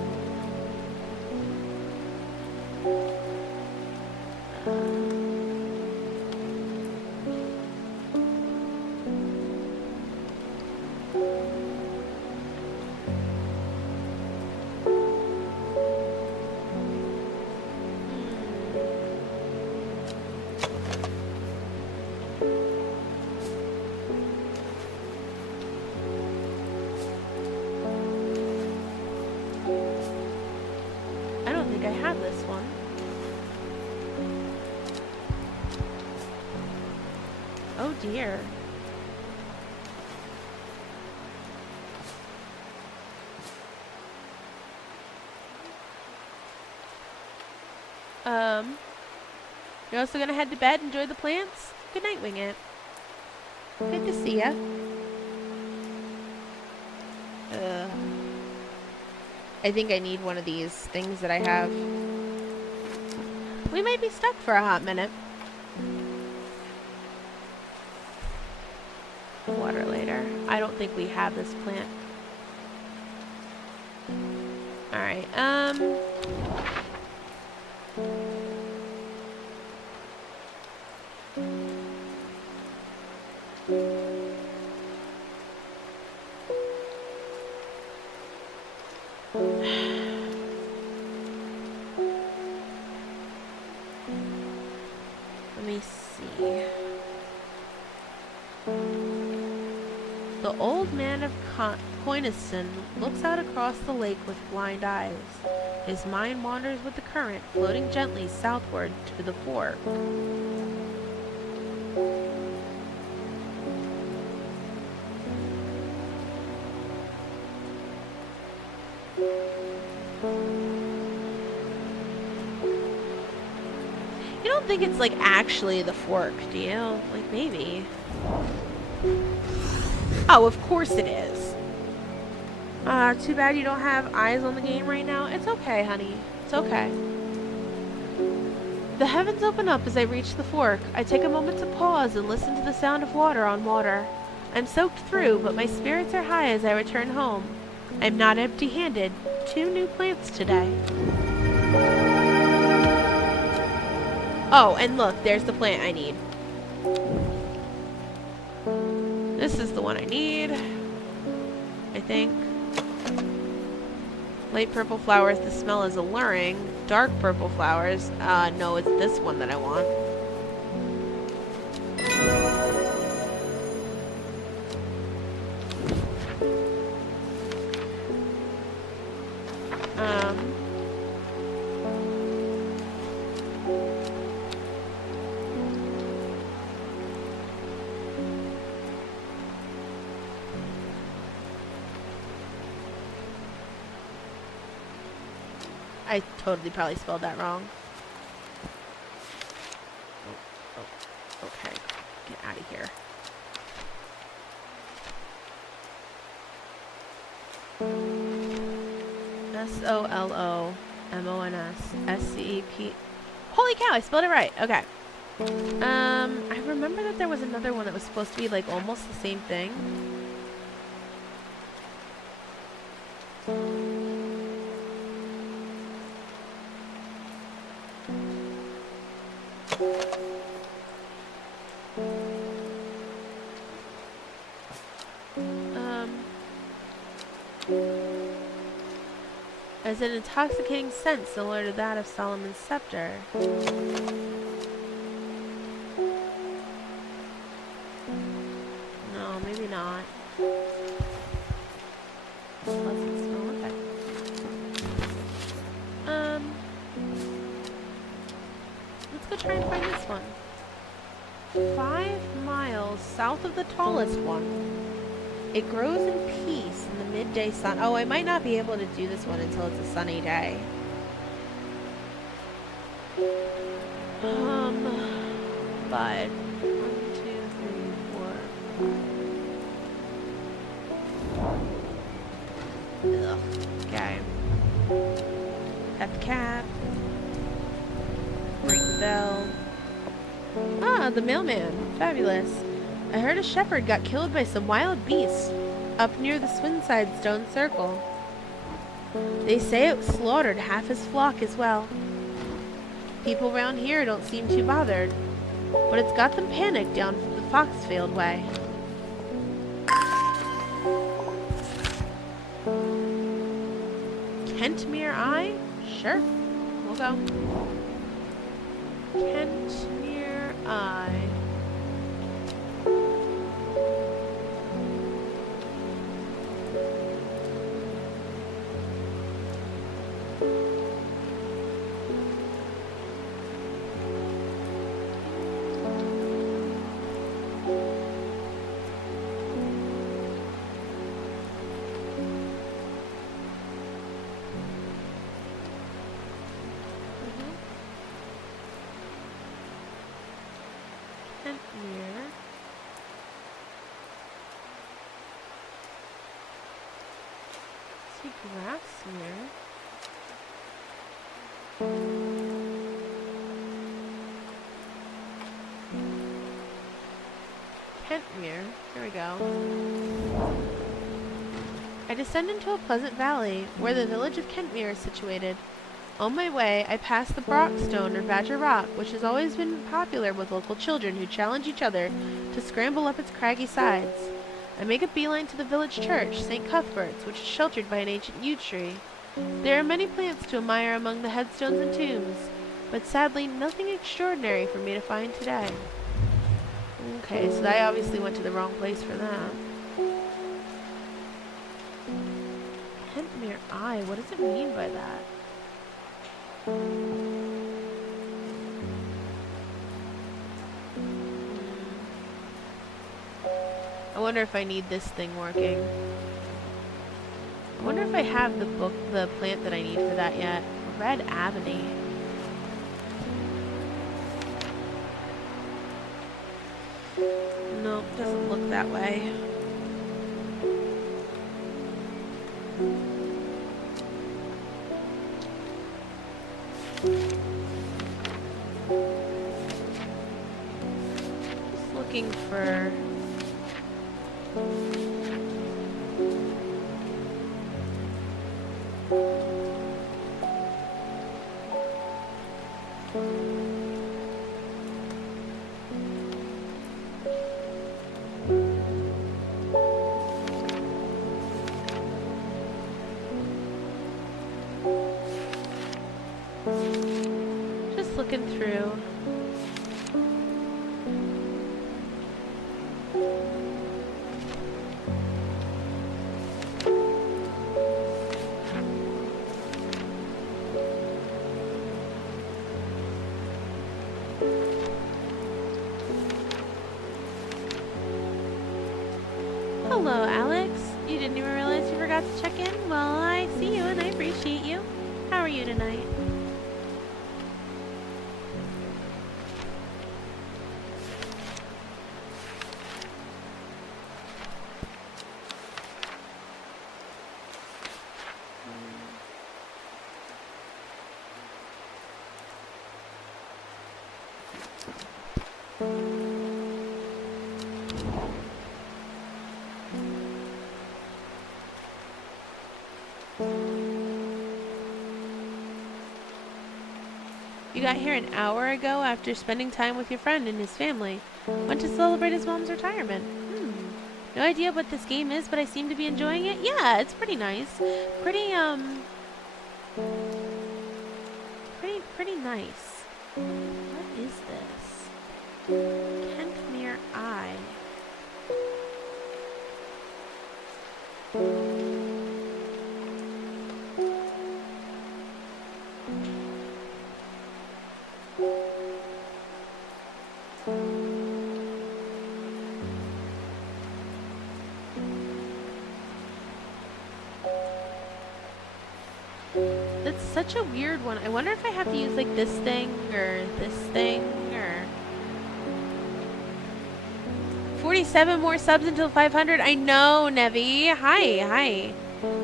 I have this one. Oh dear. You're also gonna head to bed, enjoy the plants? Good night, Wingit. Good to see ya. I think I need one of these things that I have. We might be stuck for a hot minute. Water later. I don't think we have this plant. Alright, let me see. The old man of Coiniston looks out across the lake with blind eyes. His mind wanders with the current, floating gently southward to the fork. You don't think it's like actually the fork, do you? Like maybe. Oh, of course it is. Too bad you don't have eyes on the game right now. It's okay, honey. It's okay. The heavens open up as I reach the fork. I take a moment to pause and listen to the sound of water on water. I'm soaked through, but my spirits are high as I return home. I'm not empty-handed. 2 new plants today. Oh, and look, there's the plant I need. This is the one I need, I think. Light purple flowers, the smell is alluring. Dark purple flowers, no, it's this one that I want. I totally probably spelled that wrong. Oh, okay. Get out of here. SOLOMONS. SCEP. Holy cow, I spelled it right. Okay. I remember that there was another one that was supposed to be like almost the same thing. As an intoxicating scent similar to that of Solomon's scepter. No, maybe not. Let's go try and find this one. 5 miles south of the tallest one. It grows in peace in the midday sun. Oh, I might not be able to do this one until it's a sunny day. But 1, 2, 3, 4. Ugh. Okay. Pet the cat. Ring the bell. Ah, the mailman. Fabulous. I heard a shepherd got killed by some wild beast up near the Swinside Stone Circle. They say it slaughtered half his flock as well. People round here don't seem too bothered, but it's got them panicked down the Foxfield way. Kentmere Eye? Sure, we'll go. Kentmere Eye. Kentmere. See Grassmere. Kentmere. Here we go. I descend into a pleasant valley where the village of Kentmere is situated. On my way, I pass the Brockstone or Badger Rock, which has always been popular with local children who challenge each other to scramble up its craggy sides. I make a beeline to the village church, St. Cuthbert's, which is sheltered by an ancient yew tree. There are many plants to admire among the headstones and tombs, but sadly nothing extraordinary for me to find today. Okay, so I obviously went to the wrong place for that. Kentmere Eye, what does it mean by that? I wonder if I need this thing working. I wonder if I have the plant that I need for that yet. Red Avenue. Nope, doesn't look that way. Just looking for Hello, Alex. You didn't even realize you forgot to check in? Well, I see you and I appreciate you. How are you tonight? You got here an hour ago after spending time with your friend and his family. Went to celebrate his mom's retirement. No idea what this game is, but I seem to be enjoying it. Yeah, it's pretty nice. Pretty nice. What is this? Kentmere Eye. That's such a weird one. I wonder if I have to use like this thing or this thing or 47 more subs until 500. I know, Nevi. Hi.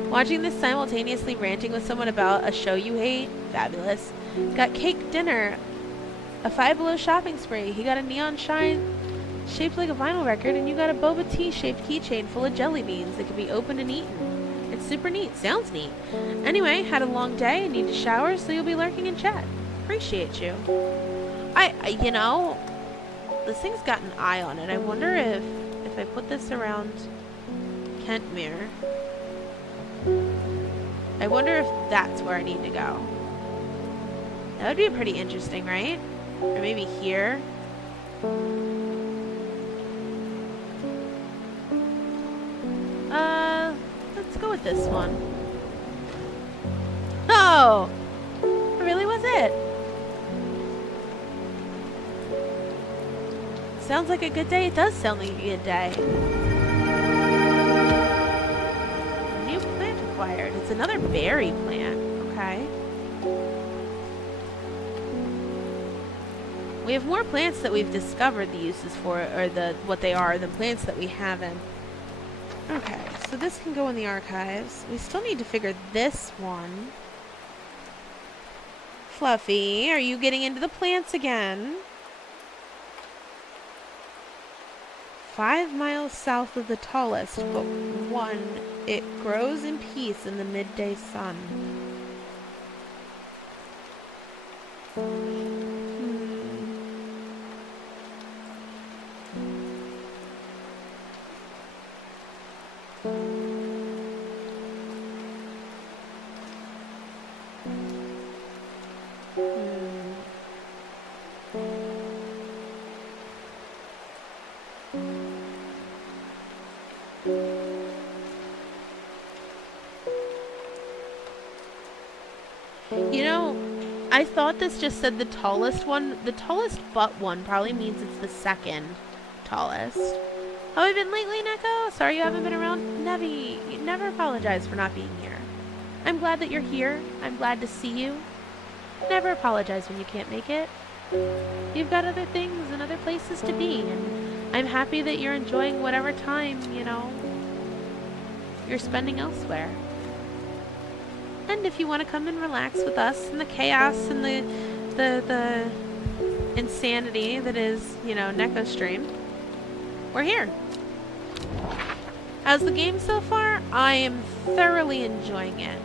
Watching this simultaneously ranting with someone about a show you hate. Fabulous. Got cake dinner. A Five Below shopping spree. He got a neon shine shaped like a vinyl record, and you got a boba tea shaped keychain full of jelly beans that can be opened and eaten. It's super neat. Sounds neat. Anyway, had a long day and need to shower, so you'll be lurking in chat. Appreciate you. You know, this thing's got an eye on it. I wonder if I put this around Kentmere, I wonder if that's where I need to go. That would be pretty interesting, right? Or maybe here. Let's go with this one. Oh! It really was it. Sounds like a good day. It does sound like a good day. New plant acquired. It's another berry plant. Okay. We have more plants that we've discovered the uses for, or what they are, than plants that we haven't. Okay, so this can go in the archives. We still need to figure this one. Fluffy, are you getting into the plants again? 5 miles south of the tallest, but one, it grows in peace in the midday sun. You know, I thought this just said the tallest one. The tallest but one probably means it's the second tallest. How have you been lately, Neko? Sorry you haven't been around. Nevi, you never apologize for not being here. I'm glad that you're here. I'm glad to see you. Never apologize when you can't make it. You've got other things and other places to be, and I'm happy that you're enjoying whatever time, you know, you're spending elsewhere. And if you want to come and relax with us in the chaos and the insanity that is, you know, Neko Stream, we're here. How's the game so far? I am thoroughly enjoying it.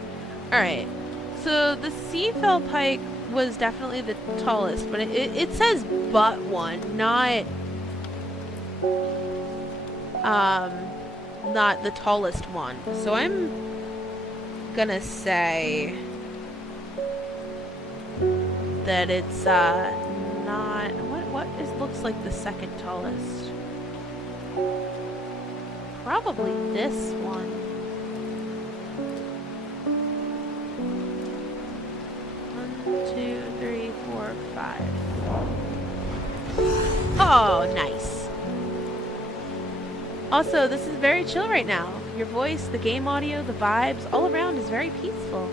Alright, so the Seafell Pike was definitely the tallest, but it says but one, not the tallest one. So I'm gonna say that it's not what looks like the second tallest. Probably this one. One, 2, 3, 4, 5. Oh, nice. Also, this is very chill right now. Your voice, the game audio, the vibes, all around is very peaceful.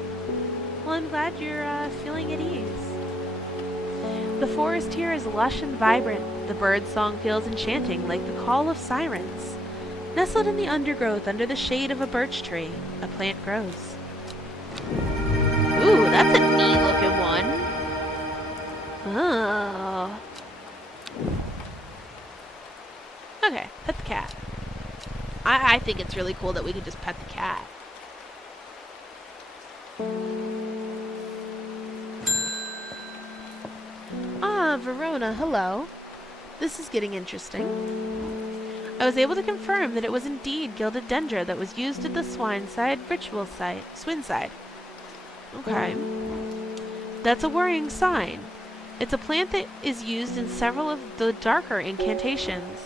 Well, I'm glad you're feeling at ease. The forest here is lush and vibrant. The bird song feels enchanting, like the call of sirens. Nestled in the undergrowth under the shade of a birch tree, a plant grows. Ooh, that's a neat looking one. Oh. Okay, pet the cat. I think it's really cool that we could just pet the cat. Ah, Verona, hello. This is getting interesting. I was able to confirm that it was indeed gilded dendra that was used at the Swineside ritual site. Swinside. Okay. That's a worrying sign. It's a plant that is used in several of the darker incantations.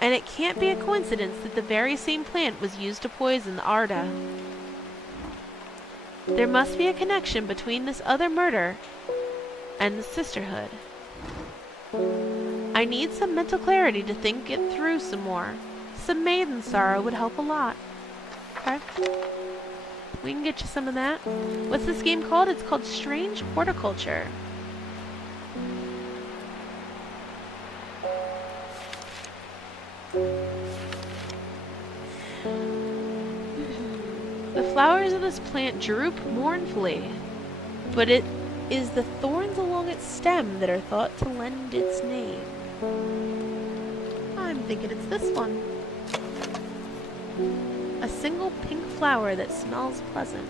And it can't be a coincidence that the very same plant was used to poison the Arda. There must be a connection between this other murder and the Sisterhood. I need some mental clarity to think it through some more. Some maiden sorrow would help a lot. Okay. We can get you some of that. What's this game called? It's called Strange Horticulture. The flowers of this plant droop mournfully, but it is the thorns along its stem that are thought to lend its name. I'm thinking it's this one. A single pink flower that smells pleasant.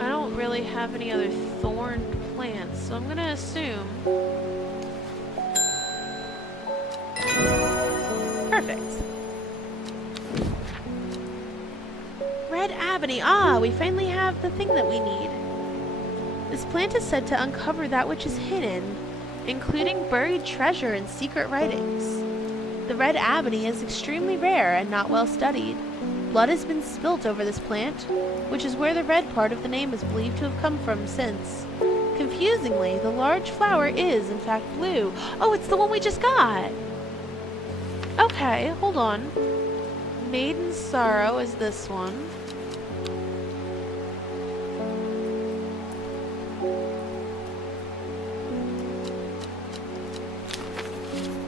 I don't really have any other thorned plants, so I'm gonna assume. Perfect. Red ebony. Ah, we finally have the thing that we need. This plant is said to uncover that which is hidden, including buried treasure and secret writings. The red ebony is extremely rare and not well studied. Blood has been spilt over this plant, which is where the red part of the name is believed to have come from since. Confusingly, the large flower is, in fact, blue. Oh, it's the one we just got! Okay, hold on. Maiden Sorrow is this one.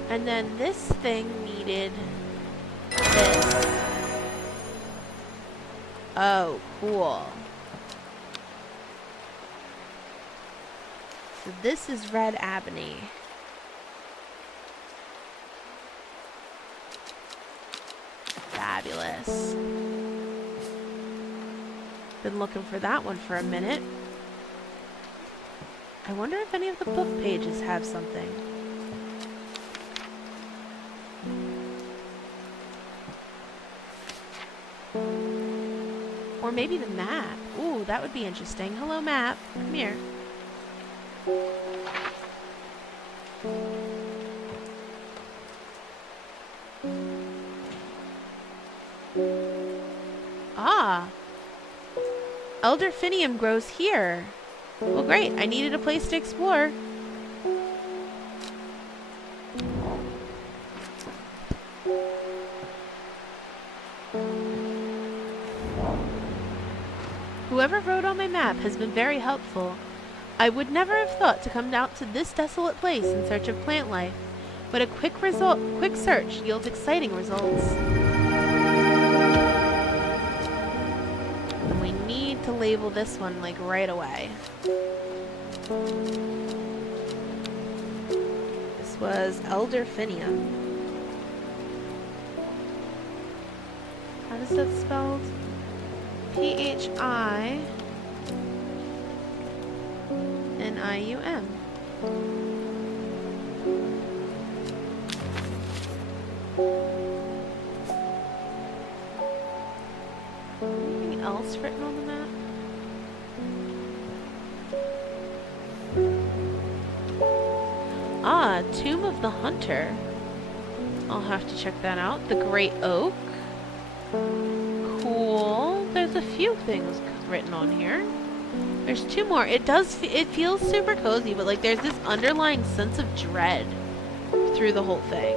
And then this thing needed this. Oh, cool. So this is red ebony. Fabulous. Been looking for that one for a minute. I wonder if any of the book pages have something. Or maybe the map. Ooh, that would be interesting. Hello, map. Come here. Ah. Elderfinium grows here. Well, great. I needed a place to explore. Whoever wrote on my map has been very helpful. I would never have thought to come out to this desolate place in search of plant life, but a quick search yields exciting results. And we need to label this one like right away. This was Elderfinium. How is that spelled? P-H-I-N-I-U-M. Anything else written on the map? Ah, Tomb of the Hunter. I'll have to check that out. The Great Oak. Cool. There's a few things written on here. There's two more. It feels super cozy, but like there's this underlying sense of dread through the whole thing.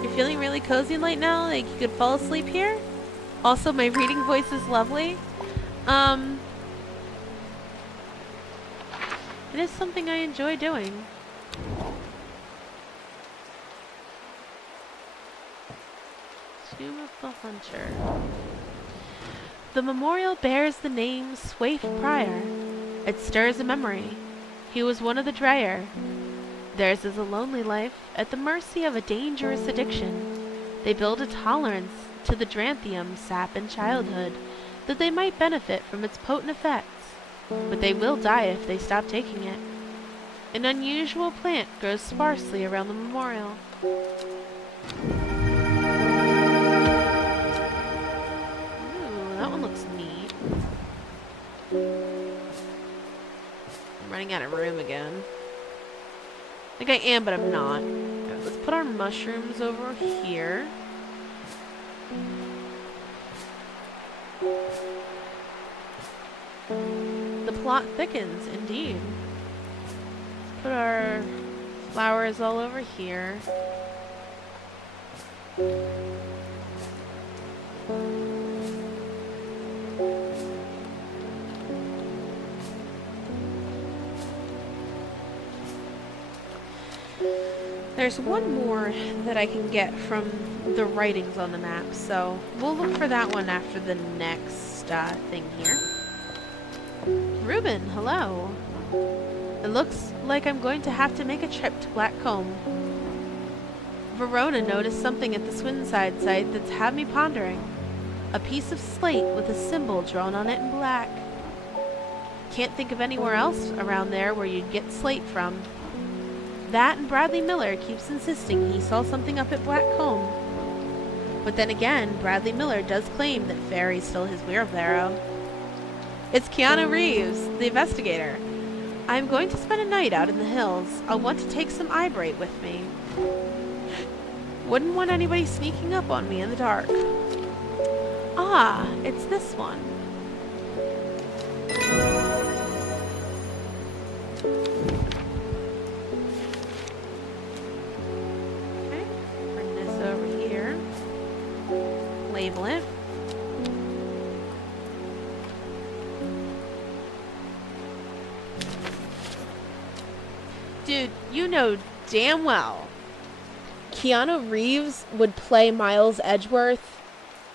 You're feeling really cozy right now? Like you could fall asleep here? Also, my reading voice is lovely. It is something I enjoy doing. Tomb of the Hunter. The memorial bears the name Swaif Prior. It stirs a memory. He was one of the Dreyer. Theirs is a lonely life, at the mercy of a dangerous addiction. They build a tolerance to the Dranthium sap in childhood, that they might benefit from its potent effects. But they will die if they stop taking it. An unusual plant grows sparsely around the memorial. Ooh, that one looks neat. I'm running out of room again. I think I am, but I'm not. Right, let's put our mushrooms over here. The plot thickens, indeed. Let's put our flowers all over here. There's one more that I can get from the writings on the map, so we'll look for that one after the next thing here. Reuben, hello. It looks like I'm going to have to make a trip to Blackcomb. Verona noticed something at the Swinside site that's had me pondering. A piece of slate with a symbol drawn on it in black. Can't think of anywhere else around there where you'd get slate from. That and Bradley Miller keeps insisting he saw something up at Blackcomb. But then again, Bradley Miller does claim that Fairy's still his wheelbarrow. It's Keanu Reeves, the investigator. I'm going to spend a night out in the hills. I'll want to take some eyebright with me. Wouldn't want anybody sneaking up on me in the dark. Ah, it's this one. Okay, bring this over here. Label it. Dude, you know damn well Keanu Reeves would play Miles Edgeworth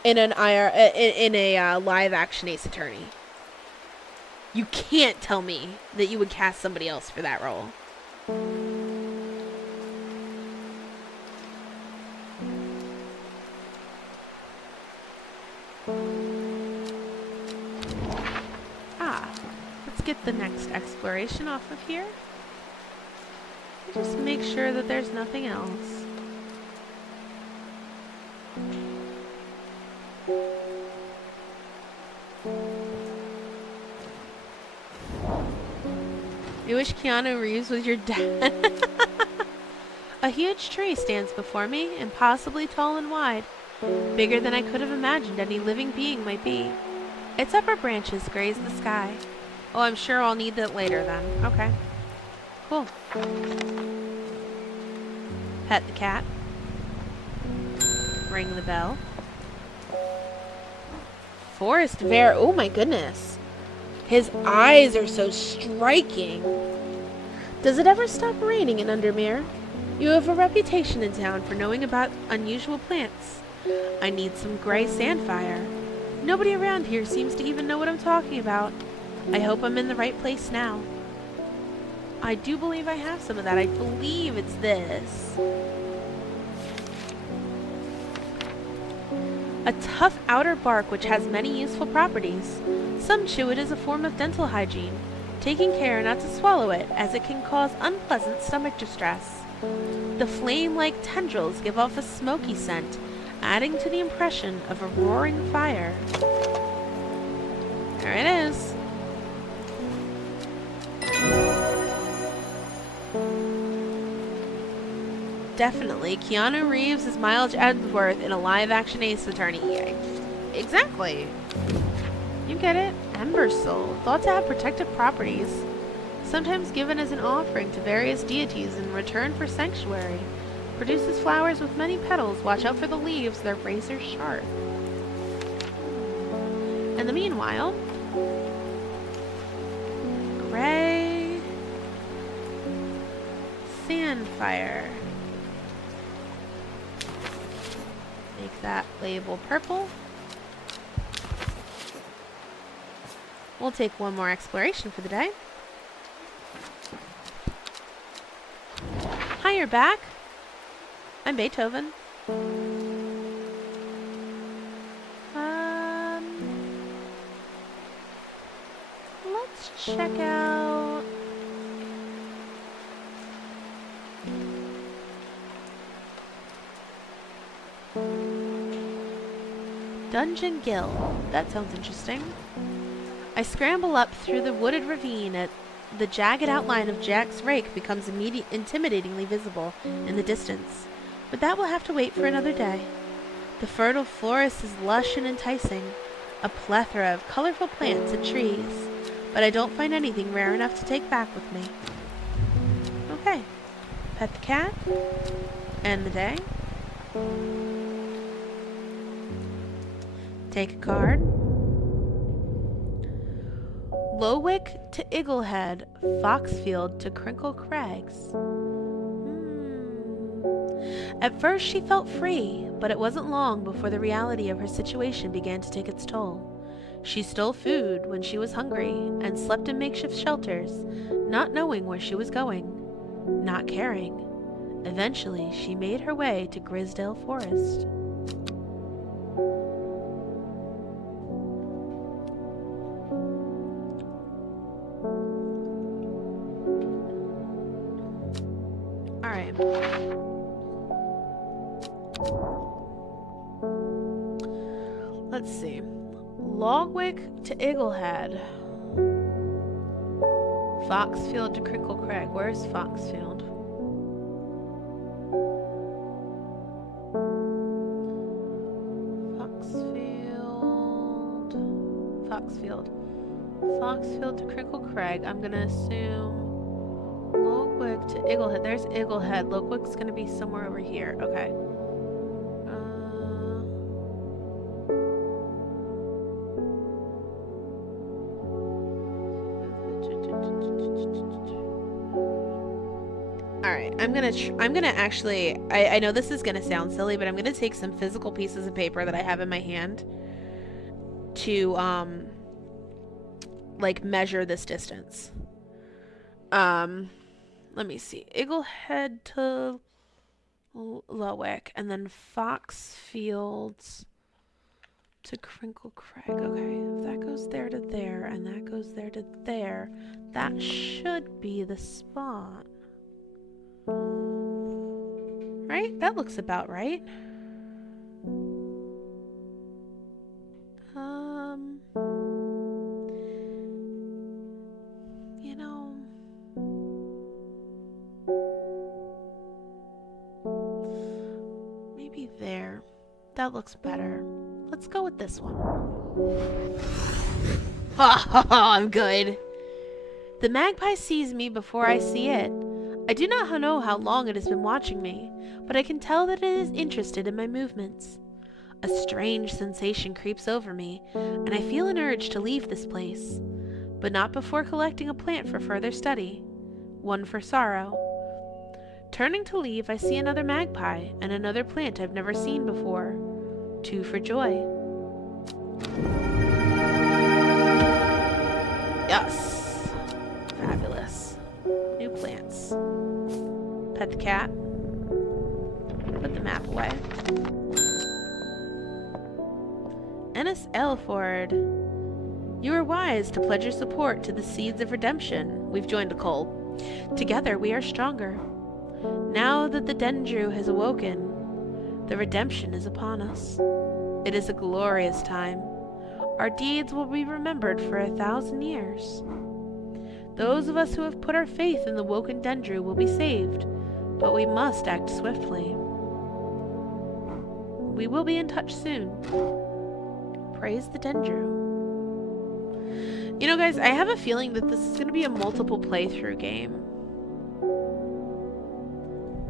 in an live action Ace Attorney. You can't tell me that you would cast somebody else for that role. Let's get the next exploration off of here. Just make sure that there's nothing else. You wish Keanu Reeves was your dad. A huge tree stands before me, impossibly tall and wide, bigger than I could have imagined any living being might be. Its upper branches graze the sky. Oh, I'm sure I'll need that later then. Okay. Cool. Pet the cat. Ring the bell. Forest Bear. Oh my goodness. His eyes are so striking. Does it ever stop raining in Undermere? You have a reputation in town for knowing about unusual plants. I need some gray sandfire. Nobody around here seems to even know what I'm talking about. I hope I'm in the right place now. I do believe I have some of that. I believe it's this. A tough outer bark which has many useful properties. Some chew it as a form of dental hygiene, taking care not to swallow it as it can cause unpleasant stomach distress. The flame-like tendrils give off a smoky scent, adding to the impression of a roaring fire. There it is. Definitely. Keanu Reeves is Miles Edgeworth in a live-action Ace Attorney. Yeah, exactly. You get it. Ember Soul. Thought to have protective properties. Sometimes given as an offering to various deities in return for sanctuary. Produces flowers with many petals. Watch out for the leaves. They're razor sharp. In the meanwhile, gray sandfire. Make that label purple. We'll take one more exploration for the day. Hi, you're back. I'm Beethoven. Let's check out... Dungeon Guild. That sounds interesting. I scramble up through the wooded ravine. The jagged outline of Jack's rake becomes intimidatingly visible in the distance. But that will have to wait for another day. The fertile forest is lush and enticing. A plethora of colorful plants and trees. But I don't find anything rare enough to take back with me. Okay. Pet the cat. End the day. Take a card. Lowick to Eaglehead, Foxfield to Crinkle Crags. At first she felt free, but it wasn't long before the reality of her situation began to take its toll. She stole food when she was hungry and slept in makeshift shelters, not knowing where she was going, not caring. Eventually, she made her way to Grisdale Forest. Alright. Let's see. Logwick to Eaglehead. Foxfield to Crinkle Crag. Where's Foxfield? Foxfield to Crinkle Crag. I'm gonna assume Lowick to Eaglehead. There's Eaglehead. Lowick's gonna be somewhere over here. Okay. Alright, I'm gonna actually, I know this is gonna sound silly, but I'm gonna take some physical pieces of paper that I have in my hand to, like, measure this distance. Let me see. Eaglehead to Lowick, and then Foxfields to Crinkle Crag. Okay, if that goes there to there, and that goes there to there, that should be the spot. Right? That looks about right. You know, maybe there. That looks better. Let's go with this one. I'm good. The magpie sees me before I see it. I do not know how long it has been watching me, but I can tell that it is interested in my movements. A strange sensation creeps over me, and I feel an urge to leave this place, but not before collecting a plant for further study. One for sorrow. Turning to leave, I see another magpie and another plant I've never seen before. Two for joy. Yes. Fabulous. New plants. Pet the cat. Put the map away. Ennis Elford. You are wise to pledge your support to the Seeds of Redemption. We've joined a cult. Together we are stronger. Now that the Dendru has awoken, the redemption is upon us. It is a glorious time. Our deeds will be remembered for 1,000 years. Those of us who have put our faith in the woken Dendru will be saved, But we must act swiftly. We will be in touch soon. Praise the Dendro. You know, guys, I have a feeling that this is going to be a multiple playthrough game.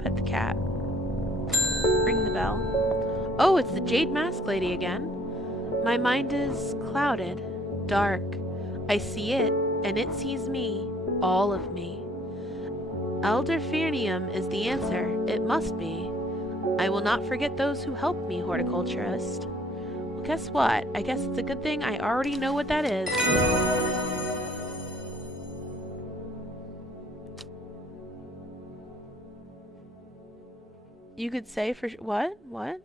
Pet the cat. Ring the bell. Oh, it's the Jade Mask Lady again. My mind is clouded, dark. I see it, and it sees me, all of me. Elder Fernium is the answer. It must be. I will not forget those who helped me, horticulturist. Well, guess what? I guess it's a good thing I already know what that is. You could say for what? What?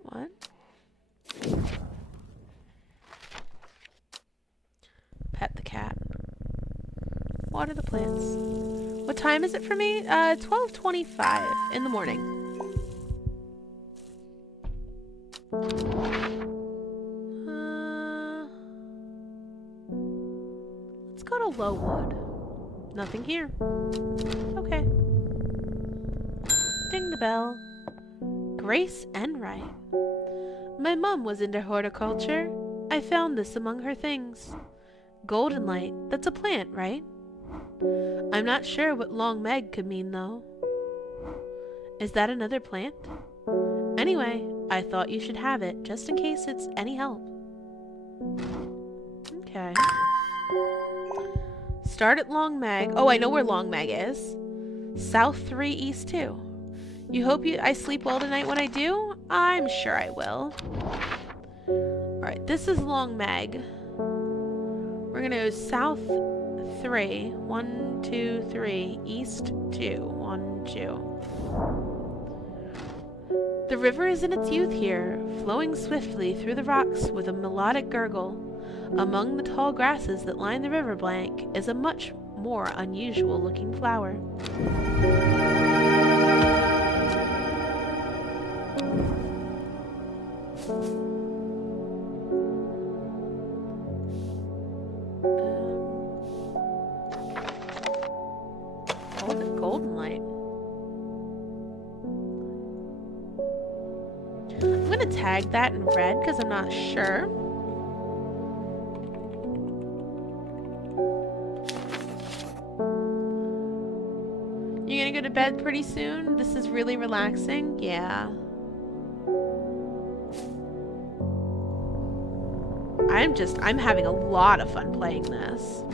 Pet the cat. Water the plants. What time is it for me? 12:25 in the morning. Let's go to Lowwood. Nothing here. Okay. Ding the bell. Grace Enright. My mum was into horticulture. I found this among her things. Golden light. That's a plant, right? I'm not sure what Long Meg could mean, though. Is that another plant? Anyway, I thought you should have it, just in case it's any help. Okay. Start at Long Meg. Oh, I know where Long Meg is. South 3, East 2. You hope I sleep well tonight when I do? I'm sure I will. Alright, this is Long Meg. We're gonna go South 3. 1, 2, 3. East 2. 1, 2. The river is in its youth here, flowing swiftly through the rocks with a melodic gurgle. Among the tall grasses that line the river bank is a much more unusual looking flower. Golden light. I'm gonna tag that in red because I'm not sure. You're gonna go to bed pretty soon? This is really relaxing? Yeah. I'm having a lot of fun playing this.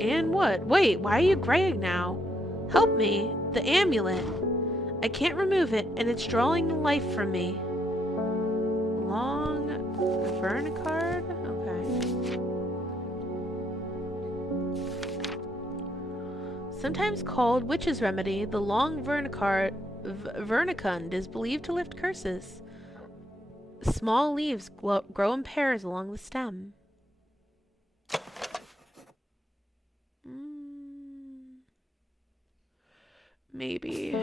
And what? Wait, why are you graying now? Help me. The amulet. I can't remove it, and it's drawing life from me. Long Vernicard? Okay. Sometimes called Witch's Remedy, the Long Vernicund is believed to lift curses. Small leaves grow in pairs along the stem. Maybe.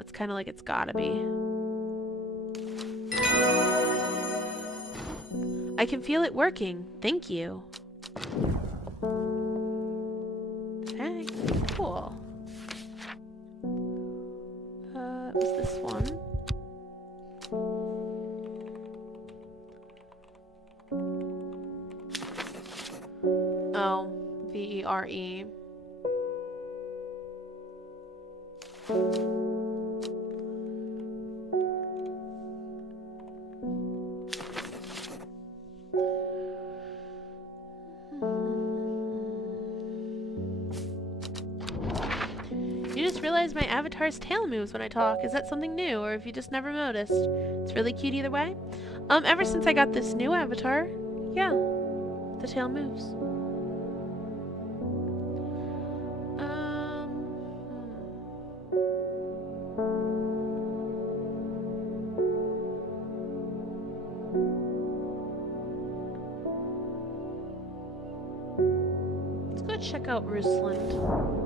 It's kind of like it's gotta be. I can feel it working. Thank you. Okay, cool. It was this one. Oh, V-E-R-E. You just realized my avatar's tail moves when I talk. Is that something new, or have you just never noticed? It's really cute either way. Ever since I got this new avatar, yeah, the tail moves. Let's go check out Rusland.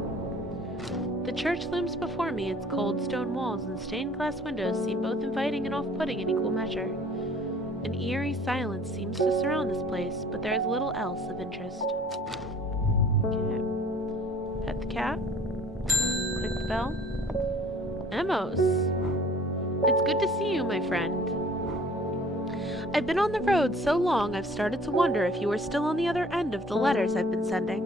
The church looms before me. Its cold stone walls and stained glass windows seem both inviting and off-putting in equal measure. An eerie silence seems to surround this place, but there is little else of interest. Okay. Pet the cat. Click the bell. Emos! It's good to see you, my friend. I've been on the road so long I've started to wonder if you are still on the other end of the letters I've been sending.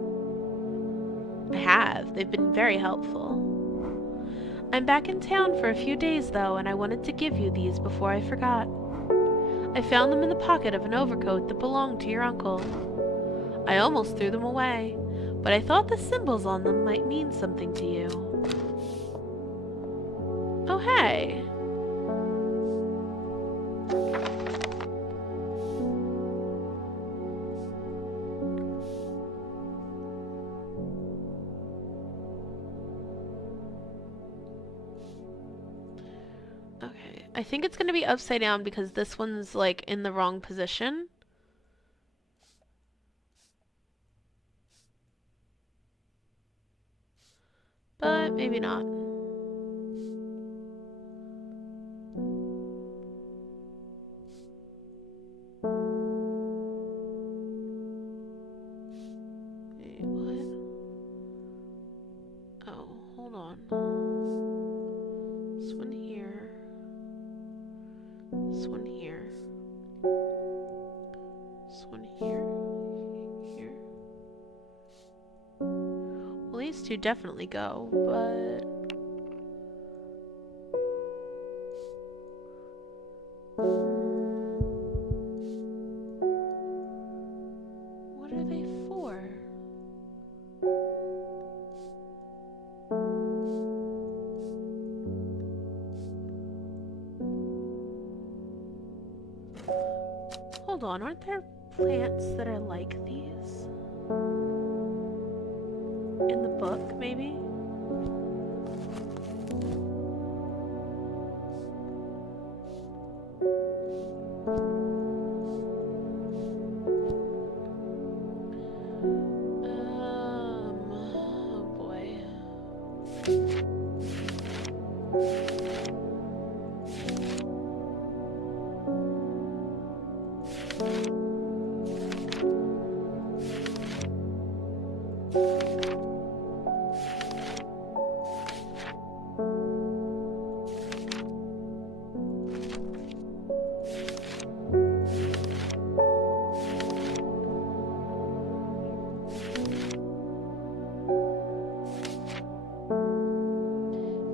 I have. They've been very helpful. I'm back in town for a few days, though, and I wanted to give you these before I forgot. I found them in the pocket of an overcoat that belonged to your uncle. I almost threw them away, but I thought the symbols on them might mean something to you. Oh, hey! Okay, I think it's gonna be upside down because this one's like in the wrong position. But maybe not. Wait, what? Oh, hold on. This one here. This one here. This one here. Here. Well, these two definitely go, but... what are they for? Hold on, aren't there plants that are like these? In the book, maybe? Oh boy.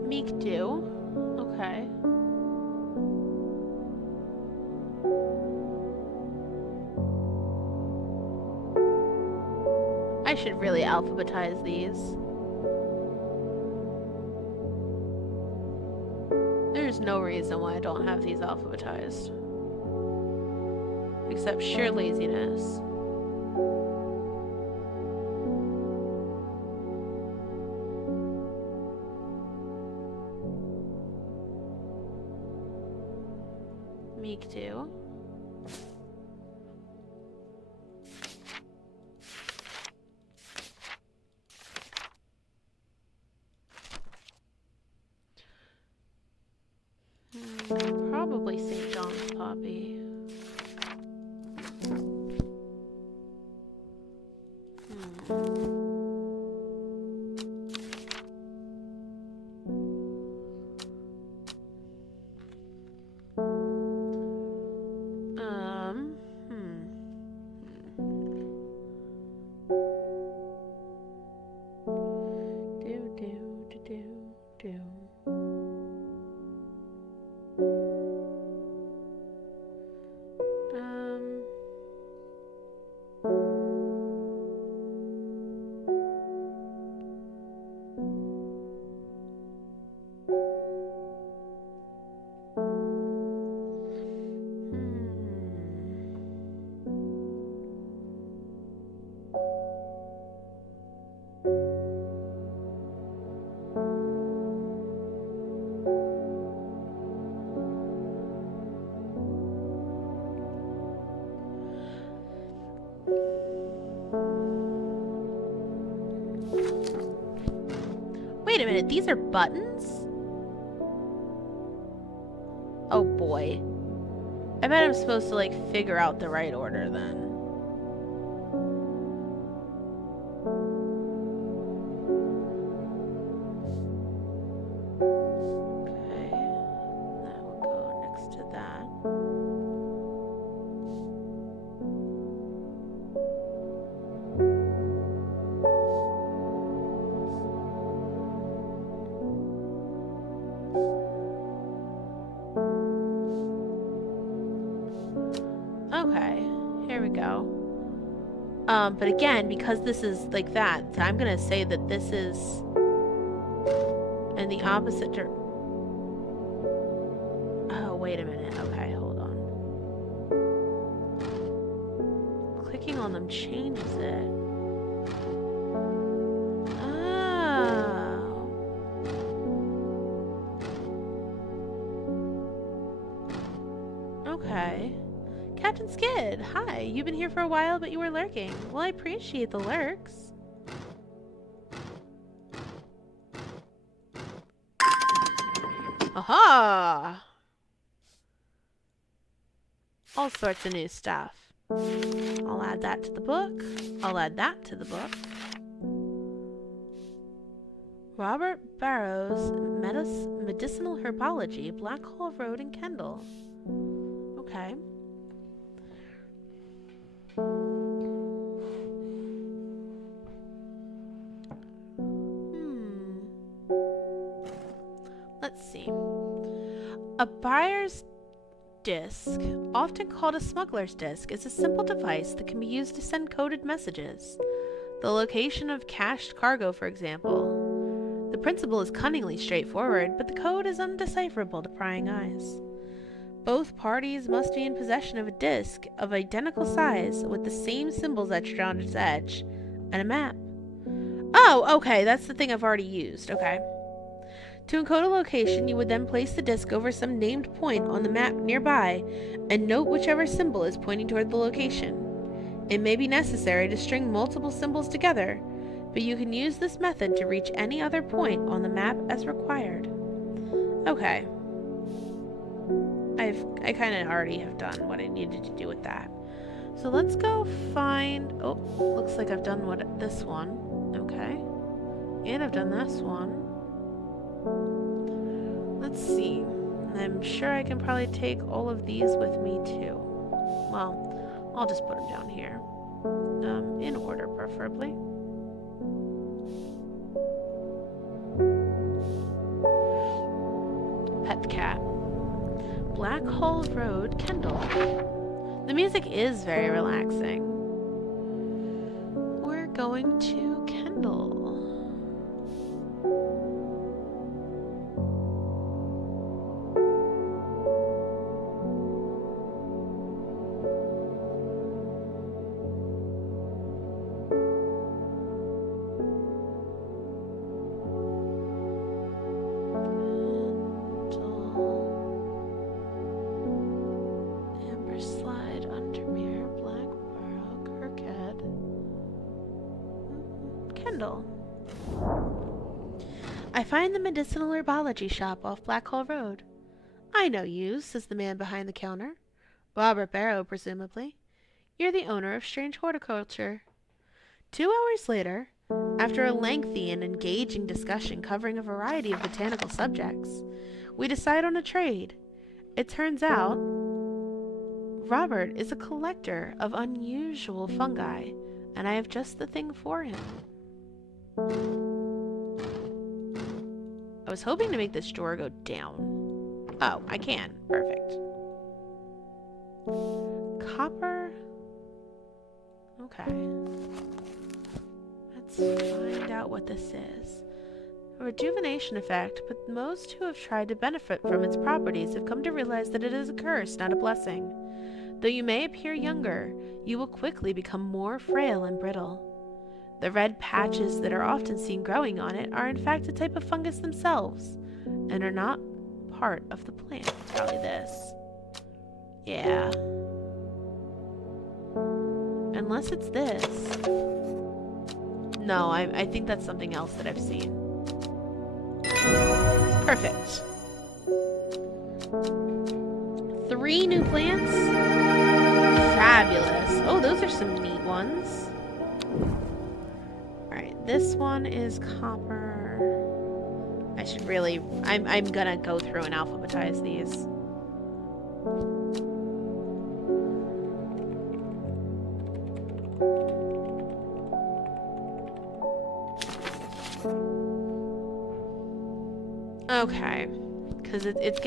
Meek do. Okay. I should really alphabetize these. There's no reason why I don't have these alphabetized. Except sheer laziness. Meek too. Probably St. John's poppy. Wait a minute, these are buttons? Oh boy. I bet I'm supposed to, like, figure out the right order then. Okay. That will go next to that. Okay, here we go. But again, because this is like that, I'm gonna say that this is in the opposite Oh, wait a minute. Okay, hold on. Clicking on them changes it. Oh. Okay. Captain Skid, hi. You've been here for a while, but you were lurking. Well, I appreciate the lurks. Aha! All sorts of new stuff. I'll add that to the book. I'll add that to the book. Robert Barrow's Medicinal Herbology, Black Hall Road in Kendall. Okay. Let's see. A buyer's disc, often called a smuggler's disc, is a simple device that can be used to send coded messages. The location of cached cargo, for example. The principle is cunningly straightforward, but the code is undecipherable to prying eyes. Both parties must be in possession of a disc of identical size with the same symbols etched around its edge and a map. Oh, okay, that's the thing I've already used. Okay. To encode a location, you would then place the disc over some named point on the map nearby and note whichever symbol is pointing toward the location. It may be necessary to string multiple symbols together, but you can use this method to reach any other point on the map as required. Okay. I kind of already have done what I needed to do with that. So let's go find... Oh, looks like I've done this one. Okay. And I've done this one. Let's see. I'm sure I can probably take all of these with me too. Well, I'll just put them down here. In order, preferably. Pet the cat. Black Hall Road, Kendall. The music is very relaxing. We're going to Kendall. I find the medicinal herbology shop off Black Hall Road. I know you, says the man behind the counter. Robert Barrow, presumably. You're the owner of Strange Horticulture. 2 hours later, after a lengthy and engaging discussion covering a variety of botanical subjects, we decide on a trade. It turns out Robert is a collector of unusual fungi, and I have just the thing for him. I was hoping to make this drawer go down. Oh, I can. Perfect. Copper. Okay. Let's find out what this is. A rejuvenation effect, but most who have tried to benefit from its properties have come to realize that it is a curse, not a blessing. Though you may appear younger, you will quickly become more frail and brittle. The red patches that are often seen growing on it are in fact a type of fungus themselves, and are not part of the plant. Probably this. Yeah. Unless it's this. No, I think that's something else that I've seen. Perfect. 3 3 new plants? Fabulous. Oh, those are some neat ones. Alright, this one is copper. I should really... I'm gonna go through and alphabetize these. Okay, because it's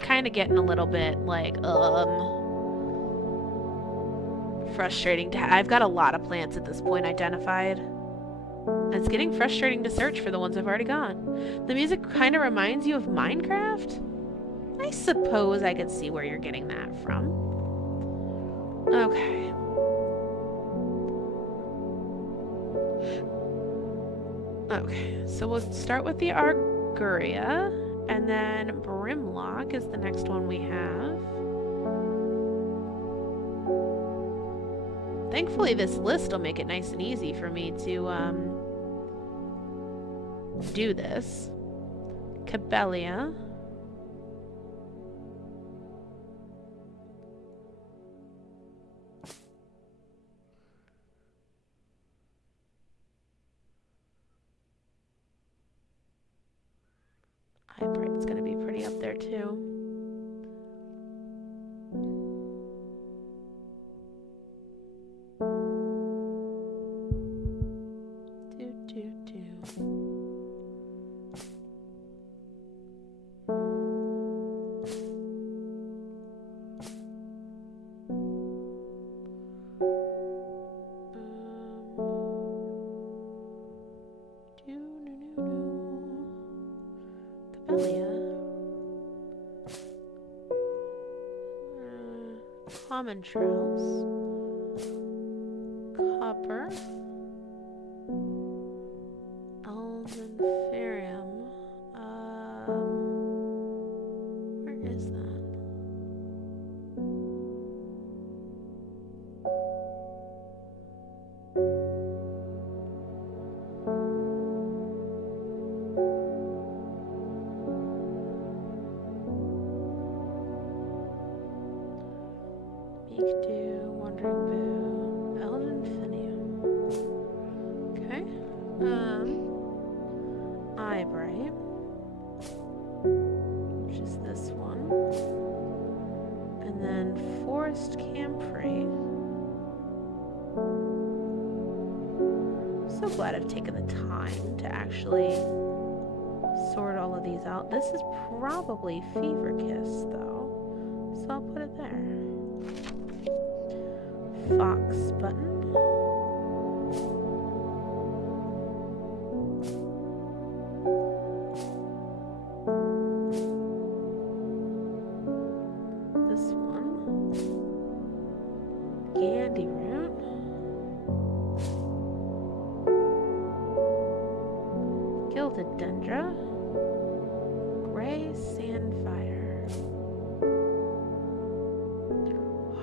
kind of getting a little bit like frustrating to I've got a lot of plants at this point identified. And it's getting frustrating to search for the ones I've already got. The music kind of reminds you of Minecraft? I suppose I could see where you're getting that from. Okay. Okay, so we'll start with the Arguria, and then Brimlock is the next one we have. Thankfully, this list will make it nice and easy for me to do this. Cabelia. Eyebright's gonna be pretty up there too. Common trowels, copper, aldenferium. Where is that? Wandering Boo, Aldenfinium. Okay. Eyebright, which is this one. And then Forest Camphor. So glad I've taken the time to actually sort all of these out. This is probably Fever Kiss, though, so I'll put it there. Fox button. This one. Gandy root. Gilded dendra. Gray sandfire.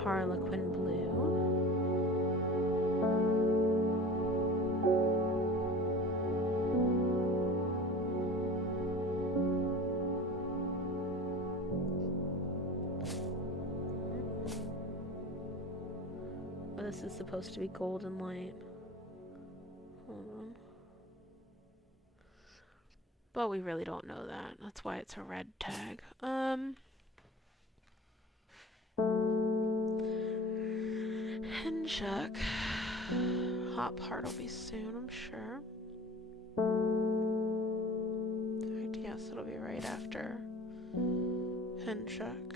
Harlequin blue. This is supposed to be golden light. Hold on. But we really don't know that. That's why it's a red tag. Henchuck. Hop Heart will be soon, I'm sure. Yes, it'll be right after Henchuck.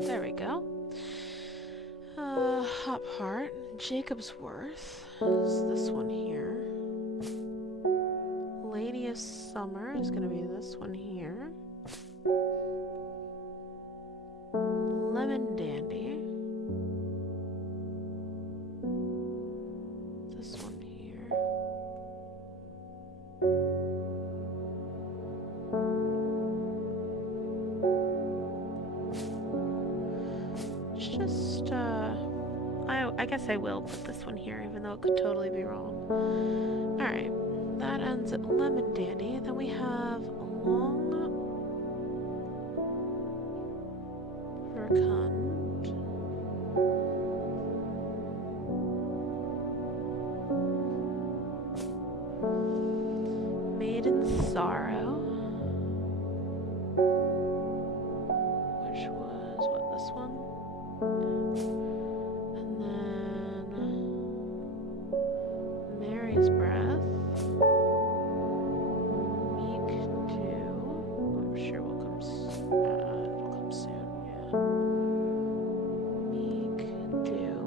There we go. Hop Heart. Jacob's Worth is this one here. Lady of Summer is going to be this one here. Lemon Dandy. This one here. I guess I will put this one here, even though it could totally be wrong. Alright, that ends at Lemon Dandy. Then we have Long Verkund. Maiden Sorrow. Which was, what, this one? And then Mary's Breath. Meek Dew. I'm sure it'll come soon, yeah. Meek Dew.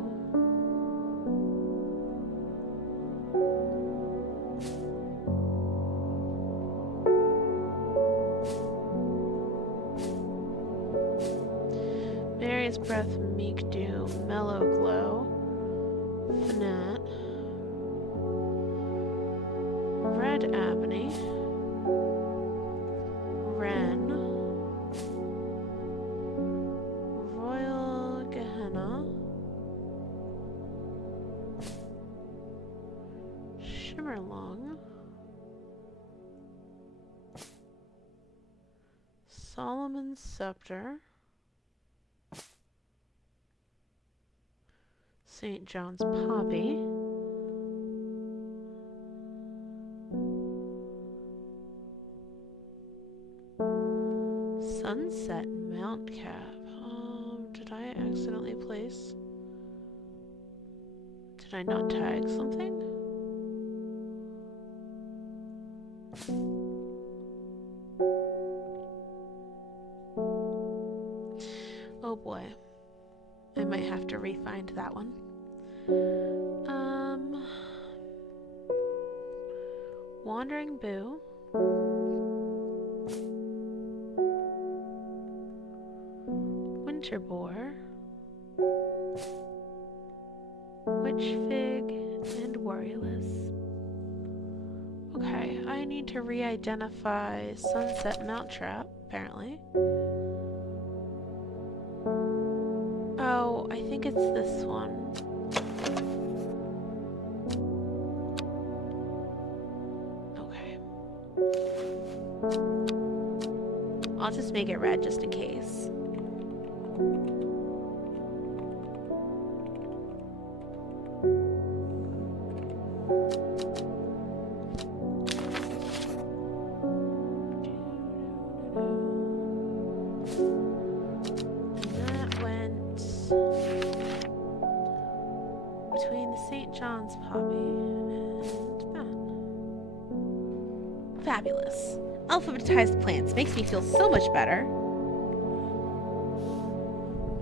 Mary's Breath, Meek Dew, Mellow Glow, Fnat, Red Ebony, Wren, Royal Gehenna, Shimmerlong, Solomon's Scepter, St. John's Poppy, Sunset Mount Cap. Did I accidentally place? Did I not tag something? Oh boy. I might have to re-find that one. Wandering Boo. Winter Boar. Witch Fig and Worryless. Okay, I need to re-identify Sunset Mounttrap, apparently. Oh, I think it's this one. Okay. I'll just make it red just in case. Between the St. John's Poppy and that. Fabulous. Alphabetized plants makes me feel so much better.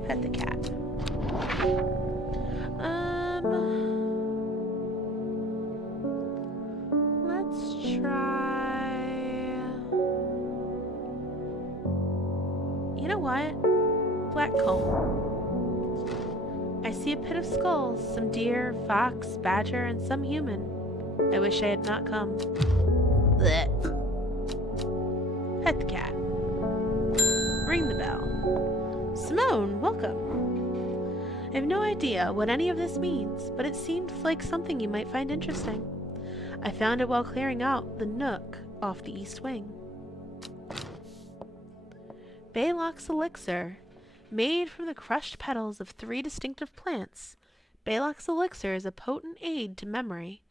Pet the cat. Let's try... You know what? Blackcomb. I see a pit of skulls, some deer, fox, badger, and some human. I wish I had not come. Blech. Pet the cat. Ring the bell. Simone, welcome. I have no idea what any of this means, but it seems like something you might find interesting. I found it while clearing out the nook off the east wing. Baylock's Elixir. Made from the crushed petals of 3 distinctive plants, Baylock's Elixir is a potent aid to memory,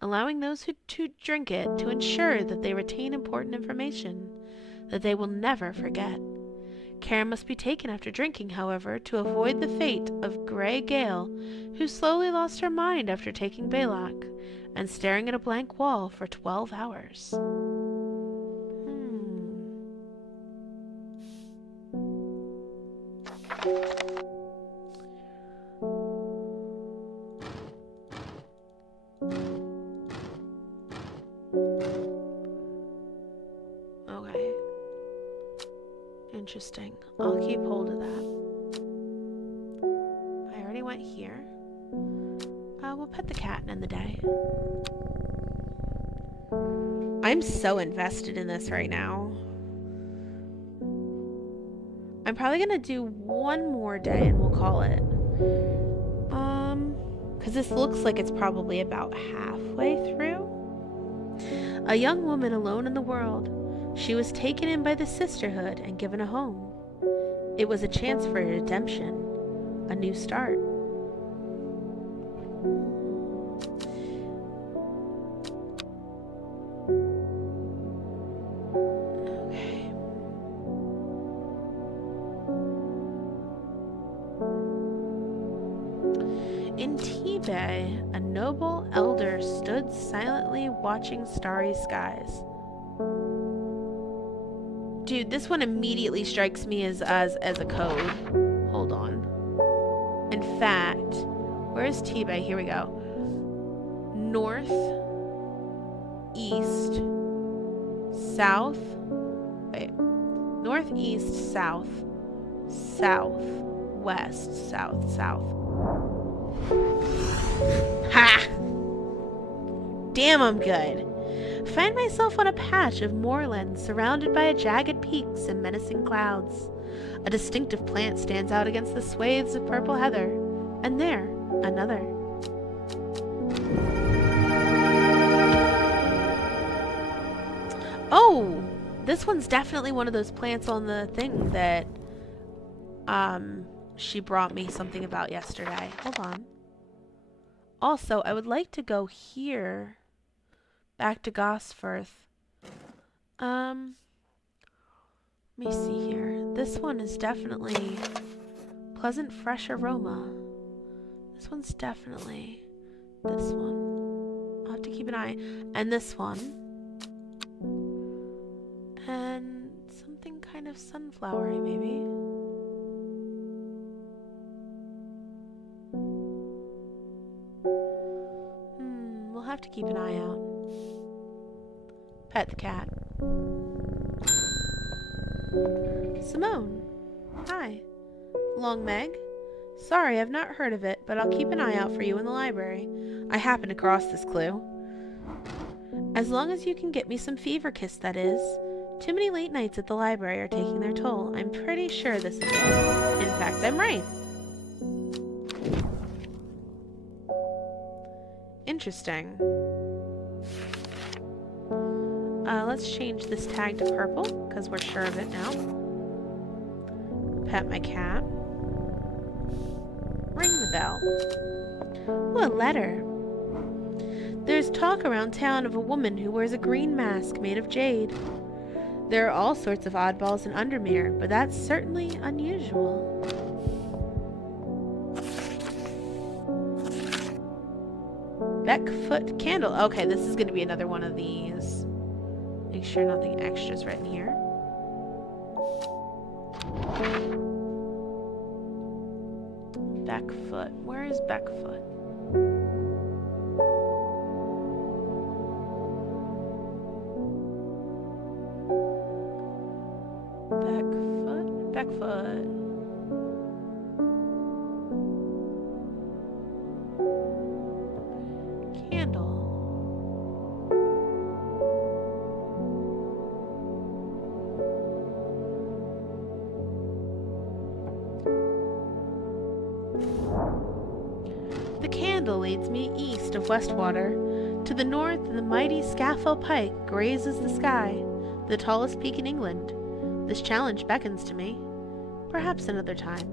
allowing those who drink it to ensure that they retain important information that they will never forget. Care must be taken after drinking, however, to avoid the fate of Grey Gale, who slowly lost her mind after taking Baylock and staring at a blank wall for 12 hours. Okay. Interesting. I'll keep hold of that. I already went here. We'll pet the cat and end the day. I'm so invested in this right now. I'm probably gonna do one more day and we'll call it. Because this looks like it's probably about halfway through. A young woman alone in the world. She was taken in by the sisterhood and given a home. It was a chance for redemption, a new start. Okay. In Tibet, a noble elder stood silently watching starry skies. Dude, this one immediately strikes me as a code. Hold on. In fact, where's Tibet? Here we go. North, east, south. Wait. Northeast, south, south, west, south, south. Ha! Damn, I'm good. Find myself on a patch of moorland surrounded by jagged peaks and menacing clouds. A distinctive plant stands out against the swathes of purple heather. And there, another. Oh! This one's definitely one of those plants on the thing that she brought me something about yesterday. Hold on. Also, I would like to go here. Back to Gosforth. Let me see here. This one is definitely pleasant, fresh aroma. This one's definitely this one. I'll have to keep an eye. And this one. And something kind of sunflowery, maybe. We'll have to keep an eye out. Pet the cat. Simone. Hi. Long Meg? Sorry, I've not heard of it, but I'll keep an eye out for you in the library. I happened across this clue. As long as you can get me some fever kiss, that is. Too many late nights at the library are taking their toll. I'm pretty sure this is it. In fact, I'm right. Interesting. Let's change this tag to purple, because we're sure of it now. Pet my cat. Ring the bell. Ooh, a letter. There's talk around town of a woman who wears a green mask made of jade. There are all sorts of oddballs in Undermere, but that's certainly unusual. Beckfoot candle. Okay, this is going to be another one of these. Make sure nothing extra's written here. Beckfoot. Where is Beckfoot? Beckfoot. Beckfoot. Candle. The candle leads me east of Westwater. To the north, the mighty Scafell Pike grazes the sky, the tallest peak in England. This challenge beckons to me. Perhaps another time.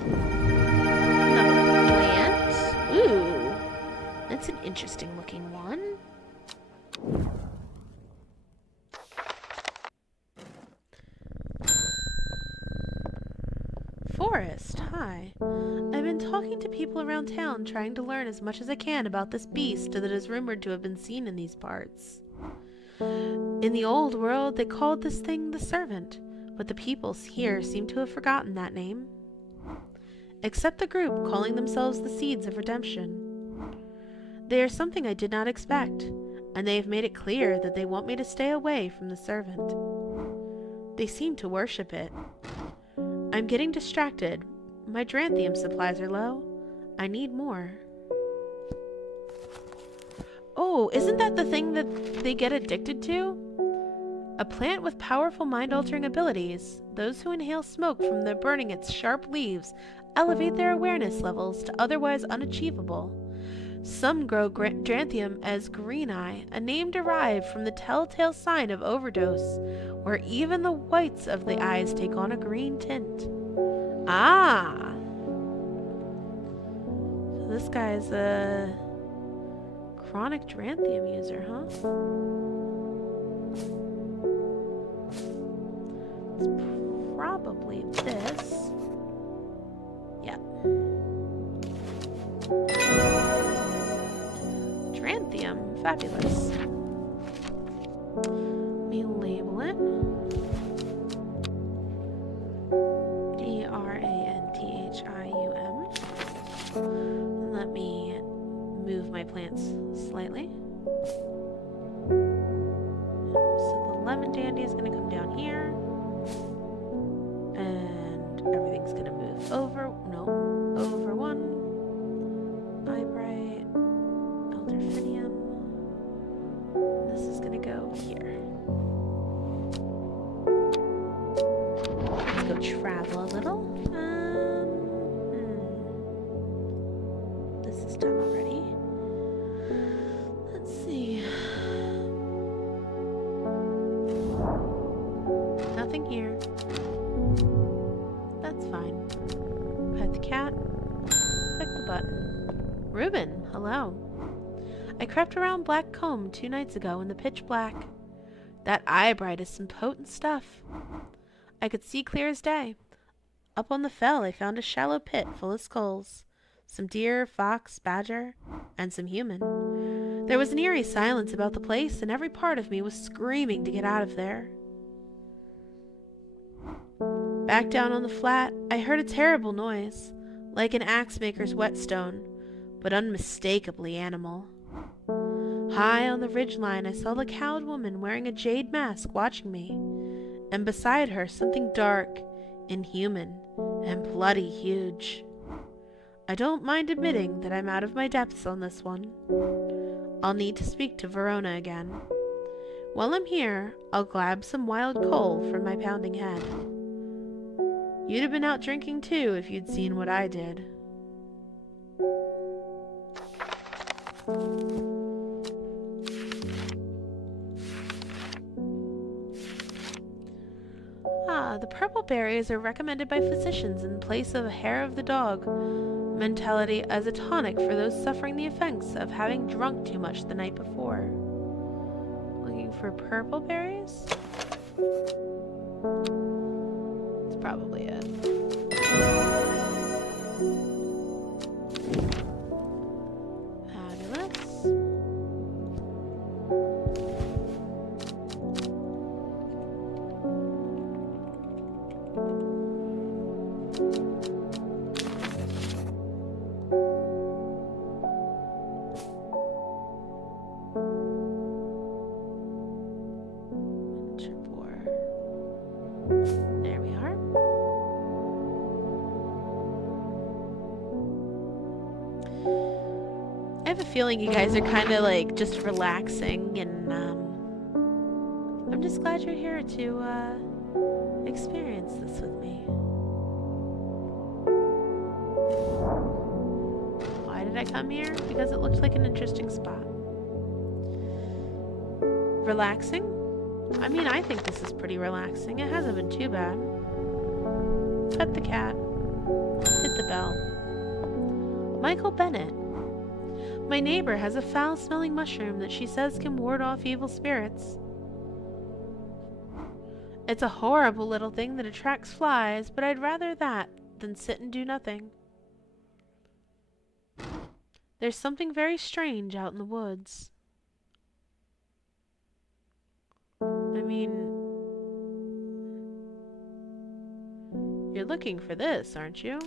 Another plant. Ooh, that's an interesting looking one. Forest, hi. I've been talking to people around town trying to learn as much as I can about this beast that is rumored to have been seen in these parts. In the old world, they called this thing the Servant, but the people here seem to have forgotten that name. Except the group calling themselves the Seeds of Redemption. They are something I did not expect, and they have made it clear that they want me to stay away from the Servant. They seem to worship it. I'm getting distracted. My Dranthium supplies are low. I need more. Oh, isn't that the thing that they get addicted to? A plant with powerful mind-altering abilities. Those who inhale smoke from the burning its sharp leaves elevate their awareness levels to otherwise unachievable. Some grow Dranthium as green eye, a name derived from the telltale sign of overdose, where even the whites of the eyes take on a green tint. Ah! So this guy's a chronic Dranthium user, huh? It's probably this. Yep. Dranthium. Fabulous. Let me label it. Dranthium. Let me move my plants slightly. So the lemon dandy is going to come down here. And everything's going to move over. No, over one. Eyebright. Elderfinium. This is going to go here. Let's go travel a little. This is done already. Let's see. Nothing here. That's fine. Pet the cat. Click the button. Reuben, hello. I crept around Black Comb 2 nights ago in the pitch black. That eyebright is some potent stuff. I could see clear as day. Up on the fell I found a shallow pit full of skulls. Some deer, fox, badger, and some human. There was an eerie silence about the place, and every part of me was screaming to get out of there. Back down on the flat, I heard a terrible noise, like an axe maker's whetstone, but unmistakably animal. High on the ridgeline, I saw the cowed woman wearing a jade mask watching me, and beside her something dark, inhuman, and bloody huge. I don't mind admitting that I'm out of my depths on this one. I'll need to speak to Verona again. While I'm here, I'll grab some wild coal from my pounding head. You'd have been out drinking too if you'd seen what I did. The purple berries are recommended by physicians in place of a hair of the dog mentality as a tonic for those suffering the effects of having drunk too much the night before. Looking for purple berries? That's probably it. There we are. I have a feeling you guys are kind of like just relaxing, and I'm just glad you're here to experience this with me. Why did I come here? Because it looked like an interesting spot. Relaxing? I mean, I think this is pretty relaxing. It hasn't been too bad. Pet the cat. Hit the bell. Michael Bennett. My neighbor has a foul-smelling mushroom that she says can ward off evil spirits. It's a horrible little thing that attracts flies, but I'd rather that than sit and do nothing. There's something very strange out in the woods. I mean, you're looking for this, aren't you?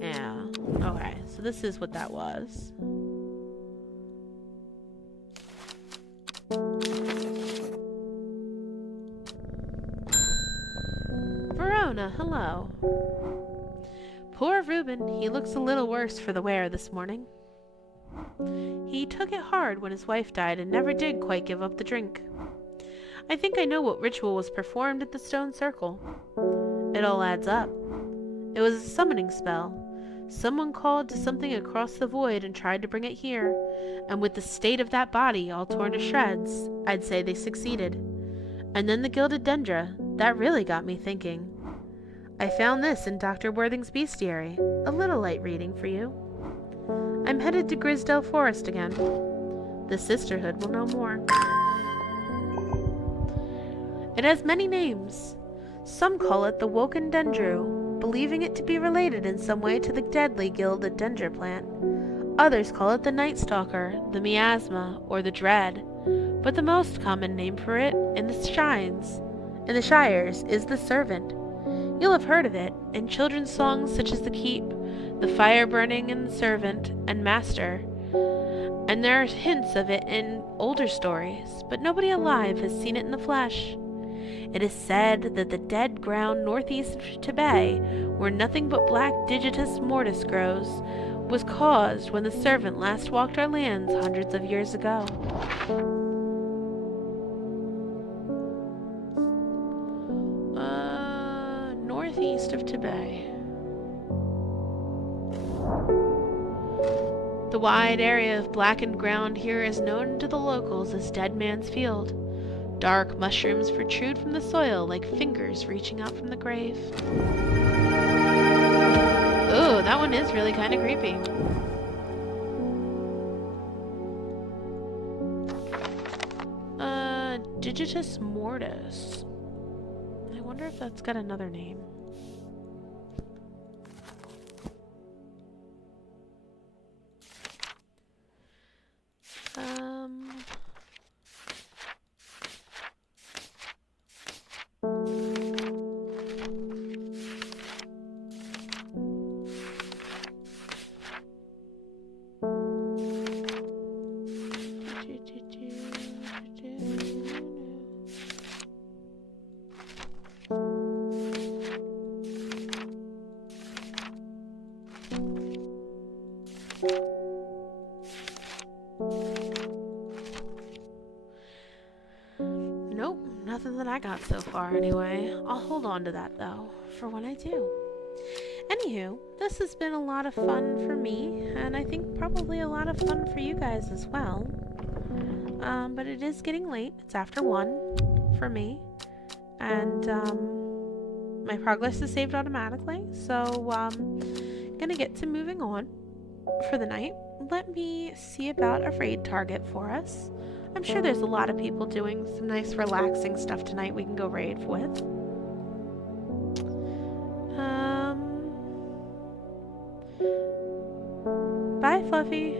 Yeah, okay, so this is what that was. Verona, hello. Poor Reuben, he looks a little worse for the wear this morning. He took it hard when his wife died and never did quite give up the drink. I think I know what ritual was performed at the stone circle. It all adds up. It was a summoning spell. Someone called to something across the void and tried to bring it here, and with the state of that body all torn to shreds, I'd say they succeeded. And then the gilded dendra, that really got me thinking. I found this in Dr. Worthing's bestiary, a little light reading for you. I'm headed to Grisdale Forest again. The Sisterhood will know more. It has many names. Some call it the Woken Dendru, believing it to be related in some way to the deadly gilded dendra plant. Others call it the Night Stalker, the Miasma, or the Dread, but the most common name for it in the Shires is the Servant. You'll have heard of it in children's songs such as The Keep, The Fire Burning and the Servant, and Master, and there are hints of it in older stories, but nobody alive has seen it in the flesh. It is said that the dead ground northeast of Tibet, where nothing but black Digitus mortis grows, was caused when the Servant last walked our lands hundreds of years ago. Northeast of Tibet. The wide area of blackened ground here is known to the locals as Dead Man's Field. Dark mushrooms protrude from the soil like fingers reaching out from the grave. Ooh, that one is really kind of creepy. Digitus mortis. I wonder if that's got another name. Nope, nothing that I got so far anyway. I'll hold on to that though, for when I do. Anywho, this has been a lot of fun for me, and I think probably a lot of fun for you guys as well. But it is getting late. It's after 1 for me, and my progress is saved automatically, so gonna get to moving on for the night. Let me see about a raid target for us. I'm sure there's a lot of people doing some nice relaxing stuff tonight we can go raid with. Bye, Fluffy.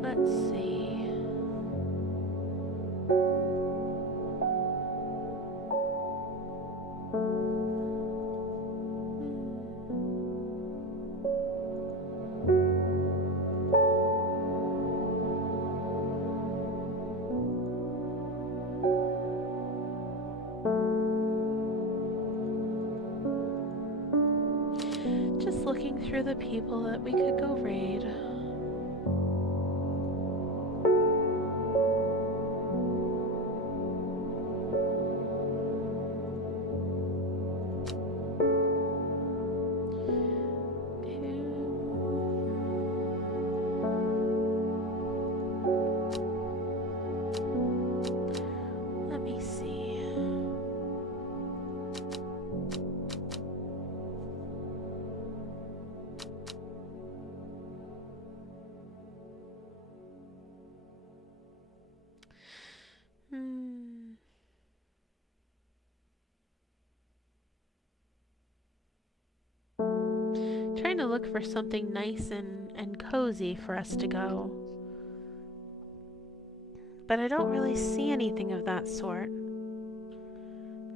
Let's see. Just looking through the people that we could go raid. Let me see. Trying to look for something nice and cozy for us to go. But I don't really see anything of that sort.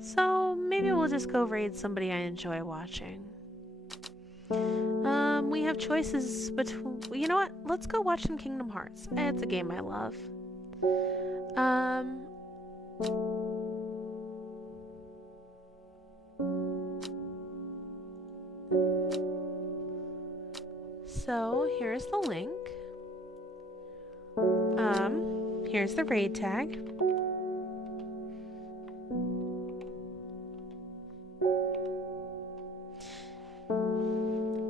So maybe we'll just go raid somebody I enjoy watching. We have choices between... You know what? Let's go watch some Kingdom Hearts. It's a game I love. So, here's the link. Here's the raid tag.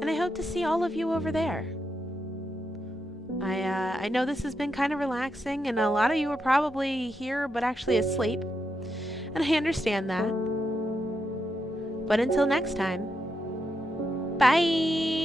And I hope to see all of you over there. I know this has been kind of relaxing, and a lot of you are probably here but actually asleep. And I understand that. But until next time, bye!